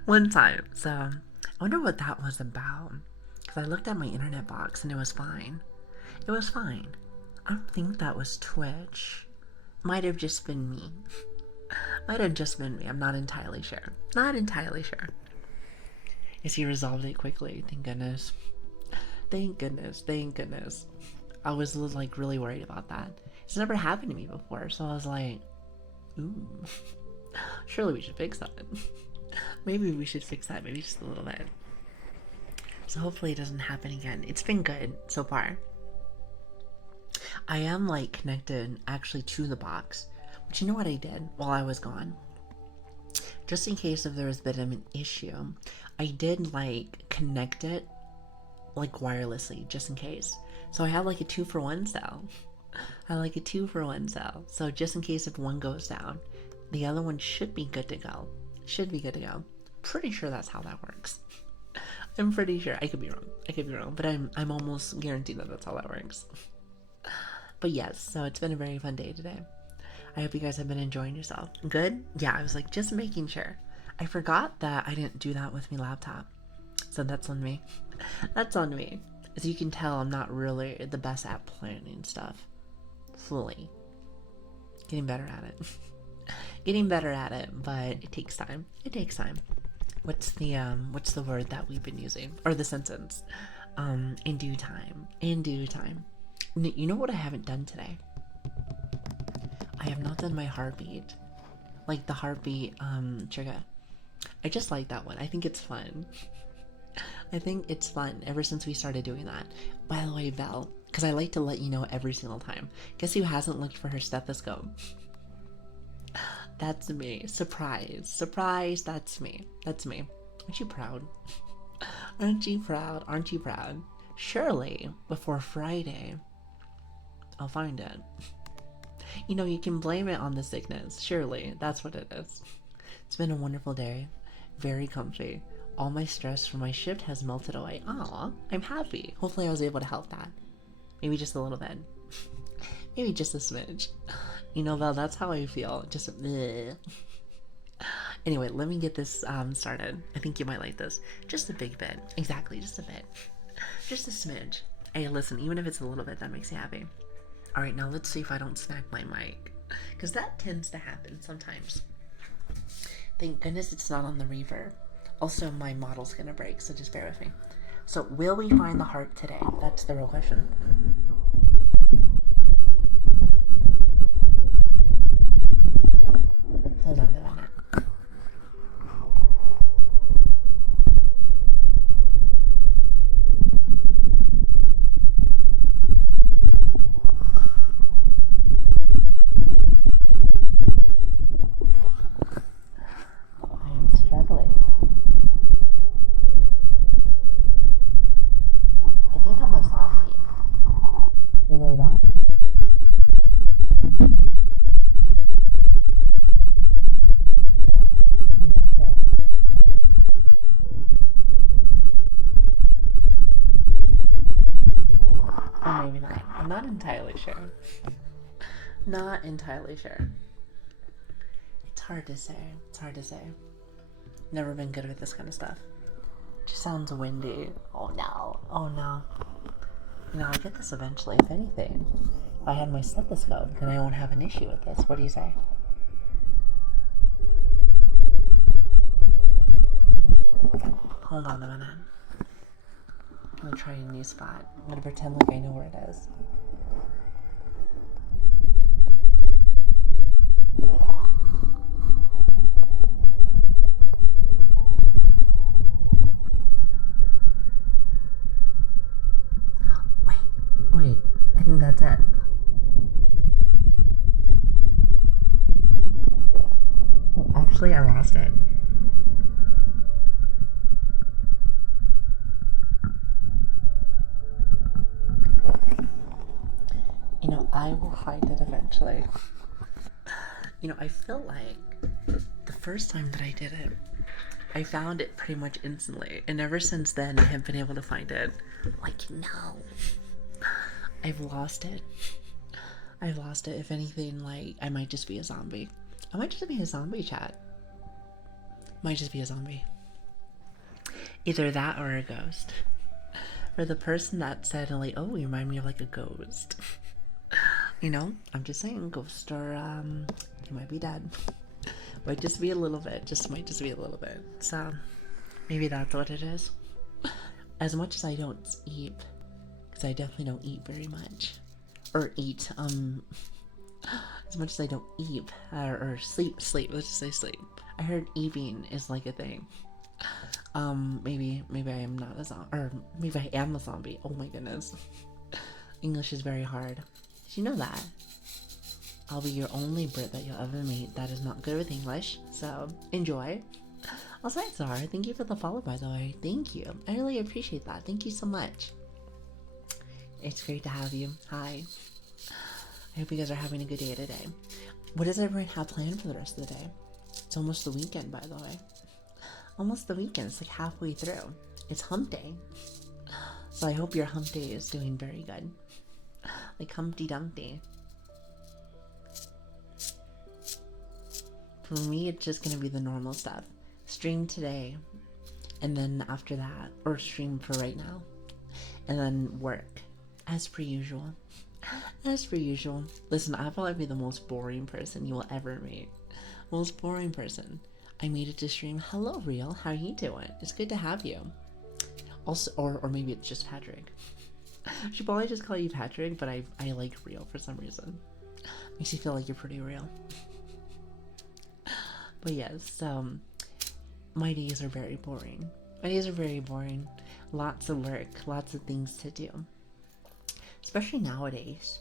One time. So I wonder what that was about. Because I looked at my internet box and it was fine. It was fine. I don't think that was Twitch. Might have just been me. Might have just been me. I'm not entirely sure. Not entirely sure. Yes, he resolved it quickly. Thank goodness. Thank goodness. Thank goodness. I was like really worried about that. It's never happened to me before, so I was like, ooh, surely we should fix that. Maybe we should fix that, maybe just a little bit. So hopefully it doesn't happen again. It's been good so far. I am like connected actually to the box. But you know what I did while I was gone? Just in case if there was a bit of an issue, I did like connect it like wirelessly just in case. So I have like a 2-for-1 cell. I like a 2-for-1 cell. So just in case if one goes down, the other one should be good to go. Should be good to go. Pretty sure that's how that works. I'm pretty sure. I could be wrong. But I'm almost guaranteed that that's how that works. But yes, so it's been a very fun day today. I hope you guys have been enjoying yourself. Good? Yeah, I was like just making sure. I forgot that I didn't do that with my laptop. So that's on me. That's on me. As you can tell, I'm not really the best at planning stuff. Fully. Getting better at it. Getting better at it, but it takes time. It takes time. What's the word that we've been using? Or the sentence? In due time. In due time. You know what I haven't done today? I have not done my heartbeat. Like the heartbeat trigger. I just like that one. I think it's fun. I think it's fun ever since we started doing that. By the way, Val, because I like to let you know every single time. Guess who hasn't looked for her stethoscope? That's me. Surprise. Surprise, that's me. That's me. Aren't you proud? Aren't you proud? Aren't you proud? Surely, before Friday, I'll find it. You know, you can blame it on the sickness. Surely, that's what it is. It's been a wonderful day. Very comfy. All my stress from my shift has melted away. Aw, I'm happy. Hopefully I was able to help that. Maybe just a little bit. Maybe just a smidge. You know, Val, that's how I feel. Just bleh. Anyway, let me get this started. I think you might like this. Just a big bit. Exactly, just a bit. Just a smidge. Hey, listen, even if it's a little bit, that makes me happy. Alright, now let's see if I don't smack my mic. Because that tends to happen sometimes. Thank goodness it's not on the reverb. Also, my model's gonna break, so just bear with me. So, will we find the heart today? That's the real question. Hold on a minute. I am struggling. I think I'm a zombie. Either that or that's it. Or maybe not. I'm not entirely sure. Not entirely sure. It's hard to say. It's hard to say. Never been good with this kind of stuff. Just sounds windy. Oh no. Oh no. You know, I'll get this eventually, if anything. If I had my stethoscope, then I won't have an issue with this. What do you say? Hold on a minute. I'm gonna try a new spot. I'm gonna pretend like I know where it is. Wait, I think that's it. Oh, actually, I lost it. You know, I will find it eventually. You know, I feel like the first time that I did it, I found it pretty much instantly. And ever since then, I haven't been able to find it. Like, no. I've lost it. I've lost it. If anything, like, I might just be a zombie. I might just be a zombie, chat. Might just be a zombie. Either that or a ghost. For the person that said, like, oh, you remind me of, like, a ghost. You know, I'm just saying, ghost or, you might be dead. Might just be a little bit. Just might just be a little bit. So, maybe that's what it is. As much as I don't eat, because I definitely don't eat very much. Or eat, as much as I don't eat, or sleep, let's just say sleep. I heard eating is like a thing. Maybe I am not a zombie, or maybe I am a zombie. Oh my goodness. English is very hard. Did you know that? I'll be your only Brit that you'll ever meet that is not good with English, so enjoy. Also, hi Zara, thank you for the follow, by the way. Thank you. I really appreciate that. Thank you so much. It's great to have you. Hi. I hope you guys are having a good day today. What does everyone have planned for the rest of the day? It's almost the weekend, by the way. Almost the weekend. It's like halfway through. It's hump day. So I hope your hump day is doing very good. Like Humpty Dumpty. For me, it's just gonna be the normal stuff. Stream today, and then after that, or stream for right now, and then work, as per usual. As per usual. Listen, I'll probably be the most boring person you will ever meet. Most boring person. I made it to stream. Hello, Real. How are you doing? It's good to have you. Also, or maybe it's just Patrick. Should probably just call you Patrick, but I like real for some reason. Makes you feel like you're pretty real. But yes, my days are very boring. My days are very boring. Lots of work, lots of things to do. Especially nowadays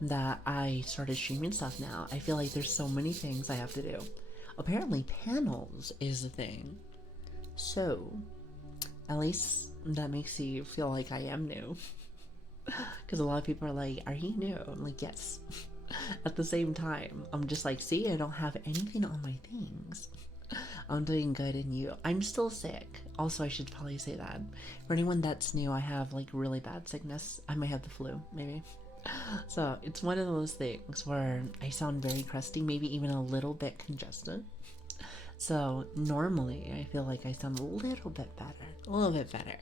that I started streaming stuff now. I feel like there's so many things I have to do. Apparently panels is a thing. So, at least that makes you feel like I am new. Because a lot of people are like, are you new? I'm like, yes. At the same time, I'm just like, see, I don't have anything on my things. I'm doing good, and you? I'm still sick. Also, I should probably say that. For anyone that's new, I have like really bad sickness. I might have the flu, maybe. So it's one of those things where I sound very crusty, maybe even a little bit congested. So normally I feel like I sound a little bit better.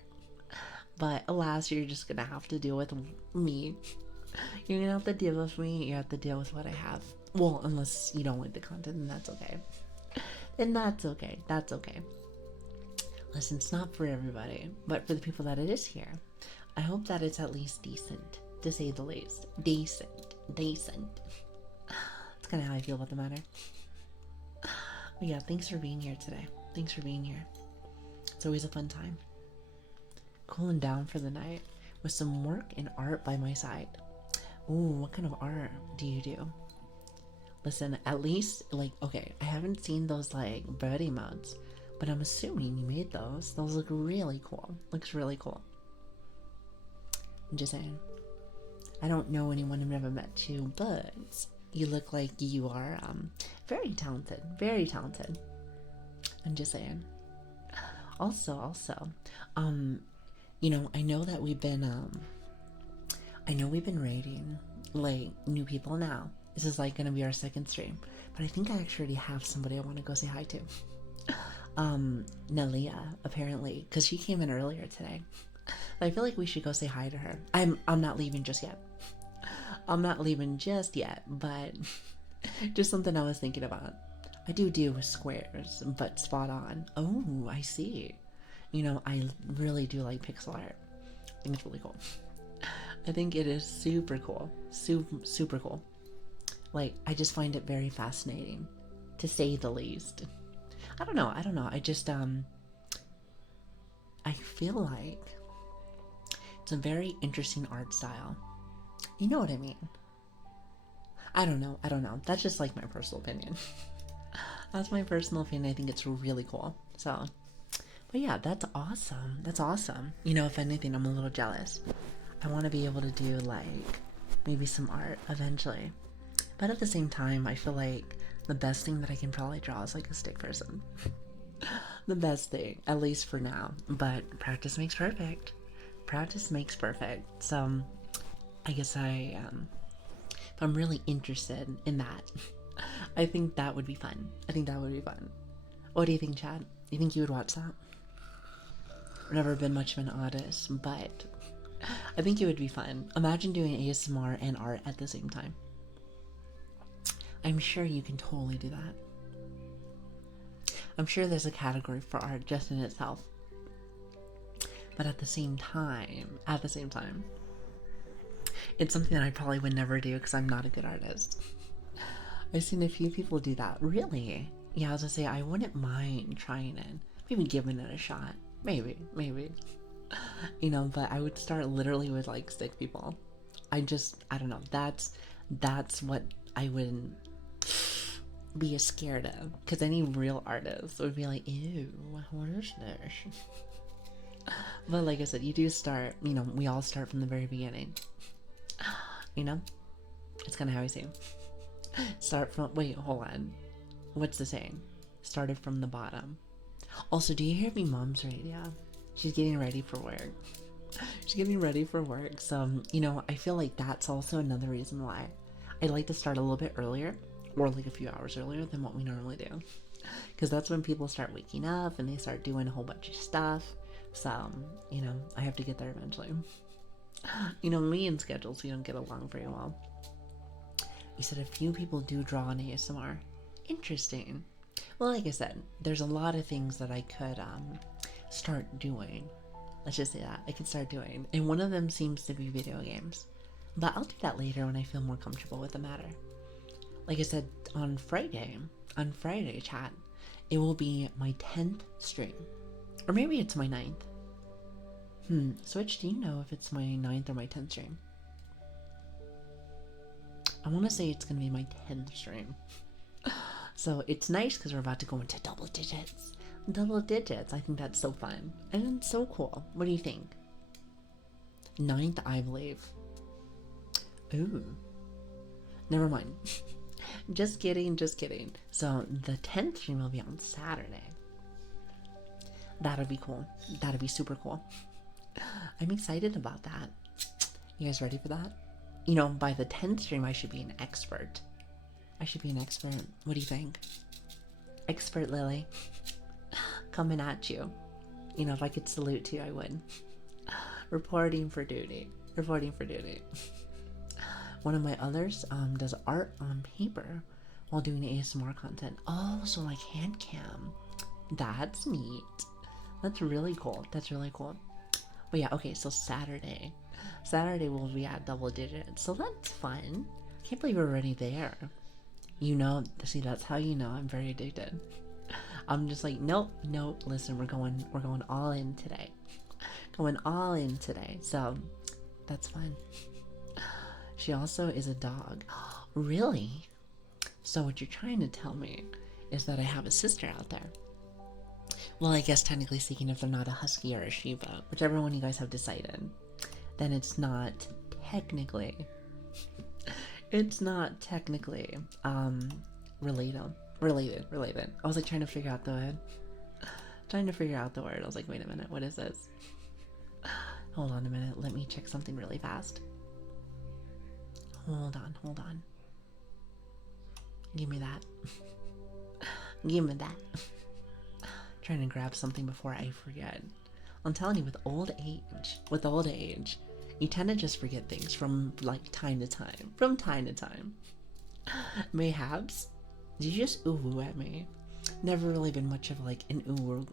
But alas, you're just gonna have to deal with me. You're gonna have to deal with me. You have to deal with what I have. Well, unless you don't like the content, then that's okay. And that's okay. That's okay. Listen, it's not for everybody, but for the people that it is here, I hope that it's at least decent, to say the least. Decent. That's kind of how I feel about the matter. But yeah, thanks for being here today. Thanks for being here. It's always a fun time. Cooling down for the night with some work and art by my side. Ooh, what kind of art do you do? Listen, at least, like, okay, I haven't seen those, like, birdie modes, but I'm assuming you made those. Those look really cool. Looks really cool. I'm just saying. I don't know anyone who've never met you, but you look like you are, very talented. Very talented. I'm just saying. Also, you know, I know we've been rating, like, new people now. This is like gonna be our second stream, but I think I actually already have somebody I want to go say hi to. Lilian, apparently, because she came in earlier today. I feel like we should go say hi to her. I'm not leaving just yet. I'm not leaving just yet, but just something I was thinking about. I do with squares, but spot on. Oh, I see. You know, I really do like pixel art. I think it's really cool. I think it is super cool. Super cool. Like, I just find it very fascinating, to say the least. I don't know. I just, I feel like it's a very interesting art style. You know what I mean? I don't know. That's just like my personal opinion. That's my personal opinion. I think it's really cool. So, but yeah, that's awesome. You know, if anything, I'm a little jealous. I want to be able to do, like, maybe some art eventually. But at the same time, I feel like the best thing that I can probably draw is like a stick person. The best thing, at least for now. But practice makes perfect. So I guess if I'm really interested in that, I think that would be fun. What do you think, Chad? You think you would watch that? I've never been much of an artist, but I think it would be fun. Imagine doing ASMR and art at the same time. I'm sure you can totally do that. I'm sure there's a category for art just in itself. But at the same time, it's something that I probably would never do because I'm not a good artist. I've seen a few people do that. Really? Yeah, I was gonna say, I wouldn't mind trying it. Maybe giving it a shot. Maybe. You know, but I would start literally with, like, stick people. I don't know. That's what I wouldn't be scared of, because any real artist would be like, ew, what is this? But like I said, you do start, you know, we all start from the very beginning. You know, it's kind of how I say wait, hold on, what's the saying? Started from the bottom. Also, do you hear me mom's radio? She's getting ready for work. So, you know, I feel like that's also another reason why I like to start a little bit earlier, or like a few hours earlier than what we normally do, because that's when people start waking up and they start doing a whole bunch of stuff. So, you know, I have to get there eventually. You know, me and schedules, we don't get along very well. You said a few people do draw on ASMR. Interesting. Well, like I said, there's a lot of things that I could start doing. Let's just say that. I can start doing. And one of them seems to be video games. But I'll do that later when I feel more comfortable with the matter. Like I said, on Friday, chat, it will be my 10th stream. Or maybe it's my 9th. Switch, do you know if it's my 9th or my 10th stream? I want to say it's going to be my 10th stream. So it's nice because we're about to go into double digits. Double digits. I think that's so fun. And it's so cool. What do you think? 9th, I believe. Ooh. Never mind. Just kidding, just kidding. So the 10th stream will be on Saturday. That'll be cool. That'll be super cool. I'm excited about that. You guys ready for that? You know, by the 10th stream, I should be an expert. I should be an expert. What do you think? Expert Lily. Coming at you. You know, if I could salute you, I would. Reporting for duty. Reporting for duty. One of my others does art on paper while doing ASMR content. Oh, so like hand cam. That's neat. That's really cool. That's really cool. But yeah, okay, so Saturday will be at double digits. So that's fun. I can't believe we're already there. You know, see, that's how you know I'm very addicted. I'm just like, nope, listen, we're going all in today. Going all in today. So that's fun. She also is a dog. Really? So what you're trying to tell me is that I have a sister out there. Well, I guess technically speaking, if they're not a husky or a Shiba, whichever one you guys have decided, then it's not technically related. I was like trying to figure out the word. I was like, wait a minute, what is this? Hold on a minute, let me check something really fast. Hold on. Give me that. Give me that. Trying to grab something before I forget. I'm telling you, with old age, you tend to just forget things from like time to time. Mayhaps, did you just ooh at me? Never really been much of like an ooh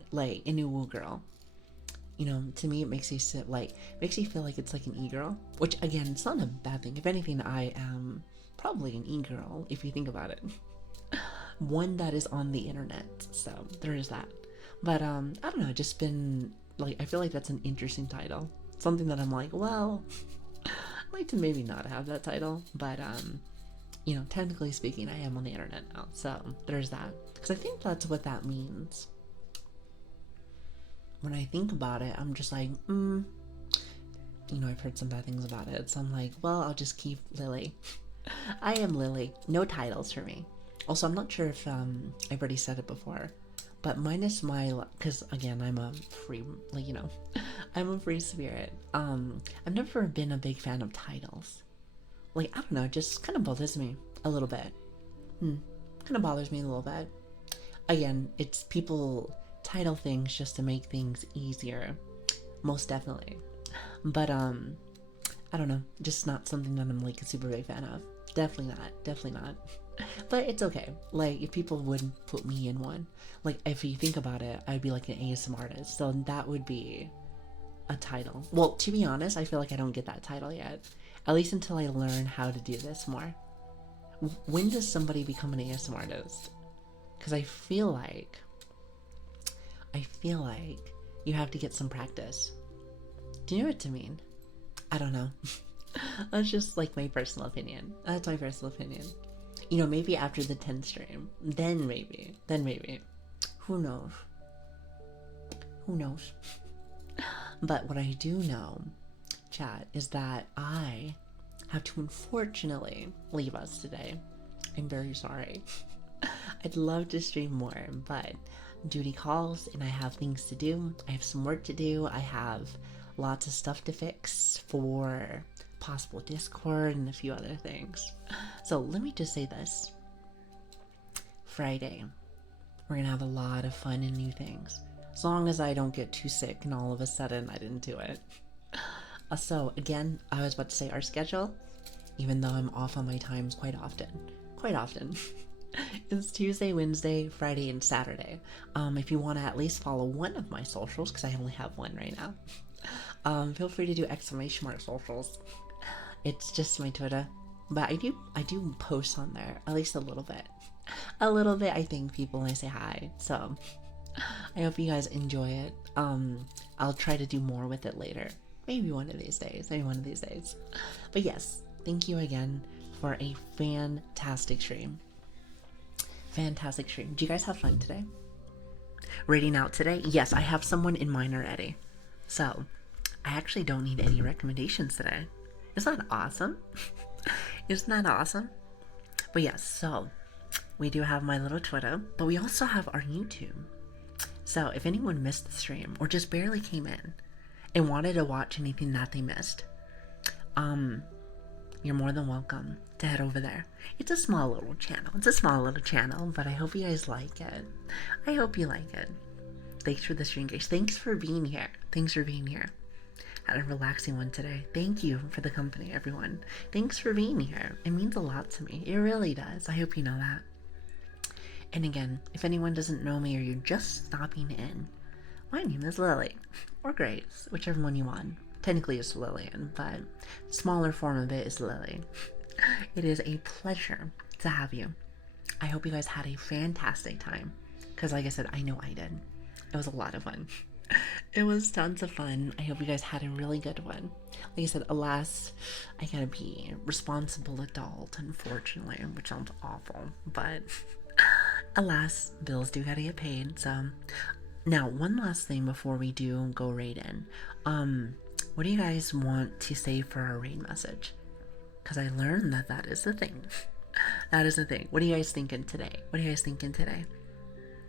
girl. You know, to me it makes you feel like it's like an e-girl, which again, it's not a bad thing. If anything, I am probably an e-girl if you think about it. One that is on the internet, so there is that. But I don't know, just been like, I feel like that's an interesting title. Something that I'm like, well, I'd like to maybe not have that title, but you know, technically speaking, I am on the internet now, so there's that. Because I think that's what that means. When I think about it, I'm just like, you know, I've heard some bad things about it, so I'm like, well, I'll just keep Lili. I am Lili. No titles for me. Also, I'm not sure if I've already said it before, but minus my, because again, I'm a free, like, you know, I'm a free spirit. I've never been a big fan of titles. Like, I don't know, it just kind of bothers me a little bit. Kind of bothers me a little bit. Again, it's people title things just to make things easier, most definitely. But I don't know, just not something that I'm like a super big fan of. Definitely not. But it's okay. Like, if people wouldn't put me in one, like, if you think about it, I'd be like an ASMR artist, so that would be a title. Well, to be honest, I feel like I don't get that title yet, at least until I learn how to do this more. When does somebody become an ASMR artist? Because I feel like you have to get some practice. Do you know what I mean? I don't know. That's just like my personal opinion. That's my personal opinion. You know, maybe after the 10th stream, then maybe. Who knows? But what I do know, chat, is that I have to unfortunately leave us today. I'm very sorry. I'd love to stream more, but duty calls and I have things to do. I have some work to do. I have lots of stuff to fix for possible Discord and a few other things. So let me just say this. Friday, we're gonna have a lot of fun and new things. As long as I don't get too sick and all of a sudden I didn't do it. So again, I was about to say our schedule, even though I'm off on my times quite often. It's Tuesday, Wednesday, Friday, and Saturday. If you want to at least follow one of my socials, because I only have one right now, Feel free to do exclamation mark socials. It's just my Twitter, but I do post on there at least a little bit. A little bit, I think people when I say hi. So I hope you guys enjoy it. I'll try to do more with it later. Maybe one of these days. Maybe one of these days. But yes, thank you again for a fantastic stream. Fantastic stream. Do you guys have fun today? Rating out today? Yes, I have someone in mind already. So I actually don't need any recommendations today. Isn't that awesome? Isn't that awesome? But yes, so we do have my little Twitter, but we also have our YouTube. So if anyone missed the stream or just barely came in and wanted to watch anything that they missed, you're more than welcome to head over there. It's a small little channel. It's a small little channel, but I hope you guys like it. I hope you like it. Thanks for the stream, guys. Thanks for being here. Thanks for being here. Had a relaxing one today. Thank you for the company, everyone. Thanks for being here. It means a lot to me. It really does. I hope you know that. And again, if anyone doesn't know me or you're just stopping in, my name is Lili, or Grace, whichever one you want. Technically it's Lilian, but smaller form of it is Lili. It is a pleasure to have you. I hope you guys had a fantastic time, because like I said, I know I did. It was a lot of fun. It was tons of fun. I hope you guys had a really good one. Like I said, alas, I gotta be a responsible adult, unfortunately, which sounds awful, but alas, bills do gotta get paid. So now, one last thing before we do go right in. What do you guys want to say for our raid message? Because I learned that that is the thing. That is the thing. What are you guys thinking today? What are you guys thinking today?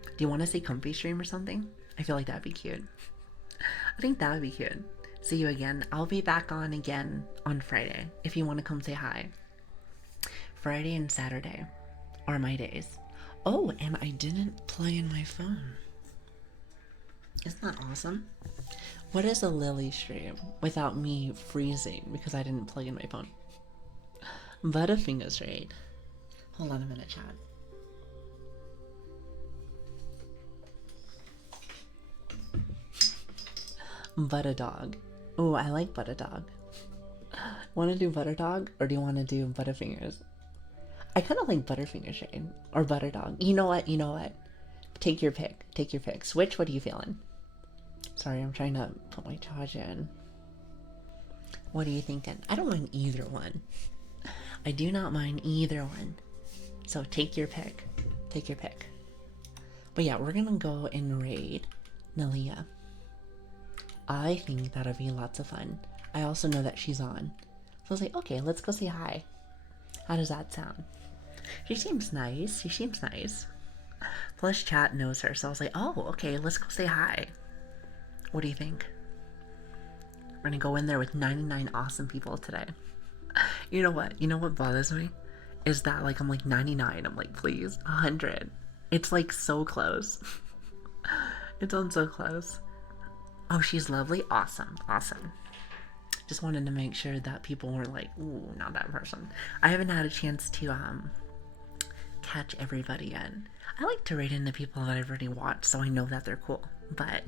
Do you want to say comfy stream or something? I feel like that'd be cute. I think that would be cute. See you again. I'll be back on again on Friday if you want to come say hi. Friday and Saturday are my days. Oh, and I didn't plug in my phone. Isn't that awesome? What is a Lili stream without me freezing because I didn't plug in my phone? Butterfingers raid. Hold on a minute, chat. Butter dog. Oh, I like butter dog. Want to do butter dog or do you want to do butterfingers? I kind of like butterfingers raid or butter dog. You know what? You know what? Take your pick. Take your pick. Switch. What are you feeling? Sorry, I'm trying to put my charge in. What are you thinking? I don't mind either one. I do not mind either one. So take your pick. Take your pick. But yeah, we're gonna go and raid Nalia. I think that'll be lots of fun. I also know that she's on. So I was like, okay, let's go say hi. How does that sound? She seems nice. She seems nice. Plus chat knows her. So I was like, oh, okay, let's go say hi. What do you think? We're gonna go in there with 99 awesome people today. You know what? You know what bothers me? Is that like I'm like 99. I'm like, please, 100. It's like so close. It's on so close. Oh, she's lovely. Awesome. Awesome. Just wanted to make sure that people weren't like, ooh, not that person. I haven't had a chance to catch everybody in. I like to rate in the people that I've already watched so I know that they're cool. But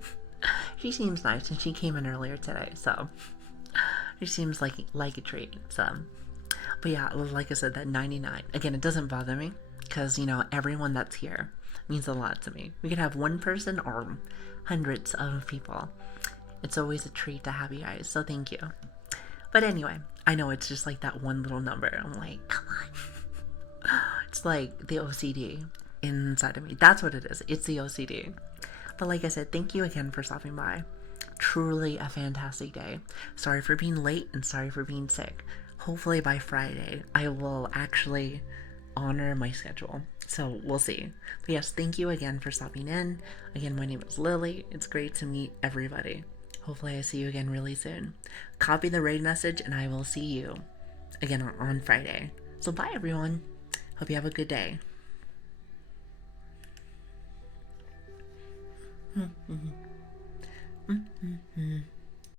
she seems nice and she came in earlier today, so she seems like a treat. So, but yeah, like I said, that 99. Again, it doesn't bother me because, you know, everyone that's here means a lot to me. We could have one person or hundreds of people. It's always a treat to have you guys, so thank you. But anyway, I know it's just like that one little number. I'm like, come on. It's like the OCD inside of me. That's what it is. It's the OCD. But like I said, thank you again for stopping by. Truly a fantastic day. Sorry for being late and sorry for being sick. Hopefully by Friday, I will actually honor my schedule. So we'll see. But yes, thank you again for stopping in. Again, my name is Lili. It's great to meet everybody. Hopefully I see you again really soon. Copy the raid message and I will see you again on Friday. So bye everyone. Hope you have a good day. Mm-hmm. Mm-hmm.